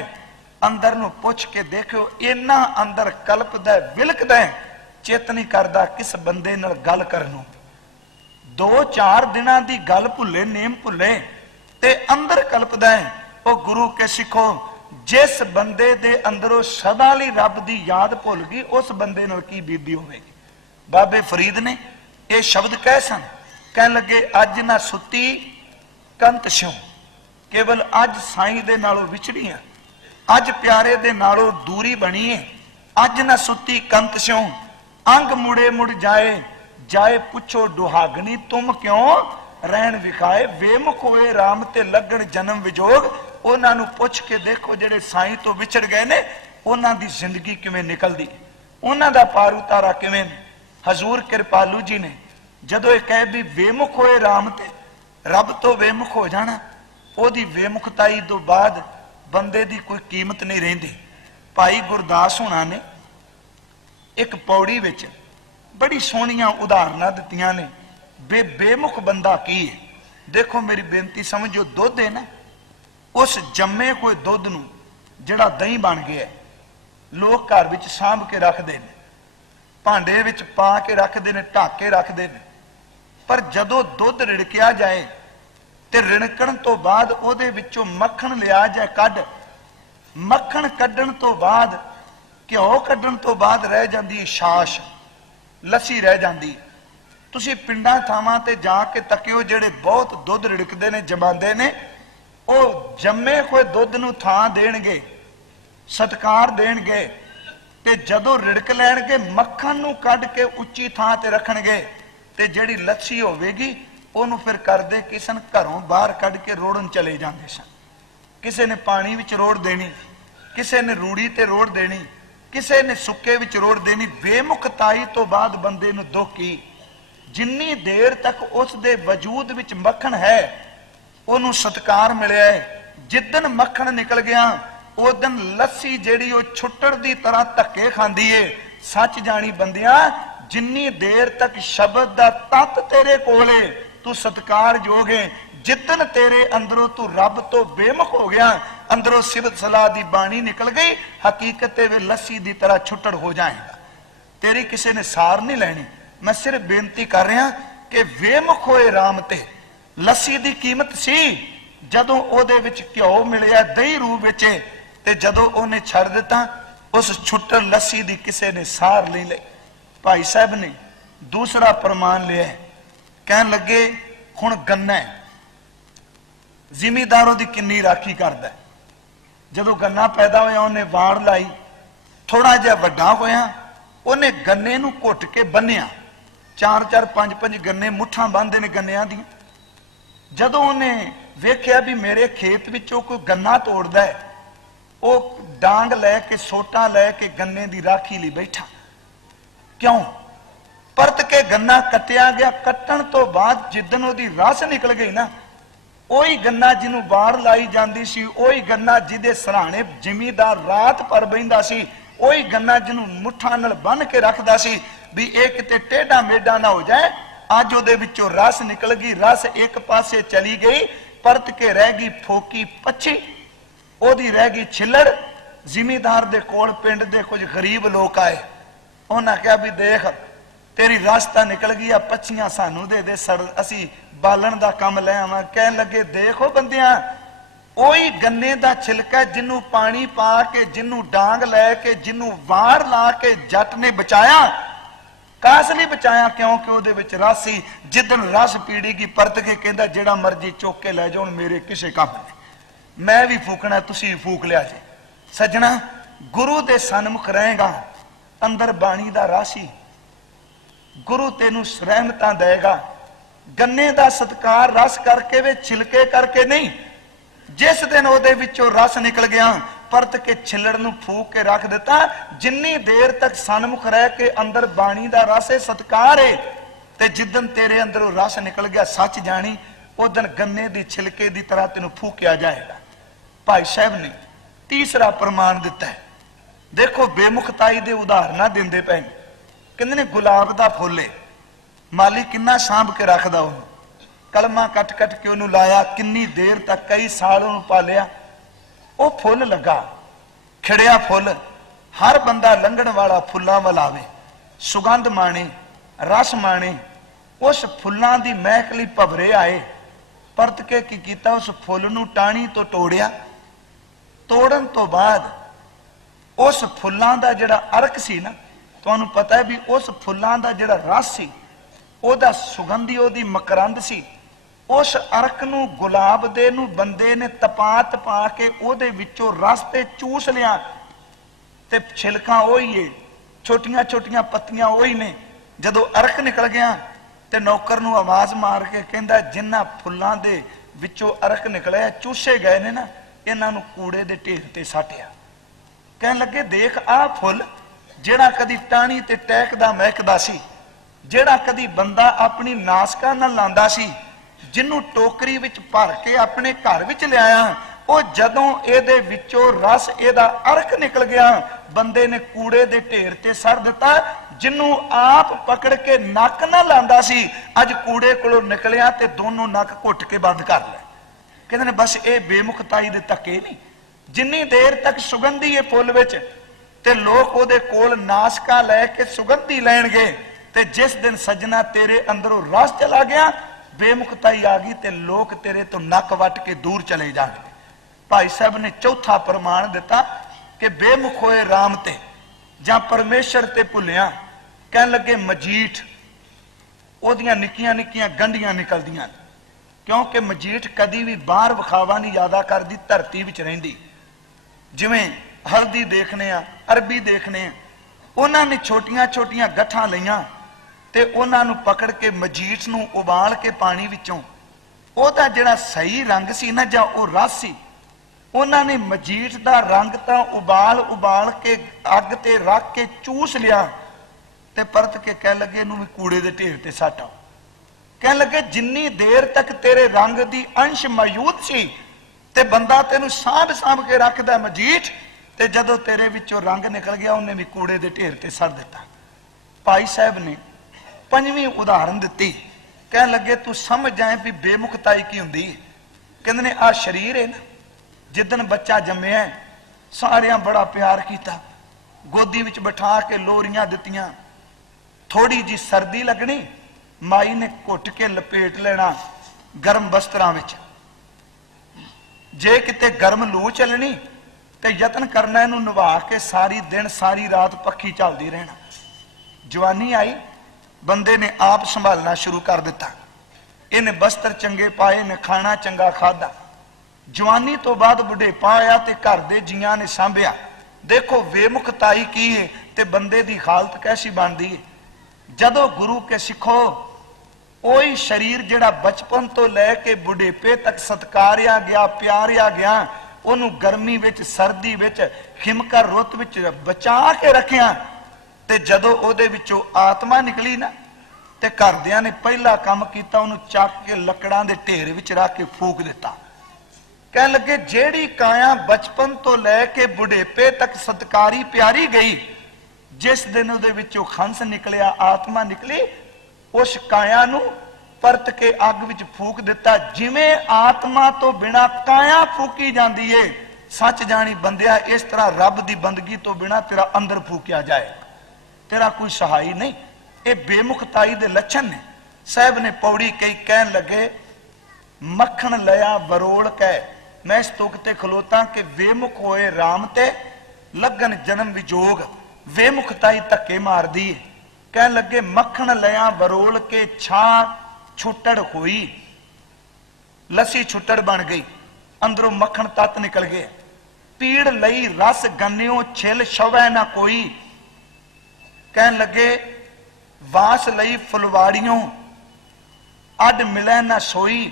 अंदर नूं पुछ के देखो इन्ना अंदर कल्पदा विलकदा, चित नहीं करदा किस बंदे नाल गल करनों। 2-4 दिनां दी गल भुले, नेम भुले ते अंदर कल्पदा है। ओ गुरु के सिखो, जिस बंदे दे अंदरों सदा लई रब दी याद भुल गई, उस बंदे नाल की बीती होवेगी। बाबे फरीद ने ये शब्द कह सन, कह लगे अज ना सुती कंत स्यों, केवल अज साईं दे नालों विछड़ी है, अज प्यारे दे नालों दूरी बनी है। अज ना सुती कंत स्यों, अंग मुड़े मुड़ जाए, जाए पुछो दुहागनी तुम क्यों रहन विखाए। बेमुख होए राम ते लगन जन्म विजोग। उन्हां नूं पुछ के देखो जेड़े साईं तो विछड़ गए ने, उन्हां दी जिंदगी किवें निकलदी, उन्हां दा पार उतारा किवें। ਹਜ਼ੂਰ ਕਿਰਪਾਲੂ ਜੀ ਨੇ ਜਦੋਂ ਇਹ ਕਹੇ ਵੀ ਬੇਮੁਖ ਹੋਏ ਰਾਮ ਤੇ ਰੱਬ ਤੋਂ ਬੇਮੁਖ ਹੋ ਜਾਣਾ, ਉਹਦੀ ਬੇਮੁਖਤਾਈ ਤੋਂ ਬਾਅਦ ਬੰਦੇ ਦੀ ਕੋਈ ਕੀਮਤ ਨਹੀਂ ਰਹਿੰਦੀ। ਭਾਈ ਗੁਰਦਾਸ ਹੁਣਾ ਨੇ ਇੱਕ ਪੌੜੀ ਵਿੱਚ ਬੜੀ ਸੋਹਣੀਆਂ ਉਦਾਹਰਨਾਂ ਦਿੱਤੀਆਂ ਨੇ ਬੇਮੁਖ ਬੰਦਾ ਕੀ ਹੈ। ਦੇਖੋ ਮੇਰੀ ਬੇਨਤੀ ਸਮਝੋ, ਦੁੱਧ ਹੈ ਨਾ, ਉਸ ਜੰਮੇ ਹੋਏ ਦੁੱਧ ਨੂੰ ਜਿਹੜਾ ਦਹੀਂ ਬਣ ਗਿਆ, ਲੋਕ ਘਰ ਵਿੱਚ ਸਾਂਭ ਕੇ ਰੱਖਦੇ ਨੇ, ਭਾਂਡੇ ਵਿੱਚ ਪਾ ਕੇ ਰੱਖਦੇ ਨੇ, ਢੱਕ ਕੇ ਰੱਖਦੇ ਨੇ। ਪਰ ਜਦੋਂ ਦੁੱਧ ਰਿੜਕਿਆ ਜਾਏ ਤੇ ਰਿੜਕਣ ਤੋਂ ਬਾਅਦ ਉਹਦੇ ਵਿੱਚੋਂ ਮੱਖਣ ਲਿਆ ਜਾਏ ਕੱਢ, ਮੱਖਣ ਕੱਢਣ ਤੋਂ ਬਾਅਦ, ਘਿਓ ਕੱਢਣ ਤੋਂ ਬਾਅਦ ਰਹਿ ਜਾਂਦੀ ਹੈ ਛਾਛ, ਲੱਸੀ ਰਹਿ ਜਾਂਦੀ। ਤੁਸੀਂ ਪਿੰਡਾਂ ਥਾਵਾਂ ਤੇ ਜਾ ਕੇ ਤੱਕਿਓ, ਜਿਹੜੇ ਬਹੁਤ ਦੁੱਧ ਰਿੜਕਦੇ ਨੇ, ਜਮਾਂਦੇ ਨੇ, ਉਹ ਜੰਮੇ ਹੋਏ ਦੁੱਧ ਨੂੰ ਥਾਂ ਦੇਣਗੇ, ਸਤਿਕਾਰ ਦੇਣਗੇ, ਤੇ ਜਦੋਂ ਰਿੜਕ ਲੈਣਗੇ ਮੱਖਣ ਨੂੰ ਕੱਢ ਕੇ ਉੱਚੀ ਥਾਂ ਤੇ ਰੱਖਣਗੇ, ਤੇ ਜਿਹੜੀ ਲੱਸੀ ਹੋਵੇਗੀ ਉਹਨੂੰ ਫਿਰ ਕਰਦੇ ਕਿਸਨ ਘਰੋਂ ਬਾਹਰ ਕੱਢ ਕੇ ਰੋੜਨ ਚਲੇ ਜਾਂਦੇ ਸਨ। ਕਿਸੇ ਨੇ ਪਾਣੀ ਵਿੱਚ ਰੋੜ ਦੇਣੀ, ਕਿਸੇ ਨੇ ਰੂੜੀ ਤੇ ਰੋੜ ਦੇਣੀ, ਕਿਸੇ ਨੇ ਸੁੱਕੇ ਵਿੱਚ ਰੋੜ ਦੇਣੀ। ਬੇਮੁਖਤਾਈ ਤੋਂ ਬਾਅਦ ਬੰਦੇ ਨੂੰ ਦੁੱਖ ਕੀ, ਜਿੰਨੀ ਦੇਰ ਤੱਕ ਉਸ ਦੇ ਵਜੂਦ ਵਿੱਚ ਮੱਖਣ ਹੈ ਉਹਨੂੰ ਸਤਿਕਾਰ ਮਿਲਿਆ ਹੈ। ਜਿੱਦਣ ਮੱਖਣ ਨਿਕਲ ਗਿਆ ਉਹ ਦਿਨ ਲੱਸੀ ਜਿਹੜੀ ਉਹ ਛੁੱਟੜ ਦੀ ਤਰ੍ਹਾਂ ਧੱਕੇ ਖਾਂਦੀ ਏ। ਸੱਚ ਜਾਣੀ ਬੰਦਿਆ, ਜਿੰਨੀ ਦੇਰ ਤੱਕ ਸ਼ਬਦ ਦਾ ਤੱਤ ਤੇਰੇ ਕੋਲੇ ਤੂੰ ਸਤਿਕਾਰਯੋਗ ਹੈ, ਜਿੱਦਣ ਤੇਰੇ ਅੰਦਰੋਂ ਤੂੰ ਰੱਬ ਤੋਂ ਬੇਮੁਖ ਹੋ ਗਿਆ, ਅੰਦਰੋਂ ਸਿਫਤ ਸਲਾਹ ਦੀ ਬਾਣੀ ਨਿਕਲ ਗਈ, ਹਕੀਕਤ ਤੇ ਵੇ ਲੱਸੀ ਦੀ ਤਰ੍ਹਾਂ ਛੁੱਟੜ ਹੋ ਜਾਏਗਾ। ਤੇਰੀ ਕਿਸੇ ਨੇ ਸਾਰ ਨਹੀਂ ਲੈਣੀ। ਮੈਂ ਸਿਰਫ ਬੇਨਤੀ ਕਰ ਰਿਹਾ ਕਿ ਬੇਮੁਖ ਹੋਏ ਰਾਮ ਤੇ ਲੱਸੀ ਦੀ ਕੀਮਤ ਸੀ ਜਦੋਂ ਉਹਦੇ ਵਿੱਚ ਘਿਓ ਮਿਲਿਆ ਦਹੀਂ ਰੂਪ ਵਿੱਚ, ਤੇ ਜਦੋਂ ਉਹਨੇ ਛੱਡ ਦਿੱਤਾ ਉਸ ਛੁੱਟੜ ਲੱਸੀ ਦੀ ਕਿਸੇ ਨੇ ਸਾਰ ਨਹੀਂ ਲਈ। ਭਾਈ ਸਾਹਿਬ ਨੇ ਦੂਸਰਾ ਪ੍ਰਮਾਣ ਲਿਆ, ਕਹਿਣ ਲੱਗੇ ਹੁਣ ਗੰਨਾ ਹੈ, ਜ਼ਿਮੀਦਾਰੋਂ ਦੀ ਕਿੰਨੀ ਰਾਖੀ ਕਰਦਾ। ਜਦੋਂ ਗੰਨਾ ਪੈਦਾ ਹੋਇਆ ਉਹਨੇ ਵਾੜ ਲਾਈ, ਥੋੜਾ ਜਿਹਾ ਵੱਡਾ ਹੋਇਆ ਉਹਨੇ ਗੰਨੇ ਨੂੰ ਘੁੱਟ ਕੇ ਬੰਨਿਆ, 4-4 5-5 ਗੰਨੇ ਮੁੱਠਾਂ ਬੰਨਦੇ ਨੇ ਗੰਨਿਆਂ ਦੀਆਂ। ਜਦੋਂ ਉਹਨੇ ਵੇਖਿਆ ਵੀ ਮੇਰੇ ਖੇਤ ਵਿੱਚੋਂ ਕੋਈ ਗੰਨਾ ਤੋੜਦਾ ਹੈ, ਉਹ ਡਾਂਗ ਲੈ ਕੇ ਸੋਟਾ ਲੈ ਕੇ ਗੰਨੇ ਦੀ ਰਾਖੀ ਲਈ ਬੈਠਾ। ਕਿਉਂ? ਪਰਤ ਕੇ ਗੰਨਾ ਕੱਟਿਆ ਗਿਆ। ਕੱਟਣ ਤੋਂ ਬਾਅਦ ਜਿੱਦਣ ਉਹਦੀ ਰਸ ਨਿਕਲ ਗਈ ਨਾ, ਉਹੀ ਗੰਨਾ ਜਿਹਨੂੰ ਬਾੜ ਲਾਈ ਜਾਂਦੀ ਸੀ, ਉਹੀ ਗੰਨਾ ਜਿਹਦੇ ਸਰਾਣੇ ਜ਼ਿਮੀਦਾਰ ਰਾਤ ਭਰ ਬਹਿੰਦਾ ਸੀ, ਉਹੀ ਗੰਨਾ ਜਿਹਨੂੰ ਮੁੱਠਾਂ ਨਾਲ ਬੰਨ ਕੇ ਰੱਖਦਾ ਸੀ ਵੀ ਇਹ ਕਿਤੇ ਟੇਢਾ ਮੇਢਾ ਨਾ ਹੋ ਜਾਏ। ਅੱਜ ਉਹਦੇ ਵਿੱਚੋਂ ਰਸ ਨਿਕਲ ਗਈ, ਰਸ ਇੱਕ ਪਾਸੇ ਚਲੀ ਗਈ, ਪਰਤ ਕੇ ਰਹਿ ਗਈ ਫੋਕੀ ਪੱਛੀ, ਉਹਦੀ ਰਹਿ ਗਈ ਛਿੱਲੜ। ਜ਼ਿਮੀਦਾਰ ਦੇ ਕੋਲ ਪਿੰਡ ਦੇ ਕੁਝ ਗਰੀਬ ਲੋਕ ਆਏ, ਉਹਨਾਂ ਕਿਹਾ ਵੀ ਦੇਖ ਤੇਰੀ ਰਸ ਤਾਂ ਨਿਕਲ ਗਈ ਆ, ਪੱਛੀਆਂ ਸਾਨੂੰ ਦੇ ਦੇ, ਅਸੀਂ ਬਾਲਣ ਦਾ ਕੰਮ ਲੈ ਆਵਾਂ। ਕਹਿਣ ਲੱਗੇ ਦੇਖੋ ਬੰਦਿਆਂ, ਉਹੀ ਗੰਨੇ ਦਾ ਛਿਲਕਾ ਜਿਹਨੂੰ ਪਾਣੀ ਪਾ ਕੇ, ਜਿਹਨੂੰ ਡਾਂਗ ਲੈ ਕੇ, ਜਿਹਨੂੰ ਵਾਰ ਲਾ ਕੇ ਜੱਟ ਨੇ ਬਚਾਇਆ। ਕਾਸ ਲਈ ਬਚਾਇਆ? ਕਿਉਂਕਿ ਉਹਦੇ ਵਿੱਚ ਰਸ ਸੀ। ਜਿੱਦਣ ਰਸ ਪੀੜੀਗੀ ਪਰਤ ਕੇ ਕਹਿੰਦਾ ਜਿਹੜਾ ਮਰਜੀ ਚੁੱਕ ਕੇ ਲੈ ਜਾਓ, ਮੇਰੇ ਕਿਸੇ ਕੰਮ ਨਹੀਂ, ਮੈਂ ਵੀ ਫੂਕਣਾ, ਤੁਸੀਂ ਵੀ ਫੂਕ ਲਿਆ ਜੇ। ਸੱਜਣਾ, ਗੁਰੂ ਦੇ ਸਨਮੁਖ ਰਹੇਗਾ, ਅੰਦਰ ਬਾਣੀ ਦਾ ਰਾਸੀ, ਗੁਰੂ ਤੈਨੂੰ ਰਹਿਮਤਾਂ ਦੇਗਾ। ਗੰਨੇ ਦਾ ਸਤਕਾਰ ਰਸ ਕਰਕੇ ਵੇ, ਛਿਲਕੇ ਕਰਕੇ ਨਹੀਂ। ਜਿਸ ਦਿਨ ਉਹਦੇ ਵਿੱਚੋਂ ਰਸ ਨਿਕਲ ਗਿਆ, ਪਰਤ ਕੇ ਛਿੱਲੜ ਨੂੰ ਫੂਕ ਕੇ ਰੱਖ ਦਿੱਤਾ। ਜਿੰਨੀ ਦੇਰ ਤੱਕ ਸਨਮੁਖ ਰਹਿ ਕੇ ਅੰਦਰ ਬਾਣੀ ਦਾ ਰਸ ਹੈ, ਸਤਕਾਰ ਹੈ, ਤੇ ਜਿੱਦਨ ਤੇਰੇ ਅੰਦਰੋਂ ਰਸ ਨਿਕਲ ਗਿਆ, ਸੱਚ ਜਾਣੀ ਉਦਨ ਗੰਨੇ ਦੀ ਛਿਲਕੇ ਦੀ ਤਰ੍ਹਾਂ ਤੈਨੂੰ ਫੂਕਿਆ ਜਾਏਗਾ। ਭਾਈ ਸਾਹਿਬ ਨੇ ਤੀਸਰਾ ਪ੍ਰਮਾਣ ਦਿੱਤਾ ਹੈ। ਦੇਖੋ ਬੇਮੁਖਤਾਈ ਦੇ ਉਦਾਹਰਨਾਂ ਦਿੰਦੇ ਪਏ। ਕਹਿੰਦੇ ਨੇ ਗੁਲਾਬ ਦਾ ਫੁੱਲ ਹੈ, ਮਾਲੀ ਕਿੰਨਾ ਸਾਂਭ ਕੇ ਰੱਖਦਾ ਉਹਨੂੰ, ਕਲਮਾਂ ਕੱਟ ਕੱਟ ਕੇ ਉਹਨੂੰ ਲਾਇਆ, ਕਿੰਨੀ ਦੇਰ ਤੱਕ, ਕਈ ਸਾਲ ਉਹਨੂੰ ਪਾਲਿਆ। ਉਹ ਫੁੱਲ ਲੱਗਾ, ਖਿੜਿਆ ਫੁੱਲ, ਹਰ ਬੰਦਾ ਲੰਘਣ ਵਾਲਾ ਫੁੱਲਾਂ ਵੱਲ ਆਵੇ, ਸੁਗੰਧ ਮਾਣੇ, ਰਸ ਮਾਣੇ। ਉਸ ਫੁੱਲਾਂ ਦੀ ਮਹਿਕ ਲਈ ਭਵਰੇ ਆਏ। ਪਰਤ ਕੇ ਕੀ ਕੀਤਾ, ਉਸ ਫੁੱਲ ਨੂੰ ਟਾਹਣੀ ਤੋਂ ਤੋੜਿਆ। ਤੋੜਨ ਤੋਂ ਬਾਅਦ ਉਸ ਫੁੱਲਾਂ ਦਾ ਜਿਹੜਾ ਅਰਕ ਸੀ ਨਾ, ਤੁਹਾਨੂੰ ਪਤਾ ਹੈ ਵੀ ਉਸ ਫੁੱਲਾਂ ਦਾ ਜਿਹੜਾ ਰਸ ਸੀ, ਉਹਦਾ ਸੁਗੰਧੀ, ਉਹਦੀ ਮਕਰੰਦ ਸੀ। ਉਸ ਅਰਕ ਨੂੰ, ਗੁਲਾਬ ਦੇ ਨੂੰ ਬੰਦੇ ਨੇ ਤਪਾ ਤਪਾ ਕੇ ਉਹਦੇ ਵਿੱਚੋਂ ਰਸ ਤੇ ਚੂਸ ਲਿਆ, ਤੇ ਛਿਲਕਾਂ ਉਹੀ ਏ, ਛੋਟੀਆਂ ਛੋਟੀਆਂ ਪੱਤੀਆਂ ਉਹੀ ਨੇ। ਜਦੋਂ ਅਰਕ ਨਿਕਲ ਗਿਆ ਤੇ ਨੌਕਰ ਨੂੰ ਆਵਾਜ਼ ਮਾਰ ਕੇ ਕਹਿੰਦਾ, ਜਿਨ੍ਹਾਂ ਫੁੱਲਾਂ ਦੇ ਵਿੱਚੋਂ ਅਰਕ ਨਿਕਲਿਆ, ਚੂਸੇ ਗਏ ਨੇ ਨਾ, ਇਹਨਾਂ ਨੂੰ ਕੂੜੇ ਦੇ ਢੇਰ ਤੇ ਸਾਟਿਆ। ਕਹਿਣ ਲੱਗੇ ਦੇਖ ਆਹ ਫੁੱਲ ਜਿਹੜਾ ਕਦੀ ਟਾਹਣੀ ਤੇ ਟਹਿਕਦਾ ਮਹਿਕਦਾ ਸੀ, ਜਿਹੜਾ ਕਦੀ ਬੰਦਾ ਆਪਣੀ ਨਾਸਕਾ ਨਾਲ ਲਾਂਦਾ ਸੀ, ਜਿਹਨੂੰ ਟੋਕਰੀ ਵਿੱਚ ਭਰ ਕੇ ਆਪਣੇ ਘਰ ਵਿੱਚ ਲਿਆਇਆ, ਉਹ ਜਦੋਂ ਇਹਦੇ ਵਿੱਚੋਂ ਰਸ ਇਹਦਾ ਅਰਕ ਨਿਕਲ ਗਿਆ, ਬੰਦੇ ਨੇ ਕੂੜੇ ਦੇ ਢੇਰ ਤੇ ਸੜ ਦਿੱਤਾ। ਜਿਹਨੂੰ ਆਪ ਪਕੜ ਕੇ ਨੱਕ ਨਾ ਲਾਂਦਾ ਸੀ, ਅੱਜ ਕੂੜੇ ਕੋਲੋਂ ਨਿਕਲਿਆ ਤੇ ਦੋਨੋਂ ਨੱਕ ਘੁੱਟ ਕੇ ਬੰਦ ਕਰ ਲੈ। ਕਹਿੰਦੇ ਨੇ ਬਸ ਇਹ ਬੇਮੁਖਤਾਈ ਦੇ ਧੱਕੇ ਨਹੀਂ। ਜਿੰਨੀ ਦੇਰ ਤੱਕ ਸੁਗੰਧੀ ਹੈ ਫੁੱਲ ਵਿੱਚ ਤੇ ਲੋਕ ਉਹਦੇ ਕੋਲ ਨਾਸਕਾ ਲੈ ਕੇ ਸੁਗੰਧੀ ਲੈਣਗੇ, ਤੇ ਜਿਸ ਦਿਨ ਸੱਜਣਾ ਤੇਰੇ ਅੰਦਰੋਂ ਰਸ ਚਲਾ ਗਿਆ, ਬੇਮੁਖਤਾਈ ਆ ਗਈ, ਤੇ ਲੋਕ ਤੇਰੇ ਤੋਂ ਨੱਕ ਵੱਟ ਕੇ ਦੂਰ ਚਲੇ ਜਾਣਗੇ। ਭਾਈ ਸਾਹਿਬ ਨੇ ਚੌਥਾ ਪ੍ਰਮਾਣ ਦਿੱਤਾ ਕਿ ਬੇਮੁਖ ਹੋਏ ਰਾਮ ਤੇ ਜਾਂ ਪਰਮੇਸ਼ਰ ਤੇ ਭੁੱਲਿਆ। ਕਹਿਣ ਲੱਗੇ ਮਜੀਠ, ਉਹਦੀਆਂ ਨਿੱਕੀਆਂ ਨਿੱਕੀਆਂ ਗੰਢੀਆਂ ਨਿਕਲਦੀਆਂ, ਕਿਉਂਕਿ ਮਜੀਠ ਕਦੀ ਵੀ ਬਾਹਰ ਵਿਖਾਵਾ ਨਹੀਂ ਜ਼ਿਆਦਾ ਕਰਦੀ, ਧਰਤੀ ਵਿੱਚ ਰਹਿੰਦੀ। ਜਿਵੇਂ ਹਲਦੀ ਦੇਖਨੇ ਆ, ਅਰਬੀ ਦੇਖਨੇ ਆ, ਉਹਨਾਂ ਨੇ ਛੋਟੀਆਂ ਛੋਟੀਆਂ ਗੱਠਾਂ ਲਈਆਂ ਤੇ ਉਹਨਾਂ ਨੂੰ ਪਕੜ ਕੇ ਮਜੀਠ ਨੂੰ ਉਬਾਲ ਕੇ ਪਾਣੀ ਵਿੱਚੋਂ, ਉਹਦਾ ਜਿਹੜਾ ਸਹੀ ਰੰਗ ਸੀ ਨਾ ਜਾਂ ਉਹ ਰਸ ਸੀ, ਉਹਨਾਂ ਨੇ ਮਜੀਠ ਦਾ ਰੰਗ ਤਾਂ ਉਬਾਲ ਕੇ ਅੱਗ ਤੇ ਰੱਖ ਕੇ ਚੂਸ ਲਿਆ ਤੇ ਪਰਤ ਕੇ ਕਹਿ ਲੱਗੇ ਇਹਨੂੰ ਵੀ ਕੂੜੇ ਦੇ ਢੇਰ ਤੇ ਸੱਟ ਆਓ। ਕਹਿਣ ਲੱਗੇ ਜਿੰਨੀ ਦੇਰ ਤੱਕ ਤੇਰੇ ਰੰਗ ਦੀ ਅੰਸ਼ ਮੌਜੂਦ ਸੀ ਤੇ ਬੰਦਾ ਤੈਨੂੰ ਸਾਂਭ ਕੇ ਰੱਖਦਾ ਮਜੀਠ, ਤੇ ਜਦੋਂ ਤੇਰੇ ਵਿੱਚੋਂ ਰੰਗ ਨਿਕਲ ਗਿਆ ਉਹਨੇ ਵੀ ਕੂੜੇ ਦੇ ਢੇਰ ਤੇ ਸੱਟ ਦਿੱਤਾ। ਭਾਈ ਸਾਹਿਬ ਨੇ ਪੰਜਵੀਂ ਉਦਾਹਰਨ ਦਿੱਤੀ। ਕਹਿਣ ਲੱਗੇ ਤੂੰ ਸਮਝ ਜਾਏ ਵੀ ਬੇਮੁਖਤਾਈ ਕੀ ਹੁੰਦੀ ਹੈ। ਕਹਿੰਦੇ ਨੇ ਆਹ ਸਰੀਰ ਹੈ ਨਾ, ਜਿੱਦਣ ਬੱਚਾ ਜੰਮਿਆ ਸਾਰਿਆਂ ਬੜਾ ਪਿਆਰ ਕੀਤਾ, ਗੋਦੀ ਵਿੱਚ ਬਿਠਾ ਕੇ ਲੋਰੀਆਂ ਦਿੱਤੀਆਂ, ਥੋੜੀ ਜੀ ਸਰਦੀ ਲੱਗਣੀ, ਮਾਈ ਨੇ ਘੁੱਟ ਕੇ ਲਪੇਟ ਲੈਣਾ ਗਰਮ ਬਸਤਰਾਂ ਵਿੱਚ। ਜੇ ਕਿਤੇ ਗਰਮ ਲੂ ਚੱਲਣੀ ਤੇ ਯਤਨ ਕਰਨਾ ਇਹਨੂੰ ਨਵਾ ਕੇ ਸਾਰੀ ਦਿਨ ਸਾਰੀ ਰਾਤ ਪੱਖੀ ਚੱਲਦੀ ਰਹਿਣਾ। ਜਵਾਨੀ ਆਈ, ਬੰਦੇ ਨੇ ਆਪ ਸੰਭਾਲਣਾ ਸ਼ੁਰੂ ਕਰ ਦਿੱਤਾ, ਇਹਨੇ ਬਸਤਰ ਚੰਗੇ ਪਾਏ ਨੇ, ਖਾਣਾ ਚੰਗਾ ਖਾਦਾ। ਜਵਾਨੀ ਤੋਂ ਬਾਅਦ ਬੁਢੇਪਾ ਆਇਆ ਤੇ ਘਰ ਦੇ ਜੀਆਂ ਨੇ ਸਾਂਭਿਆ। ਦੇਖੋ ਬੇਮੁਖਤਾਈ ਕੀ ਹੈ ਤੇ ਬੰਦੇ ਦੀ ਹਾਲਤ ਕੈਸੀ ਬਣਦੀ ਹੈ। ਜਦੋਂ ਗੁਰੂ ਕੇ ਸਿੱਖੋ, ਉਹੀ ਸਰੀਰ ਜਿਹੜਾ ਬਚਪਨ ਤੋਂ ਲੈ ਕੇ ਬੁਢੇਪੇ ਤੱਕ ਸਤਕਾਰਿਆ ਗਿਆ, ਪਿਆਰਿਆ ਗਿਆ, ਉਹਨੂੰ ਗਰਮੀ ਵਿੱਚ ਸਰਦੀ ਵਿੱਚ ਹਿਮਕਰ ਰੁੱਤ ਵਿੱਚ ਬਚਾ ਕੇ ਰੱਖਿਆ, ਤੇ ਜਦੋਂ ਉਹਦੇ ਵਿੱਚੋਂ ਆਤਮਾ ਨਿਕਲੀ ਨਾ ਤੇ ਘਰਦਿਆਂ ਨੇ ਪਹਿਲਾ ਕੰਮ ਕੀਤਾ, ਉਹਨੂੰ ਚੱਕ ਕੇ ਲੱਕੜਾਂ ਦੇ ਢੇਰ ਵਿੱਚ ਰੱਖ ਕੇ ਫੂਕ ਦਿੱਤਾ। ਕਹਿਣ ਲੱਗੇ ਜਿਹੜੀ ਕਾਇਆ ਬਚਪਨ ਤੋਂ ਲੈ ਕੇ ਬੁਢੇਪੇ ਤੱਕ ਸਤਕਾਰੀ ਪਿਆਰੀ ਗਈ, ਜਿਸ ਦਿਨ ਉਹਦੇ ਵਿੱਚੋਂ ਹੰਸ ਨਿਕਲਿਆ, ਆਤਮਾ ਨਿਕਲੀ, ਉਸ ਕਾਇਆ ਨੂੰ ਪਰਤ ਕੇ ਅੱਗ ਵਿੱਚ ਫੂਕ ਦਿੱਤਾ। ਜਿਵੇਂ ਆਤਮਾ ਤੋਂ ਬਿਨਾ ਕਾਇਆ ਫੂਕੀ ਜਾਂਦੀ ਏ, ਸੱਚ ਜਾਣੀ ਬੰਦਿਆ ਇਸ ਤਰ੍ਹਾਂ ਰੱਬ ਦੀ ਬੰਦਗੀ ਤੋਂ ਬਿਨਾ ਤੇਰਾ ਅੰਦਰ ਫੂਕਿਆ ਜਾਏ, ਤੇਰਾ ਕੋਈ ਸਹਾਈ ਨਹੀਂ। ਇਹ ਬੇਮੁਖਤਾਈ ਦੇ ਲੱਛਣ ਨੇ। ਸਾਹਿਬ ਨੇ ਪੌੜੀ ਕਈ, ਕਹਿਣ ਲੱਗੇ ਮੱਖਣ ਲਿਆ ਬਰੋਲ ਕਹਿ, ਮੈਂ ਇਸ ਤੁਕ ਤੇ ਖਲੋਤਾ ਕਿ ਵੇਮੁਖ ਹੋਏ ਰਾਮ ਤੇ ਲੱਗਣ ਜਨਮ ਵਿਜੋਗ। ਵੇਮੁਖਤਾਈ ਧੱਕੇ ਮਾਰਦੀ ਹੈ। ਕਹਿਣ ਲੱਗੇ ਮੱਖਣ ਲਿਆ ਬਰੋਲ ਕੇ ਛਾਂ ਛੁੱਟੜ ਹੋਈ, ਲੱਸੀ ਛੁੱਟੜ ਬਣ ਗਈ, ਅੰਦਰੋਂ ਮੱਖਣ ਤੱਤ ਨਿਕਲ ਗਏ। ਪੀੜ ਲਈ ਰਸ ਗੰਨਿਓ ਛਿਲ ਸ਼ਵੈ ਨਾ ਕੋਈ। ਕਹਿਣ ਲੱਗੇ ਵਾਸ ਲਈ ਫੁਲਵਾੜੀਆਂ ਅੱਡ ਮਿਲੈ ਨਾ ਸੋਈ।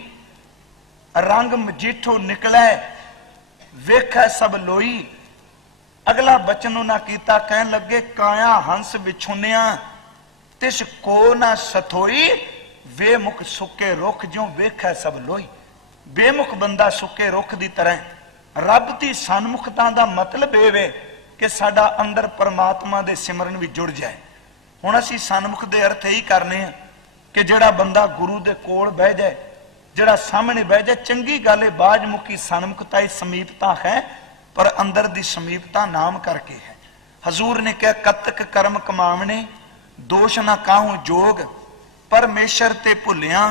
ਰੰਗ ਮਜੀਠੋ ਨਿਕਲੇ ਵੇਖੈ ਸਭ ਲੋਈ। ਅਗਲਾ ਬਚਨ ਉਹਨਾਂ ਕੀਤਾ। ਕਹਿਣ ਲੱਗੇ ਕਾਇਆ ਹੰਸ ਵਿਛੁੰਨਿਆ ਤਿਸ ਕੋ ਨਾ ਸਥੋਈ। ਬੇਮੁਖ ਸੁੱਕੇ ਰੁੱਖ ਜਿਉ ਵੇਖੈ ਸਭ ਲੋਈ। ਬੇਮੁਖ ਬੰਦਾ ਸੁੱਕੇ ਰੁੱਖ ਦੀ ਤਰ੍ਹਾਂ। ਰੱਬ ਦੀ ਸਨਮੁਖਤਾ ਦਾ ਮਤਲਬ ਇਹ ਵੇ ਕਿ ਸਾਡਾ ਅੰਦਰ ਪਰਮਾਤਮਾ ਦੇ ਸਿਮਰਨ ਵਿੱਚ ਜੁੜ ਜਾਏ। ਹੁਣ ਅਸੀਂ ਸਨਮੁਖ ਦੇ ਅਰਥ ਇਹੀ ਕਰਨੇ ਆ ਕਿ ਜਿਹੜਾ ਬੰਦਾ ਗੁਰੂ ਦੇ ਕੋਲ ਬਹਿ ਜਾਏ, ਜਿਹੜਾ ਸਾਹਮਣੇ ਬਹਿ ਜਾਏ, ਚੰਗੀ ਗੱਲ ਹੈ। ਬਾਜ ਮੁਖੀ ਸਨਮੁਖਤਾ ਹੀ ਸਮੀਪਤਾ ਹੈ, ਪਰ ਅੰਦਰ ਦੀ ਸਮੀਪਤਾ ਨਾਮ ਕਰਕੇ ਹੈ। ਹਜ਼ੂਰ ਨੇ ਕਿਹਾ ਕਤਕ ਕਰਮ ਕਮਾਵਣੇ ਦੋਸ਼ ਨਾ ਕਾਹੂ ਜੋਗ। ਪਰਮੇਸ਼ਰ ਤੇ ਭੁੱਲਿਆ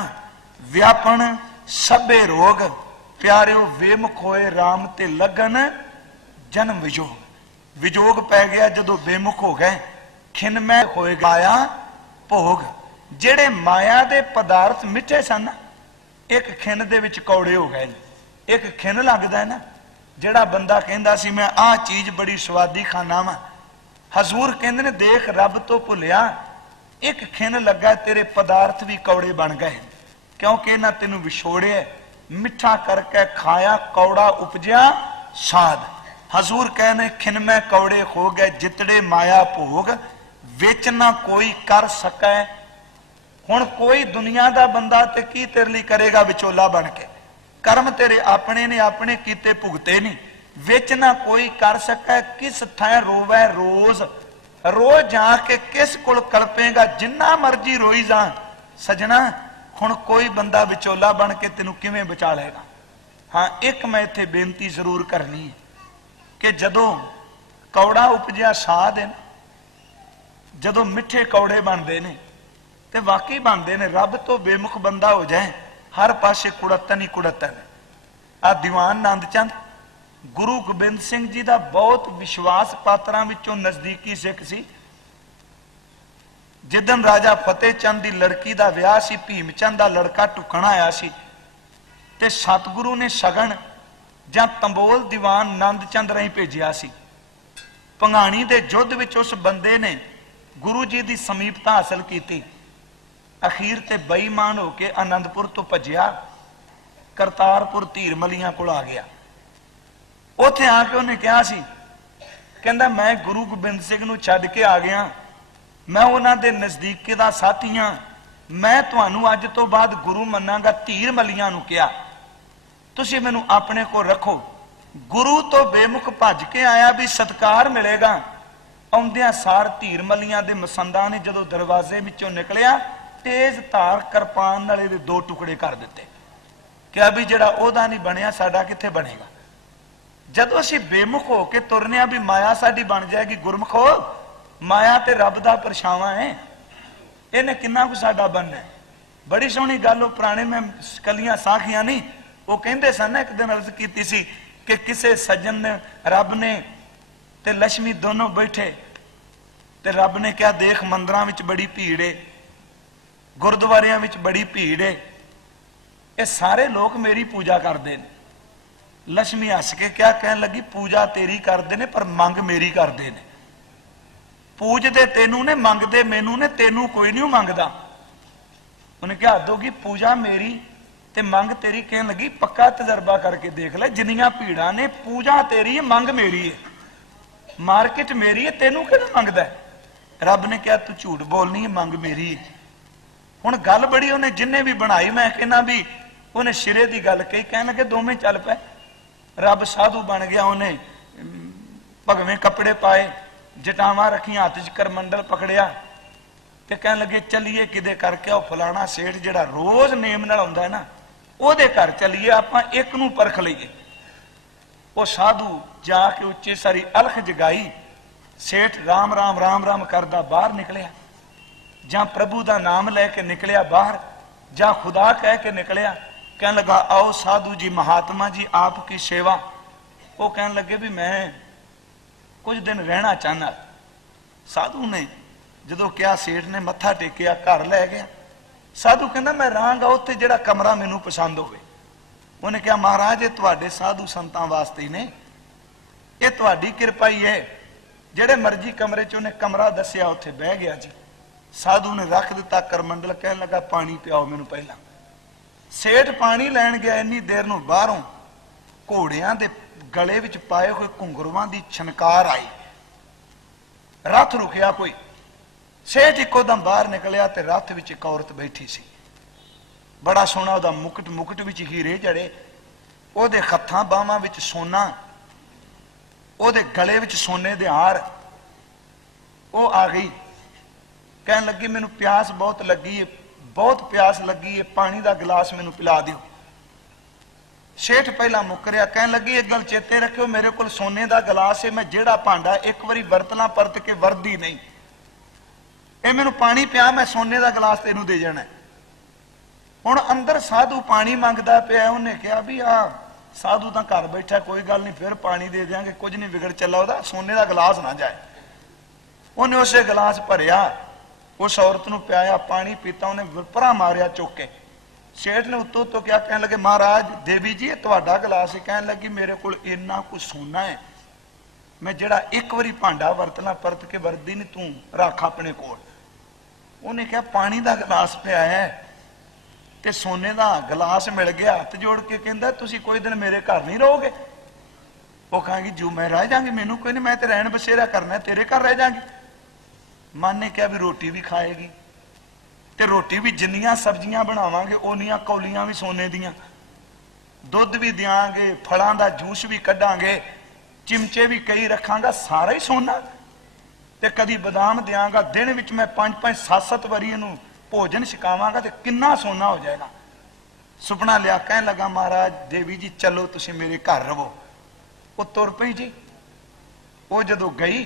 ਵਿਆਪਣ ਸਭੇ ਰੋਗ। ਪਿਆਰਿਓ ਵੇਮੁਖ ਹੋਏ ਰਾਮ ਤੇ ਲਗਨ ਜਨਮ ਵਿਜੋਗ। ਵਿਜੋਗ ਪੈ ਗਿਆ ਜਦੋਂ ਬੇਮੁਖ ਹੋ ਗਏ। ਖਿੰਨਮੈ ਹੋਏ ਮਾਇਆ ਭੋਗ। ਜਿਹੜੇ ਮਾਇਆ ਦੇ ਪਦਾਰਥ ਮਿੱਠੇ ਸਨ, ਇੱਕ ਖਿੰਨ ਦੇ ਵਿੱਚ ਕੌੜੇ ਹੋ ਗਏ। ਇੱਕ ਖਿੰਨ ਲੱਗਦਾ ਹੈ ਨਾ, ਜਿਹੜਾ ਬੰਦਾ ਕਹਿੰਦਾ ਸੀ ਮੈਂ ਆਹ ਚੀਜ਼ ਬੜੀ ਸਵਾਦੀ ਖਾਣਾ ਵਾ, ਹਜ਼ੂਰ ਕਹਿੰਦੇ ਨੇ ਦੇਖ ਰੱਬ ਤੋਂ ਭੁੱਲਿਆ, ਇੱਕ ਖਿੰਨ ਲੱਗਾ ਤੇਰੇ ਪਦਾਰਥ ਵੀ ਕੌੜੇ ਬਣ ਗਏ, ਕਿਉਂਕਿ ਇਹਨਾਂ ਤੈਨੂੰ ਵਿਛੋੜਿਆ। ਮਿੱਠਾ ਕਰਕੇ ਖਾਇਆ ਕੌੜਾ ਉਪਜਿਆ ਸਾਧ। ਹਜ਼ੂਰ ਕਹਿੰਦੇ ਖਿੰਨਮੈ ਕੌੜੇ ਹੋ ਗਏ ਜਿਤੜੇ ਮਾਇਆ ਭੋਗ। ਵਿੱਚ ਨਾ ਕੋਈ ਕਰ ਸਕੈ हुण कोई दुनिया का बंदा ते की तेरे लिए करेगा विचोला बन के? कर्म तेरे अपने ने, अपने कीते भुगते नहीं, विच ना कोई कर सके। किस थां रोवे रोज, रोज जाके किस कोल कलपेगा? जिन्ना मर्जी रोई जा सजना, हुण कोई बंदा विचोला बन के तेनू किवें बचा लेगा? हाँ, एक मैं इत्थे बेनती जरूर करनी है कि जदों कौड़ा उपजिया साध है, जदों मिठे कौड़े बनते हैं तो वाकई बनते हैं। रब तो बेमुख बंदा हो जाए, हर पासे कुड़तन ही कुड़तन है। आ दीवान नंद चंद गुरु गोबिंद सिंह जी का बहुत विश्वास पात्रां विचों नजदीकी सिख सी। जिदन राजा फतेह चंद की लड़की का विआह सी, भीम चंद का लड़का टुकण आया सी ते सतगुरु ने सगन जां तंबोल दीवान नंद चंद राही भेजिया सी। भंगाणी दे युद्ध विच उस बंदे ने गुरु जी की समीपता हासिल की। अखीर ते बेईमान होके आनंदपुर तो भजिया, करतारपुर धीर मलियां कोल आ गया। उत्थे आके उन्हें कहा सी, कहंदा मैं गुरु गोबिंद सिंह नूं छड्ड के आ गया, मैं उन्हां दे नजदीके दा साथी हां, मैं तुहानूं अज तो बाद गुरु मन्नांगा। धीर मलियां नूं कहा, तुसीं मैनूं अपने को रखो। गुरु तो बेमुख भज के आया भी सत्कार मिलेगा। आउंदियां सार धीर मलियां दे मसंदा ने जदों दरवाजे विचों निकलिया, तेज धार किरपान नाले दे दो टुकड़े कर दिते। क्या भी जिहड़ा ओहदा नहीं बनया, साडा कित्थे बनेगा? जदों असीं बेमुख हो के तुरने भी माया साडी बन जाएगी। गुरमुखो, माया ते रब दा परछावां है, इहने किन्ना कुछ साडा बनना है। बड़ी सोहनी गल वो पुराने में कलियां साखियां नहीं, वो कहंदे सन, एक दिन अर्ज कीती सी कि किसे सज्जन ने रब ने ते लक्ष्मी दोनों बैठे ते रब ने क्या, देख मंदिरां विच बड़ी भीड़ है, गुरुद्वारियां विच बड़ी भीड़ है, ये सारे लोग मेरी पूजा करते हैं। लक्ष्मी हस के क्या कहन लगी, पूजा तेरी करते ने पर मंग मेरी करते हैं। पूजते तेनू ने, मंगते मैनू ने, तेनू कोई नहीं मंगता। उन्हें क्या हद होगी, पूजा मेरी ते मंग तेरी। कहन लगी पक्का तजर्बा करके देख ले, जिन्नियां भीड़ा ने, पूजा तेरी है, मंग मेरी है, मार्केट मेरी है, तेनू किहड़ा मंगदा है? रब ने कहा तू झूठ बोलनी है, मंग मेरी है। हुण गल बड़ी उन्हें जिन्हें भी बनाई, मैं कहना भी उन्हें सिरे की गल कही। कहन लगे दोवें चल पे। रब साधु बन गया, उन्हें भगवें कपड़े पाए, जटावां रखियां, हाथ च करमंडल पकड़िया ते कहन लगे चलिए किदे करके वो फलाना सेठ जिहड़ा रोज नेम नाल आउंदा है ना, ओहदे घर चलिए, आपां एक नूं परख लईए। वो साधु जाके उच्चे सारी अलख जगाई। सेठ राम राम राम राम करदा बाहर निकलिया, जां प्रभु का नाम लैके निकलिया बाहर, जां खुदा कह के निकलिया। कहन लगा आओ साधु जी, महात्मा जी, आपकी सेवा। वो कहन लगे भी मैं कुछ दिन रहना चाहना। साधु ने जदों क्या, सेठ ने मत्था टेकिया, घर लै गया। साधु कहना मैं रहांगा उत्थे जिहड़ा कमरा मैनू पसंद होवे। उन्हें कहा महाराज ये तुहाडे साधु संतां वास्ते ही ने, ये तुहाडी किरपा ही है। जिहड़े मर्जी कमरे च उन्हें कमरा दसिया, उत्थे बह गया जी। साधु ने रख दिता करमंडल, कहन लगा पानी पियाओ मैनू पहला। सेठ पानी लैन गया, इन्नी देर नूं बाहरों घोड़ियां दे गले विच पाए हुए घुंघरूआं दी छनकार आई। रथ रुकिया कोई, सेठ इको दम बाहर निकलिया ते रथ विच एक औरत बैठी सी। बड़ा सोहना उहदा मुकुट, मुकुट विच हीरे जड़े, उहदे हत्थां बाहां विच सोना, उहदे गले विच सोने दे हार। वो आ गई, कहन लगी मैनू प्यास बहुत लगी है, बहुत प्यास लगी है, पानी का गिलास मैनू पिला दिओ। सेठ पहला मुकरिया, कहन लगी एक गल चेते रखियो, मेरे को सोने का गिलास है, मैं जेड़ा भांडा एक बारी वरतना परत के वरदी नहीं, ये मैनू पानी पिया, मैं सोने का गिलास तेनू दे जाना। हुण अंदर साधु पानी मंगदा पिया, उन्हें कहा भी आ साधु तां घर बैठा, कोई गल नहीं, फिर पानी दे देंगे, कुछ नहीं बिगड़ चला, उहदा सोने का गिलास ना जाए। उन्हें उसे गिलास भरिया, उस औरत नूं पियाया, पानी पीता, उन्हें विपरा मारिया चुक के। सेठ ने उत्तों तो क्या कहने लगे, महाराज देवी जी ये तुहाडा गिलास है। कहने लगी मेरे को इन्ना कुछ सोना है, मैं जिहड़ा एक बारी भांडा वरतना परत के वरदी नहीं, तू रख अपने कोल। उन्हें कहा पानी का गिलास पिया है ते सोने का गिलास मिल गया, हाथ जोड़ के कहंदा तुसीं कोई दिन मेरे घर नहीं रहोगे? वो कहेंगी जो मैं रह जाऊंगी, मैनू कोई नहीं, मैं तो रहन बसेरा करना है, तेरे घर रह जाऊंगी। मन ने कहा भी रोटी भी खाएगी, ਤੇ ਰੋਟੀ ਵੀ ਜਿੰਨੀਆਂ ਸਬਜ਼ੀਆਂ ਬਣਾਵਾਂਗੇ ਓਨੀਆਂ ਕੌਲੀਆਂ ਵੀ ਸੋਨੇ ਦੀਆਂ, ਦੁੱਧ ਵੀ ਦਿਆਂਗੇ, ਫਲਾਂ ਦਾ ਜੂਸ ਵੀ ਕੱਢਾਂਗੇ, ਚਿਮਚੇ ਵੀ ਕਈ ਰੱਖਾਂਗਾ, ਸਾਰਾ ਹੀ ਸੋਨਾ। ਤੇ ਕਦੀ ਬਦਾਮ ਦਿਆਂਗਾ, ਦਿਨ ਵਿੱਚ ਮੈਂ 5-5 7-7 ਵਾਰੀ ਇਹਨੂੰ ਭੋਜਨ ਛਕਾਵਾਂਗਾ ਤੇ ਕਿੰਨਾ ਸੋਨਾ ਹੋ ਜਾਏਗਾ। ਸੁਪਨਾ ਲਿਆ, ਕਹਿਣ ਲੱਗਾ ਮਹਾਰਾਜ ਦੇਵੀ ਜੀ ਚਲੋ ਤੁਸੀਂ ਮੇਰੇ ਘਰ ਰਵੋ। ਉਹ ਤੁਰ ਪਈ ਜੀ। ਉਹ ਜਦੋਂ ਗਈ,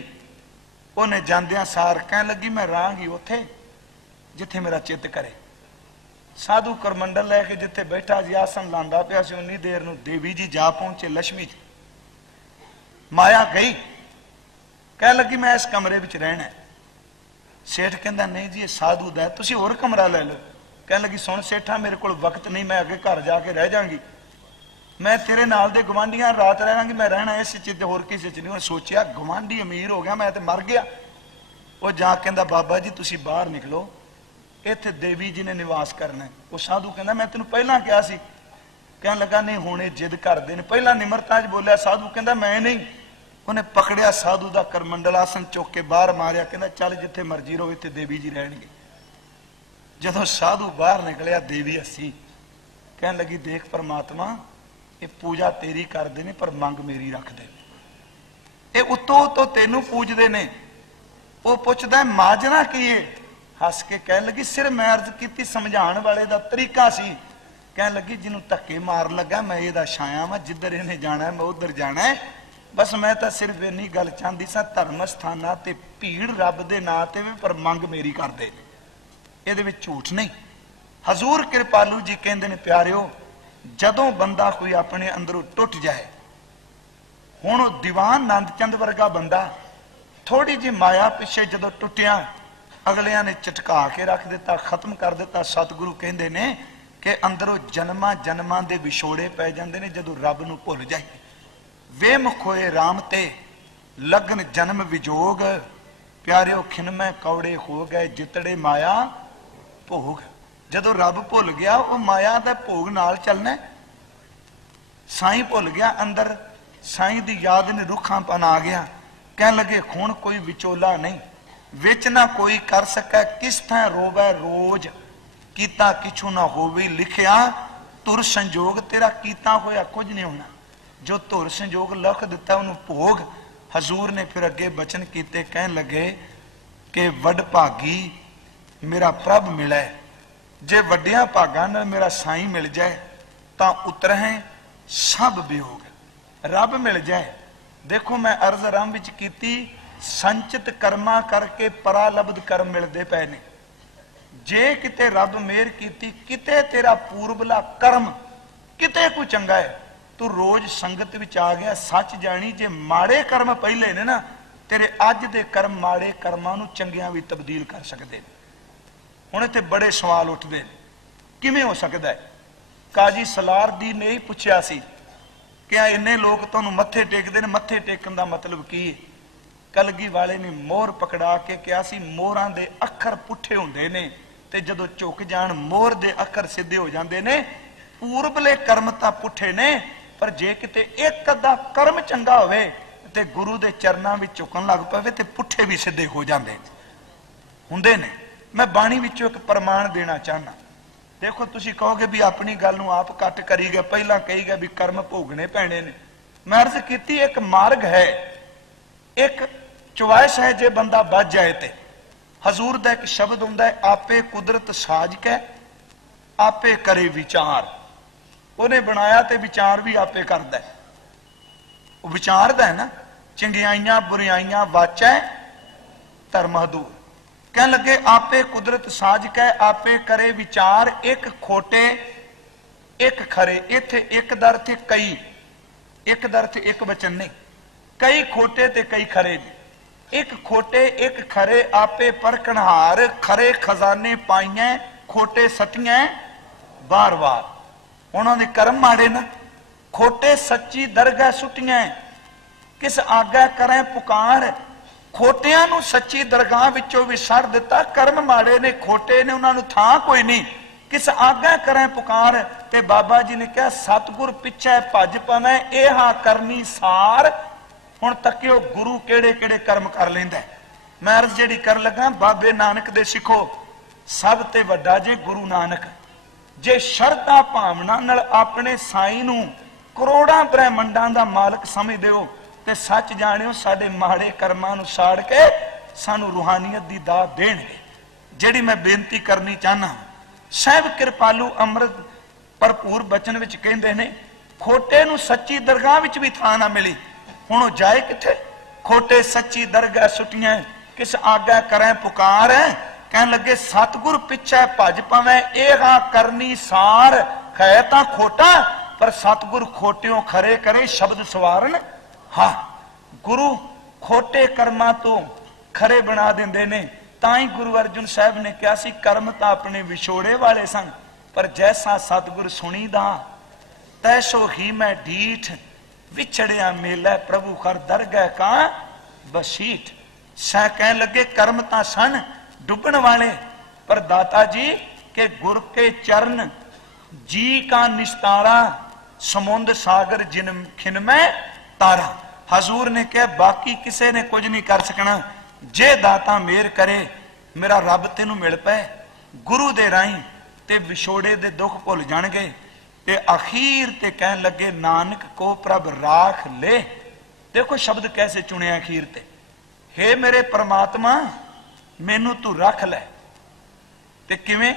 ਉਹਨੇ ਜਾਂਦਿਆਂ ਸਾਰ ਕਹਿਣ ਲੱਗੀ ਮੈਂ ਰਹਾਂਗੀ ਉੱਥੇ ਜਿੱਥੇ ਮੇਰਾ ਚਿੱਤ ਕਰੇ। ਸਾਧੂ ਕਰਮੰਡਲ ਲੈ ਕੇ ਜਿੱਥੇ ਬੈਠਾ ਸੀ, ਆਸਣ ਲਾਂਦਾ ਪਿਆ ਸੀ, ਉਨੀ ਦੇਰ ਨੂੰ ਦੇਵੀ ਜੀ ਜਾ ਪਹੁੰਚੇ ਲక్ష్ਮੀ ਜੀ। ਮਾਇਆ ਗਈ, ਕਹਿ ਲੱਗੀ ਮੈਂ ਇਸ ਕਮਰੇ ਵਿੱਚ ਰਹਿਣਾ। ਸੇਠ ਕਹਿੰਦਾ ਨਹੀਂ ਜੀ ਇਹ ਸਾਧੂ ਦਾ, ਤੁਸੀਂ ਹੋਰ ਕਮਰਾ ਲੈ ਲਓ। ਕਹਿਣ ਲੱਗੀ ਸੁਣ ਸੇਠਾ, ਮੇਰੇ ਕੋਲ ਵਕਤ ਨਹੀਂ, ਮੈਂ ਅੱਗੇ ਘਰ ਜਾ ਕੇ ਰਹਿ ਜਾਵਾਂਗੀ, ਮੈਂ ਤੇਰੇ ਨਾਲ ਦੇ ਗਵਾਂਢੀਆਂ ਰਾਤ ਰਹਿਣਾਂਗੀ, ਮੈਂ ਰਹਿਣਾ ਇਸ ਚ ਹੋਰ ਕਿਸੇ ਚ ਨਹੀਂ। ਉਹਨੇ ਸੋਚਿਆ ਗਵਾਂਢੀ ਅਮੀਰ ਹੋ ਗਿਆ, ਮੈਂ ਤੇ ਮਰ ਗਿਆ। ਉਹ ਜਾ ਕਹਿੰਦਾ ਬਾਬਾ ਜੀ ਤੁਸੀਂ ਬਾਹਰ ਨਿਕਲੋ, ਇੱਥੇ ਦੇਵੀ ਜੀ ਨੇ ਨਿਵਾਸ ਕਰਨਾ। ਉਹ ਸਾਧੂ ਕਹਿੰਦਾ ਮੈਂ ਤੈਨੂੰ ਪਹਿਲਾਂ ਕਿਹਾ ਸੀ। ਕਹਿਣ ਲੱਗਾ ਨਹੀਂ ਹੁਣ ਇਹ ਜਿੱਦ ਕਰਦੇ ਨੇ। ਪਹਿਲਾਂ ਨਿਮਰਤਾ 'ਚ ਬੋਲਿਆ ਸਾਧੂ, ਕਹਿੰਦਾ ਮੈਂ ਨਹੀਂ। ਉਹਨੇ ਪਕੜਿਆ ਸਾਧੂ ਦਾ ਕਰਮੰਡਲ ਆਸਨ ਚੁੱਕ ਕੇ ਬਾਹਰ ਮਾਰਿਆ, ਕਹਿੰਦਾ ਚੱਲ ਜਿੱਥੇ ਮਰਜ਼ੀ ਰਹੋ, ਇੱਥੇ ਦੇਵੀ ਜੀ ਰਹਿਣਗੇ। ਜਦੋਂ ਸਾਧੂ ਬਾਹਰ ਨਿਕਲਿਆ, ਦੇਵੀ ਹੱਸੀ, ਕਹਿਣ ਲੱਗੀ ਦੇਖ ਪਰਮਾਤਮਾ, ਇਹ ਪੂਜਾ ਤੇਰੀ ਕਰਦੇ ਨੇ ਪਰ ਮੰਗ ਮੇਰੀ ਰੱਖਦੇ ਨੇ। ਇਹ ਉੱਤੋਂ ਉੱਤੋਂ ਤੈਨੂੰ ਪੂਜਦੇ ਨੇ। ਉਹ ਪੁੱਛਦਾ ਮਾਜਨਾ ਕੀ ਹੈ? ਹੱਸ ਕੇ ਕਹਿਣ ਲੱਗੀ ਸਿਰ ਮੈਂ ਅਰਜ਼ ਕੀਤੀ, ਸਮਝਾਉਣ ਵਾਲੇ ਦਾ ਤਰੀਕਾ ਸੀ। ਕਹਿਣ ਲੱਗੀ ਜਿਹਨੂੰ ਧੱਕੇ ਮਾਰ ਲੱਗਾ ਮੈਂ ਇਹਦਾ ਛਾਇਆ ਵਾਂ, ਜਿੱਧਰ ਇਹਨੇ ਜਾਣਾ ਮੈਂ ਉਧਰ ਜਾਣਾ। ਬਸ ਮੈਂ ਤਾਂ ਸਿਰਫ ਇੰਨੀ ਗੱਲ ਚਾਹੁੰਦੀ ਸਾਂ, ਧਰਮ ਸਥਾਨਾਂ ਤੇ ਭੀੜ ਰੱਬ ਦੇ ਨਾਂ ਤੇ ਵੀ ਪਰ ਮੰਗ ਮੇਰੀ ਕਰਦੇ ਨੇ, ਇਹਦੇ ਵਿੱਚ ਝੂਠ ਨਹੀਂ। ਹਜ਼ੂਰ ਕਿਰਪਾਲੂ ਜੀ ਕਹਿੰਦੇ ਨੇ ਪਿਆਰਿਓ, ਜਦੋਂ ਬੰਦਾ ਕੋਈ ਆਪਣੇ ਅੰਦਰੋਂ ਟੁੱਟ ਜਾਏ, ਹੁਣ ਉਹ ਦੀਵਾਨ ਨੰਦ ਚੰਦ ਵਰਗਾ ਬੰਦਾ ਥੋੜੀ ਜਿਹੀ ਮਾਇਆ ਪਿੱਛੇ ਜਦੋਂ ਟੁੱਟਿਆ, ਅਗਲਿਆਂ ਨੇ ਚਟਕਾ ਕੇ ਰੱਖ ਦਿੱਤਾ, ਖਤਮ ਕਰ ਦਿੱਤਾ। ਸਤਿਗੁਰੂ ਕਹਿੰਦੇ ਨੇ ਕਿ ਅੰਦਰੋਂ ਜਨਮਾਂ ਜਨਮਾਂ ਦੇ ਵਿਛੋੜੇ ਪੈ ਜਾਂਦੇ ਨੇ ਜਦੋਂ ਰੱਬ ਨੂੰ ਭੁੱਲ ਜਾਏ। ਵੇਮੁਖ ਹੋਏ ਰਾਮ ਤੇ ਲਗਨ ਜਨਮ ਵਿਜੋਗ, ਪਿਆਰਿਓ ਖਿਨਮੈ ਕੌੜੇ ਹੋ ਗਏ ਜਿਤੜੇ ਮਾਇਆ ਭੋਗ। ਜਦੋਂ ਰੱਬ ਭੁੱਲ ਗਿਆ, ਉਹ ਮਾਇਆ ਦਾ ਭੋਗ ਨਾਲ ਚੱਲਣਾ। ਸਾਈਂ ਭੁੱਲ ਗਿਆ, ਅੰਦਰ ਸਾਈਂ ਦੀ ਯਾਦ ਨੇ ਰੁੱਖਾਂਪਨ ਆ ਗਿਆ। ਕਹਿਣ ਲੱਗੇ ਹੁਣ ਕੋਈ ਵਿਚੋਲਾ ਨਹੀਂ, ਵਿੱਚ ਨਾ ਕੋਈ ਕਰ ਸਕੈ, ਕਿਸ ਥਾਂ ਰੋਵੈ ਰੋਜ਼, ਕੀਤਾ ਕਿਛੂ ਨਾ ਹੋਵੇ ਲਿਖਿਆ, ਤੁਰ ਸੰਜੋਗ ਤੇਰਾ ਕੀਤਾ ਹੋਇਆ ਕੁਝ ਨਹੀਂ ਹੋਣਾ। ਜੋ ਧੁਰ ਸੰਜੋਗ ਲਿਖ ਦਿੱਤਾ ਉਹਨੂੰ ਭੋਗ। ਹਜ਼ੂਰ ਨੇ ਫਿਰ ਅੱਗੇ ਬਚਨ ਕੀਤੇ, ਕਹਿਣ ਲੱਗੇ ਕਿ ਵੱਡ ਭਾਗੀ ਮੇਰਾ ਪ੍ਰਭ ਮਿਲੇ, ਜੇ ਵੱਡਿਆਂ ਭਾਗਾਂ ਨਾਲ ਮੇਰਾ ਸਾਈਂ ਮਿਲ ਜਾਏ ਤਾਂ ਉਤਰਹਿ ਸਭ ਵਿਯੋਗ। ਰੱਬ ਮਿਲ ਜਾਏ। ਦੇਖੋ ਮੈਂ ਅਰਜ਼ ਆਰੰਭ ਵਿੱਚ ਕੀਤੀ, ਸੰਚਿਤ ਕਰਮਾਂ ਕਰਕੇ ਪਰਾਲਬਧ ਕਰਮ ਮਿਲਦੇ ਪਏ ਨੇ। ਜੇ ਕਿਤੇ ਰੱਬ ਮਿਹਰ ਕੀਤੀ, ਕਿਤੇ ਤੇਰਾ ਪੂਰਬਲਾ ਕਰਮ ਕਿਤੇ ਕੋਈ ਚੰਗਾ ਹੈ, ਤੂੰ ਰੋਜ਼ ਸੰਗਤ ਵਿੱਚ ਆ ਗਿਆ, ਸੱਚ ਜਾਣੀ ਜੇ ਮਾੜੇ ਕਰਮ ਪਹਿਲੇ ਨੇ ਨਾ, ਤੇਰੇ ਅੱਜ ਦੇ ਕਰਮ ਮਾੜੇ ਕਰਮਾਂ ਨੂੰ ਚੰਗਿਆਂ ਵੀ ਤਬਦੀਲ ਕਰ ਸਕਦੇ ਨੇ। ਹੁਣ ਇੱਥੇ ਬੜੇ ਸਵਾਲ ਉੱਠਦੇ ਨੇ, ਕਿਵੇਂ ਹੋ ਸਕਦਾ ਹੈ? ਕਾਜੀ ਸਲਾਰਦੀਨ ਨੇ ਹੀ ਪੁੱਛਿਆ ਸੀ ਕਿ ਇੰਨੇ ਲੋਕ ਤੁਹਾਨੂੰ ਮੱਥੇ ਟੇਕਦੇ ਨੇ, ਮੱਥੇ ਟੇਕਣ ਦਾ ਮਤਲਬ ਕੀ ਹੈ? ਕਲਗੀ ਵਾਲੇ ਨੇ ਮੋਹਰ ਪਕੜਾ ਕੇ ਕਿਹਾ ਸੀ ਮੋਹਰਾਂ ਦੇ ਅੱਖਰ ਪੁੱਠੇ ਹੁੰਦੇ ਨੇ ਤੇ ਜਦੋਂ ਝੁਕ ਜਾਣ ਮੋਹਰ ਦੇ ਅੱਖਰ ਸਿੱਧੇ ਹੋ ਜਾਂਦੇ ਨੇ। ਪੂਰਬਲੇ ਕਰਮ ਤਾਂ ਪੁੱਠੇ ਨੇ, ਪਰ ਜੇ ਕਿਤੇ ਇੱਕ ਅੱਧਾ ਕਰਮ ਚੰਗਾ ਹੋਵੇ ਤੇ ਗੁਰੂ ਦੇ ਚਰਨਾਂ ਵਿੱਚ ਝੁਕਣ ਲੱਗ ਪਵੇ ਤੇ ਪੁੱਠੇ ਵੀ ਸਿੱਧੇ ਹੋ ਜਾਂਦੇ ਹੁੰਦੇ ਨੇ। ਮੈਂ ਬਾਣੀ ਵਿੱਚੋਂ ਇੱਕ ਪ੍ਰਮਾਣ ਦੇਣਾ ਚਾਹਨਾ। ਦੇਖੋ ਤੁਸੀਂ ਕਹੋਗੇ ਵੀ ਆਪਣੀ ਗੱਲ ਨੂੰ ਆਪ ਕੱਟ ਕਰੀ ਗਏ, ਪਹਿਲਾਂ ਕਹੀ ਗਏ ਵੀ ਕਰਮ ਭੋਗਣੇ ਪੈਣੇ ਨੇ। ਮੈਂ ਅਰਜ਼ ਕੀਤੀ ਇੱਕ ਮਾਰਗ ਹੈ, ਇੱਕ ਚੁਆਇਸ ਹੈ, ਜੇ ਬੰਦਾ ਬਚ ਜਾਏ ਤੇ। ਹਜ਼ੂਰ ਦਾ ਇੱਕ ਸ਼ਬਦ ਹੁੰਦਾ ਹੈ, ਆਪੇ ਕੁਦਰਤ ਸਾਜ ਕੇ ਆਪੇ ਕਰੇ ਵਿਚਾਰ। ਉਹਨੇ ਬਣਾਇਆ ਤੇ ਵਿਚਾਰ ਵੀ ਆਪੇ ਕਰਦਾ ਹੈ। ਉਹ ਵਿਚਾਰਦਾ ਹੈ ਨਾ, ਚੰਗਿਆਈਆਂ ਬੁਰਿਆਈਆਂ ਵਾਚੈ ਧਰਮ ਹਦੂਰ। ਕਹਿਣ ਲੱਗੇ ਆਪੇ ਕੁਦਰਤ ਸਾਜ ਕੇ ਆਪੇ ਕਰੇ ਵਿਚਾਰ, ਇੱਕ ਖੋਟੇ ਇੱਕ ਖਰੇ। ਇੱਥੇ ਇੱਕ ਦਾ ਅਰਥ ਕਈ, ਇੱਕ ਦਾ ਅਰਥ ਇੱਕ ਵਚਨ ਨਹੀਂ, ਕਈ ਖੋਟੇ ਤੇ ਕਈ ਖਰੇ ਨੇ। ਇੱਕ ਖੋਟੇ ਇੱਕ ਖਰੇ ਆਪੇ ਪਰਖਣਹਾਰ, ਖਰੇ ਖਜ਼ਾਨੇ ਪਾਈਆਂ ਖੋਟੇ ਸੱਟੀਆਂ ਬਾਰ-ਬਾਰ। ਉਹਨਾਂ ਦੇ ਕਰਮ ਮਾੜੇ ਨਾ, ਖੋਟੇ ਸੱਚੀ ਦਰਗਾਹ ਸੁੱਟੀਆਂ, ਕਿਸ ਆਗਾ ਕਰੇ ਪੁਕਾਰ। ਖੋਟਿਆਂ ਨੂੰ ਸੱਚੀ ਦਰਗਾਹ ਵਿੱਚੋਂ ਵੀ ਸੜ ਦਿੱਤਾ, ਕਰਮ ਮਾੜੇ ਨੇ, ਖੋਟੇ ਨੇ, ਉਹਨਾਂ ਨੂੰ ਥਾਂ ਕੋਈ ਨਹੀਂ, ਕਿਸ ਆਗਾ ਕਰੇ ਪੁਕਾਰ। ਤੇ ਬਾਬਾ ਜੀ ਨੇ ਕਿਹਾ ਸਤਿਗੁਰ ਪਿੱਛੇ ਭੱਜ ਪਵੇਂ, ਇਹ ਹਾਂ ਕਰਨੀ ਸਾਰ। ਹੁਣ ਤੱਕਿਓ ਗੁਰੂ ਕਿਹੜੇ ਕਿਹੜੇ ਕਰਮ ਕਰ ਲੈਂਦਾ। ਮੈਂ ਅਰਜ਼ ਜਿਹੜੀ ਕਰ ਲੱਗਾ, ਬਾਬੇ ਨਾਨਕ ਦੇ ਸਿੱਖੋ, ਸਭ ਤੇ ਵੱਡਾ ਜੇ ਗੁਰੂ ਨਾਨਕ। ਜੇ ਸ਼ਰਧਾ ਭਾਵਨਾ ਨਾਲ ਆਪਣੇ ਸਾਈਂ ਨੂੰ ਕਰੋੜਾਂ ਬ੍ਰਹਿਮੰਡਾਂ ਦਾ ਮਾਲਕ ਸਮਝਦੇ ਹੋ ਤੇ ਸੱਚ ਜਾਣਿਓ ਸਾਡੇ ਮਾੜੇ ਕਰਮਾਂ ਨੂੰ ਸਾੜ ਕੇ ਸਾਨੂੰ ਰੂਹਾਨੀਅਤ ਦੀ ਦਾਤ ਦੇਣਗੇ। ਜਿਹੜੀ ਮੈਂ ਬੇਨਤੀ ਕਰਨੀ ਚਾਹਨਾ, ਸਾਹਿਬ ਕਿਰਪਾਲੂ ਅੰਮ੍ਰਿਤ ਭਰਪੂਰ ਬਚਨ ਵਿੱਚ ਕਹਿੰਦੇ ਨੇ, ਖੋਟੇ ਨੂੰ ਸੱਚੀ ਦਰਗਾਹ ਵਿੱਚ ਵੀ ਥਾਂ ਨਾ ਮਿਲੀ। ਹੁਣ ਉਹ ਜਾਏ ਕਿੱਥੇ? ਖੋਟੇ ਸੱਚੀ ਦਰਗਾਹ ਸੁਟੀਆਂ, ਕਿਸ ਆਗਾ ਕਰੇ ਪੁਕਾਰ। ਕਹਿਣ ਲੱਗੇ ਸਤਿਗੁਰ ਪਿੱਛੇ ਭੱਜ ਪਵੇਂ, ਇਹ ਹਾਂ ਕਰਨੀ ਸਾਰ। ਹੈ ਤਾਂ ਖੋਟਾ ਪਰ ਸਤਿਗੁਰ ਖੋਟਿਓ ਖਰੇ ਕਰੇ ਸ਼ਬਦ ਸਵਾਰਨ। ਹਾਂ, ਗੁਰੂ ਖੋਟੇ ਕਰਮਾਂ ਤੋਂ ਖਰੇ ਬਣਾ ਦਿੰਦੇ ਨੇ। ਤਾਂ ਹੀ ਗੁਰੂ ਅਰਜਨ ਸਾਹਿਬ ਨੇ ਕਿਹਾ ਸੀ, ਕਰਮ ਤਾਂ ਆਪਣੇ ਵਿਛੋੜੇ ਵਾਲੇ ਸਨ, ਪਰ ਜੈਸਾ ਸਤਿਗੁਰ ਸੁਣੀਦਾ ਤੈਸੋ ਹੀ ਮੈਂ ਢੀਠ। ਵਿਛੜਿਆ ਮੇਲਾ ਪ੍ਰਭੂ ਖਰ ਦਰਗਹਿ ਕਾ ਬਸੀਠ। ਸਹਿ ਕਹਿਣ ਲੱਗੇ ਕਰਮ ਤਾਂ ਸਨ ਡੁੱਬਣ ਵਾਲੇ, ਪਰ ਦਾਤਾ ਜੀ के गुर के चरण जी का निस्तारा, समुद्र सागर जिन खिन में तारा। हजूर ने कहा बाकी किसी ने कुछ नहीं कर सकना, जे दाता मेहर करे मेरा रब तेनू मिल पे। गुरु दे राही ते विछोड़े दे दुख भुल जाणगे ते अखीर ते कहन लगे नानक को प्रभ राख ले। देखो शब्द कैसे चुने अखीर ते, हे मेरे परमात्मा मैनू तू रख ले। ते किवें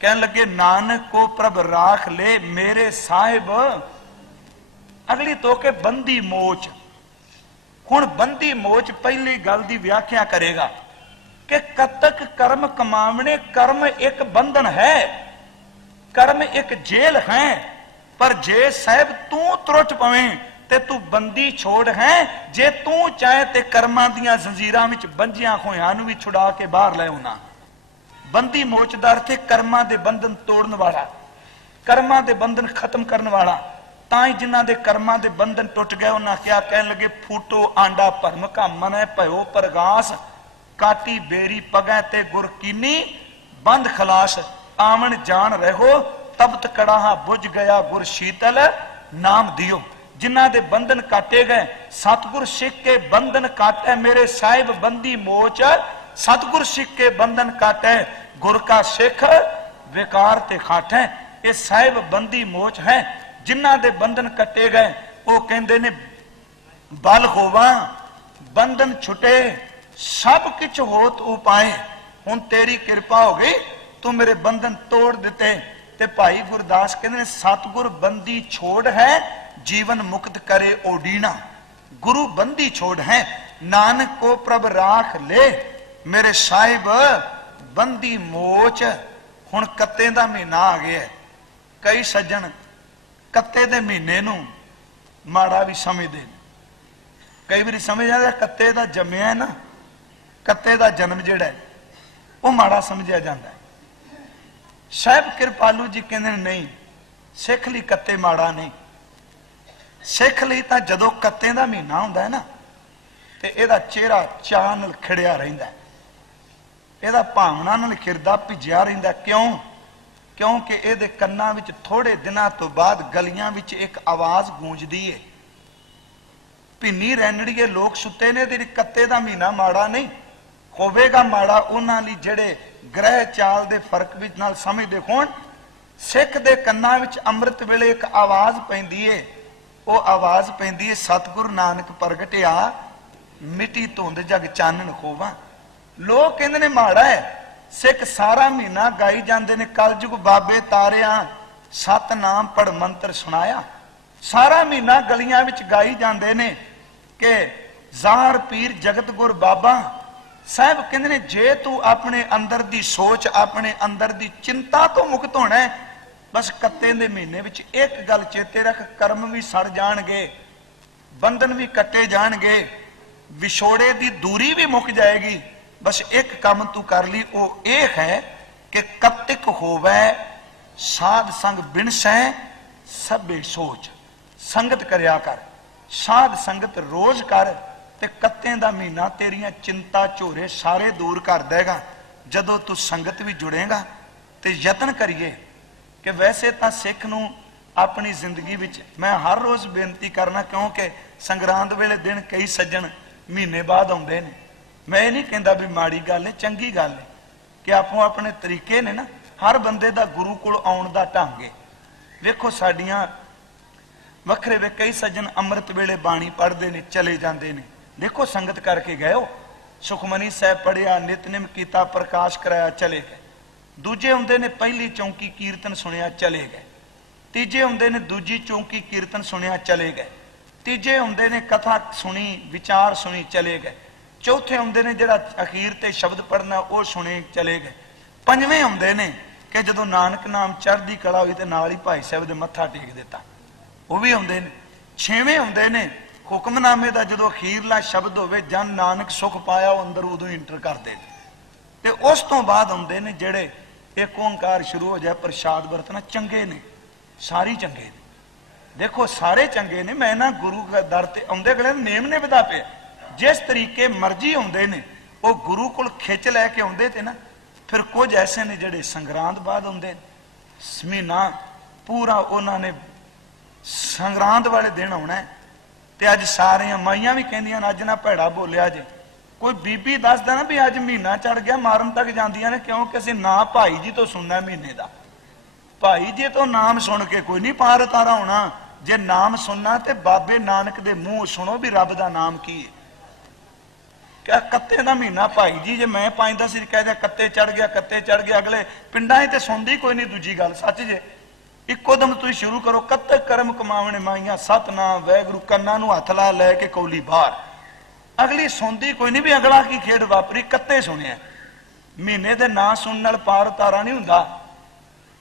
कहन लगे नानक को प्रभ राख ले मेरे साहिब। अगली तो के बंदी मोच। हुण बंदी मोच पहली गल दी व्याख्या करेगा कि कतक कर्म कमावने, कर्म एक बंधन है, कर्म एक जेल है, पर जे साहिब तू त्रुट पवे ते तू बंदी छोड़ है। जे तू चाहे ते कर्मां दियां जंजीरां विच बंजियां होयां नूं भी छुड़ा के बाहर ले आउणा। बंदी मोच दा अर्थ है कर्मां दे बंधन तोड़न वाला, कर्मां दे बंधन खत्म करन वाला। तां ही जिन्हां दे कर्मां दे बंधन टुट गए उन्हां क्या कहन लगे फूटो आंडा भरम का मन है भयो परगास। काटी बेरी पगै ते गुर कीनी बंद खलास। आमन जान रहो तबत कड़ाहा बुझ गया गुर शीतल नाम दियो। जिन्हां दे बंधन काटे गए सतगुर सिख के बंधन काटे। मेरे साहिब बंदी मोच सतगुर सिख के बंधन काटे। गुर का सिख विकार ते खाटे। ये साहिब बंदी मोच है जिन्हां दे बंधन कटे गए। वो कहंदे ने बल होवा बंधन छुटे सब किछ होत उपाय। हुण तेरी कृपा हो गई तू मेरे बंधन तोड़ दिते। ते भाई गुरदास कहंदे ने सतगुर बंदी छोड़ है जीवन मुक्त करे ओडीना। गुरु बंदी छोड़ है नानक को प्रभ राख ले। मेरे साहिब बंदी मोच। हुण कत्ते दा महीना आ गया। कई सज्जन कत्ते दे महीने नूं माड़ा भी समझदे। कई बार समझ आंदा कत्ते दा जम्मिया है ना, कत्ते दा जन्म जिहड़ा है वह माड़ा समझिया जाता है। साहिब कृपालू जी कहते नहीं, सिख लई कत्ते माड़ा नहीं। सिख लई तां जदों कत्ते दा महीना हुंदा है ना ते इहदा चेहरा चाह नाल खिड़िया रहिंदा है, इहदा भावना नाल खिरदा भिजिया रहिंदा। क्यों? क्योंकि इहदे कन्नां विच थोड़े दिनां तो बाद गलियां विच एक आवाज गूंजदी है, भिन्नी रैनड़ीए लोग सुते ने। तेरी कत्ते दा महीना माड़ा नहीं होवेगा, माड़ा उन्हां लई जिहड़े ग्रह चाल दे फर्क विच नाल समझदे होण। सिख दे कन्नां विच अमृत वेले एक आवाज पैंदी है, वो आवाज पैंदी है सतगुरु नानक प्रगटिया मिट्टी धुंद जग चानन होवा। लोग कहंदे ने माड़ा है। सिख सारा महीना गाई जाते ने कलयुग बाबे तारिया सत नाम पढ़ मंत्र सुनाया। सारा महीना गलियां विच गाई जाते ने कि जार पीर जगत गुर बाबा। साहब कहंदे ने जे तू अपने अंदर दी सोच, अपने अंदर दी चिंता तो मुक्त होना है, बस कत्ते दे महीने विच एक गल चेते रख, कर्म भी सड़ जाणगे, बंधन भी कट्टे जाणगे, विछोड़े दी दूरी भी मुक जाएगी। बस एक काम तू कर ली, वो ये है कि कत्तिक होवे साध संग बिनसै सबे सोच। संगत करया कर, साध संगत रोज कर, ते कत्ते दा महीना तेरियां चिंता झोरे सारे दूर कर देगा। जदों तू संगत भी जुड़ेगा ते यतन करिए कि वैसे तां सिख नूं अपनी जिंदगी विच मैं हर रोज बेनती करना, क्योंकि संगरांद वेले दिन कई सज्जन महीने बाद आउंदे ने। मैं नहीं कहता भी माड़ी गल है, चंगी गल है। कि आपो अपने तरीके ने ना, हर बंदे दा गुरु कोल आउण दा ढंग है। वेखो साडियां वखरे वे कई सज्जन अमृत वेले बाणी पढ़ते ने चले जाते ने, देखो संगत करके गए हो, सुखमनी साहब पढ़िया, नितनिम कीता, प्रकाश कराया, चले गए। दूजे आउंदे ने पहली चौंकी कीर्तन सुनिया, चले गए। तीजे आउंदे ने दूजी चौंकी कीर्तन सुनिया, चले गए। तीजे आउंदे ने कथा सुनी, विचार सुनी, चले गए। चौथे आउंदे ने जिहड़ा अखीर ते शब्द पढ़ना वो सुने, चले गए। पंजवें आउंदे ने कि जदों नानक नाम चढ़दी कला हुई तो नाल ही भाई साहब दे मत्था टेक दिता, वो भी आउंदे ने। छेवें आउंदे ने हुक्मनामे दा जदों अखीरला शब्द होवे, जन नानक सुख पाया, वो अंदर उदों ही इंटर करदे ने। ते उस तो बाद आउंदे ने जिहड़े एक ओंकार शुरू हो जाए, प्रसाद वरतना, चंगे ने, सारी चंगे ने। देखो सारे चंगे ने, मैं ना गुरु दर ते आउंदे गले नेम ने विधा पे, जिस तरीके मर्जी आउंदे ने वो गुरु कोल खिच लैके आउंदे ते ना। फिर कुछ ऐसे ने जिहड़े संगरांद बाद आउंदे, महीना पूरा उन्होंने संगरांद वाले दिन आना है। ते अज सारियां माइयां भी कहंदियां अज ना भैड़ा बोलिया जे, कोई बीबी दसदा ना भी अज महीना चढ़ गया, मारन तक जांदियां ने, क्योंकि असीं ना भाई जी तो सुनना महीने का। भाई जी तो नाम सुन के कोई नहीं पार उतारा होना, जे नाम सुनना तो बाबे नानक दे मुंह सुनो भी रब दा नाम की है। क्या कत्ते का महीना भाई जी, जे मैं 5-10 कह दिया कत्ते चढ़ गया, कत्ते चढ़ गया, अगले पिंडां ते सुनदी कोई नहीं। दूजी गल सच जे, इको दम तुसीं शुरू करो, कत्ते कर्म कमावणे माइयां, सतनाम वैगुरू, कन्नां नूं हथ ला लैके कौली बाहर, अगली सुनदी कोई नहीं भी अगला की खेड वापरी, कत्ते सुनिया। महीने दे ना सुनने नाल पार उतारा नहीं हुंदा।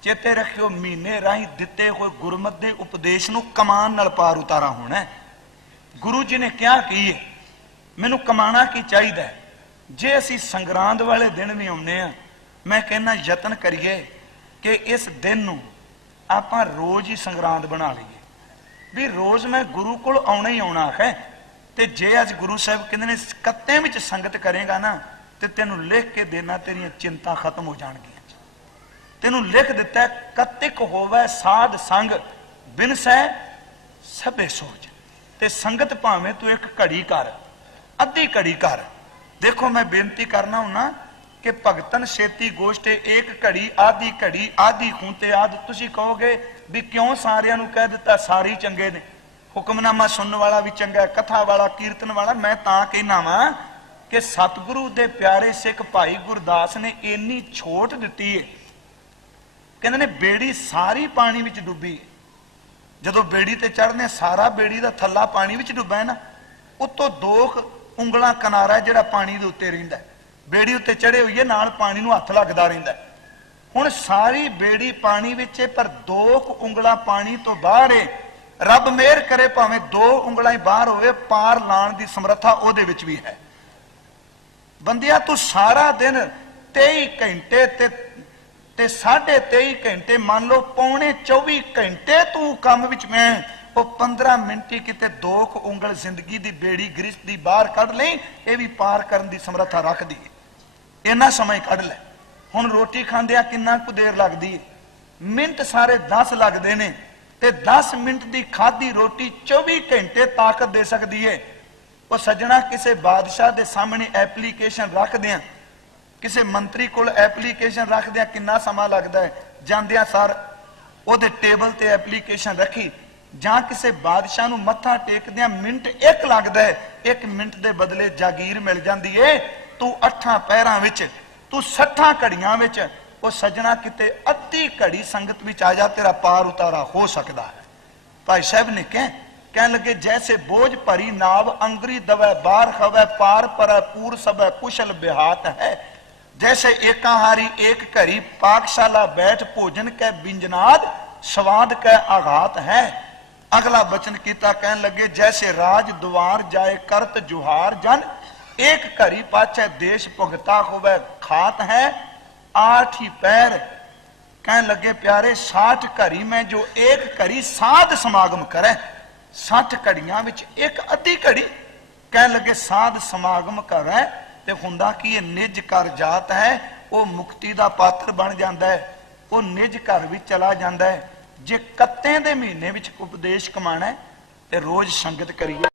चेते रखियो, महीने राही दिते हुए गुरमत दे उपदेश नूं कमान नाल पार उतारा होना है। गुरु जी ने क्या की है, मैनू कमाना की चाहिए। जे असी संगरांद वाले दिन भी आउने आ, मैं कहना यतन करिए कि इस दिन नूं आपां रोज ही संगरांद बना लीए, भी रोज मैं गुरु कोल आउणा ही आउणा है। ते जे अज गुरु साहब कहंदे ने कत्ते विच संगत करेगा ना, ते तैनूं लिख के देना, तेरियां चिंता खत्म हो जाणगियां। तैनूं लिख दिता, कत्तिक होवे साध संग, बिन सै सबे सोच। ते संगत भावें तू एक घड़ी कर, अद्धी घड़ी कर। देखो मैं बेनती करना हुना कि भगतन छेती गोष्ठे, एक घड़ी, आधी घड़ी, आधी खूंते आदि। तुसीं कहोगे भी क्यों सारियां नूं कह दिता सारे चंगे ने, हुक्मनामा सुनने वाला भी चंगा, कथा वाला, कीर्तन वाला। मैं तां कहना वा कि सतगुरु दे प्यारे सिख भाई गुरदास ने इन्नी छोट दिती है, कहंदे ने बेड़ी सारी पानी विच डुबी। जदों बेड़ी ते चढ़ने, सारा बेड़ी दा थल्ला पानी विच डुब्बा है ना, उत्तों 2 उंगलां किनारा जिहड़ा पानी दे उत्ते रहिंदा है। बेड़ी उत्ते चढ़े होईए, नाल पानी नूं हत्थ लगदा रहिंदा है। हुण सारी बेड़ी पानी विच है, पर 2 उंगलां पानी तो बाहर है। रब मेहर करे भावें 2 उंगलां ही बाहर होवे, पार लाण दी समर्था ओहदे विच भी है। बंदिया तू सारा दिन 23 घंटे ते 23.5 घंटे, मान लो पौने 24 घंटे तू काम विच, मैं वो 15 मिनट ही किते 2 उंगल जिंदगी दी बेड़ी गृहस्थ दी बाहर कढ़ लई, ये भी पार करन दी समर्था रखदी है। इन्ना समय कढ़ लै। हुण रोटी खांदिया किन्ना कु देर लगदी है, मिनट सारे 10 लगदे ने, ते 10 मिनट दी खाधी रोटी 24 घंटे ताकत दे सकदी है। वो सज्जणा किसी बादशाह दे सामने एप्लीकेशन रख दियां, किसी मंत्री कोल एप्लीकेशन रख दियां किन्ना समा लगदा है, जांदियां सार ओहदे टेबल ते एप्लीकेशन रखी, जां किसी बादशाह नूं मत्था टेकदियां मिनट 1 लगदा है, 1 मिनट दे बदले जागीर मिल जांदी है। तू 8 पैरां विच, तू 60 घड़ियां विच, वो सज्जणा किते अद्धी घड़ी संगत विच आ जा, तेरा पार उतारा हो सकता है। भाई साहब ने कह लगे, जैसे बोझ भरी नाव अंगरी दवै बार खवै, पार पर पूर सब कुशल बिहात है। जैसे एकाहारी एक घड़ी, पाकशाला बैठ भोजन कै बिंजनाद, स्वाद कै आघात है। अगला वचन कीता, कह लगे, जैसे राज द्वार जाए करत जुहार जन, एक घड़ी पाछे देश भुगता होवे खात है। 8 ही पैर, कह लगे प्यारे 60 घड़ी में जो एक घड़ी साध समागम करे, 60 घड़ियां विच एक अद्धी घड़ी, कह लगे साध समागम करे, ते हुंदा कि ये निज कर जात है, वो मुक्ति दा पात्र बन जाता है, वो निज घर भी चला जाता है। जे कत्ते दे महीने विच उपदेश कमाना है ते रोज संगत करिए।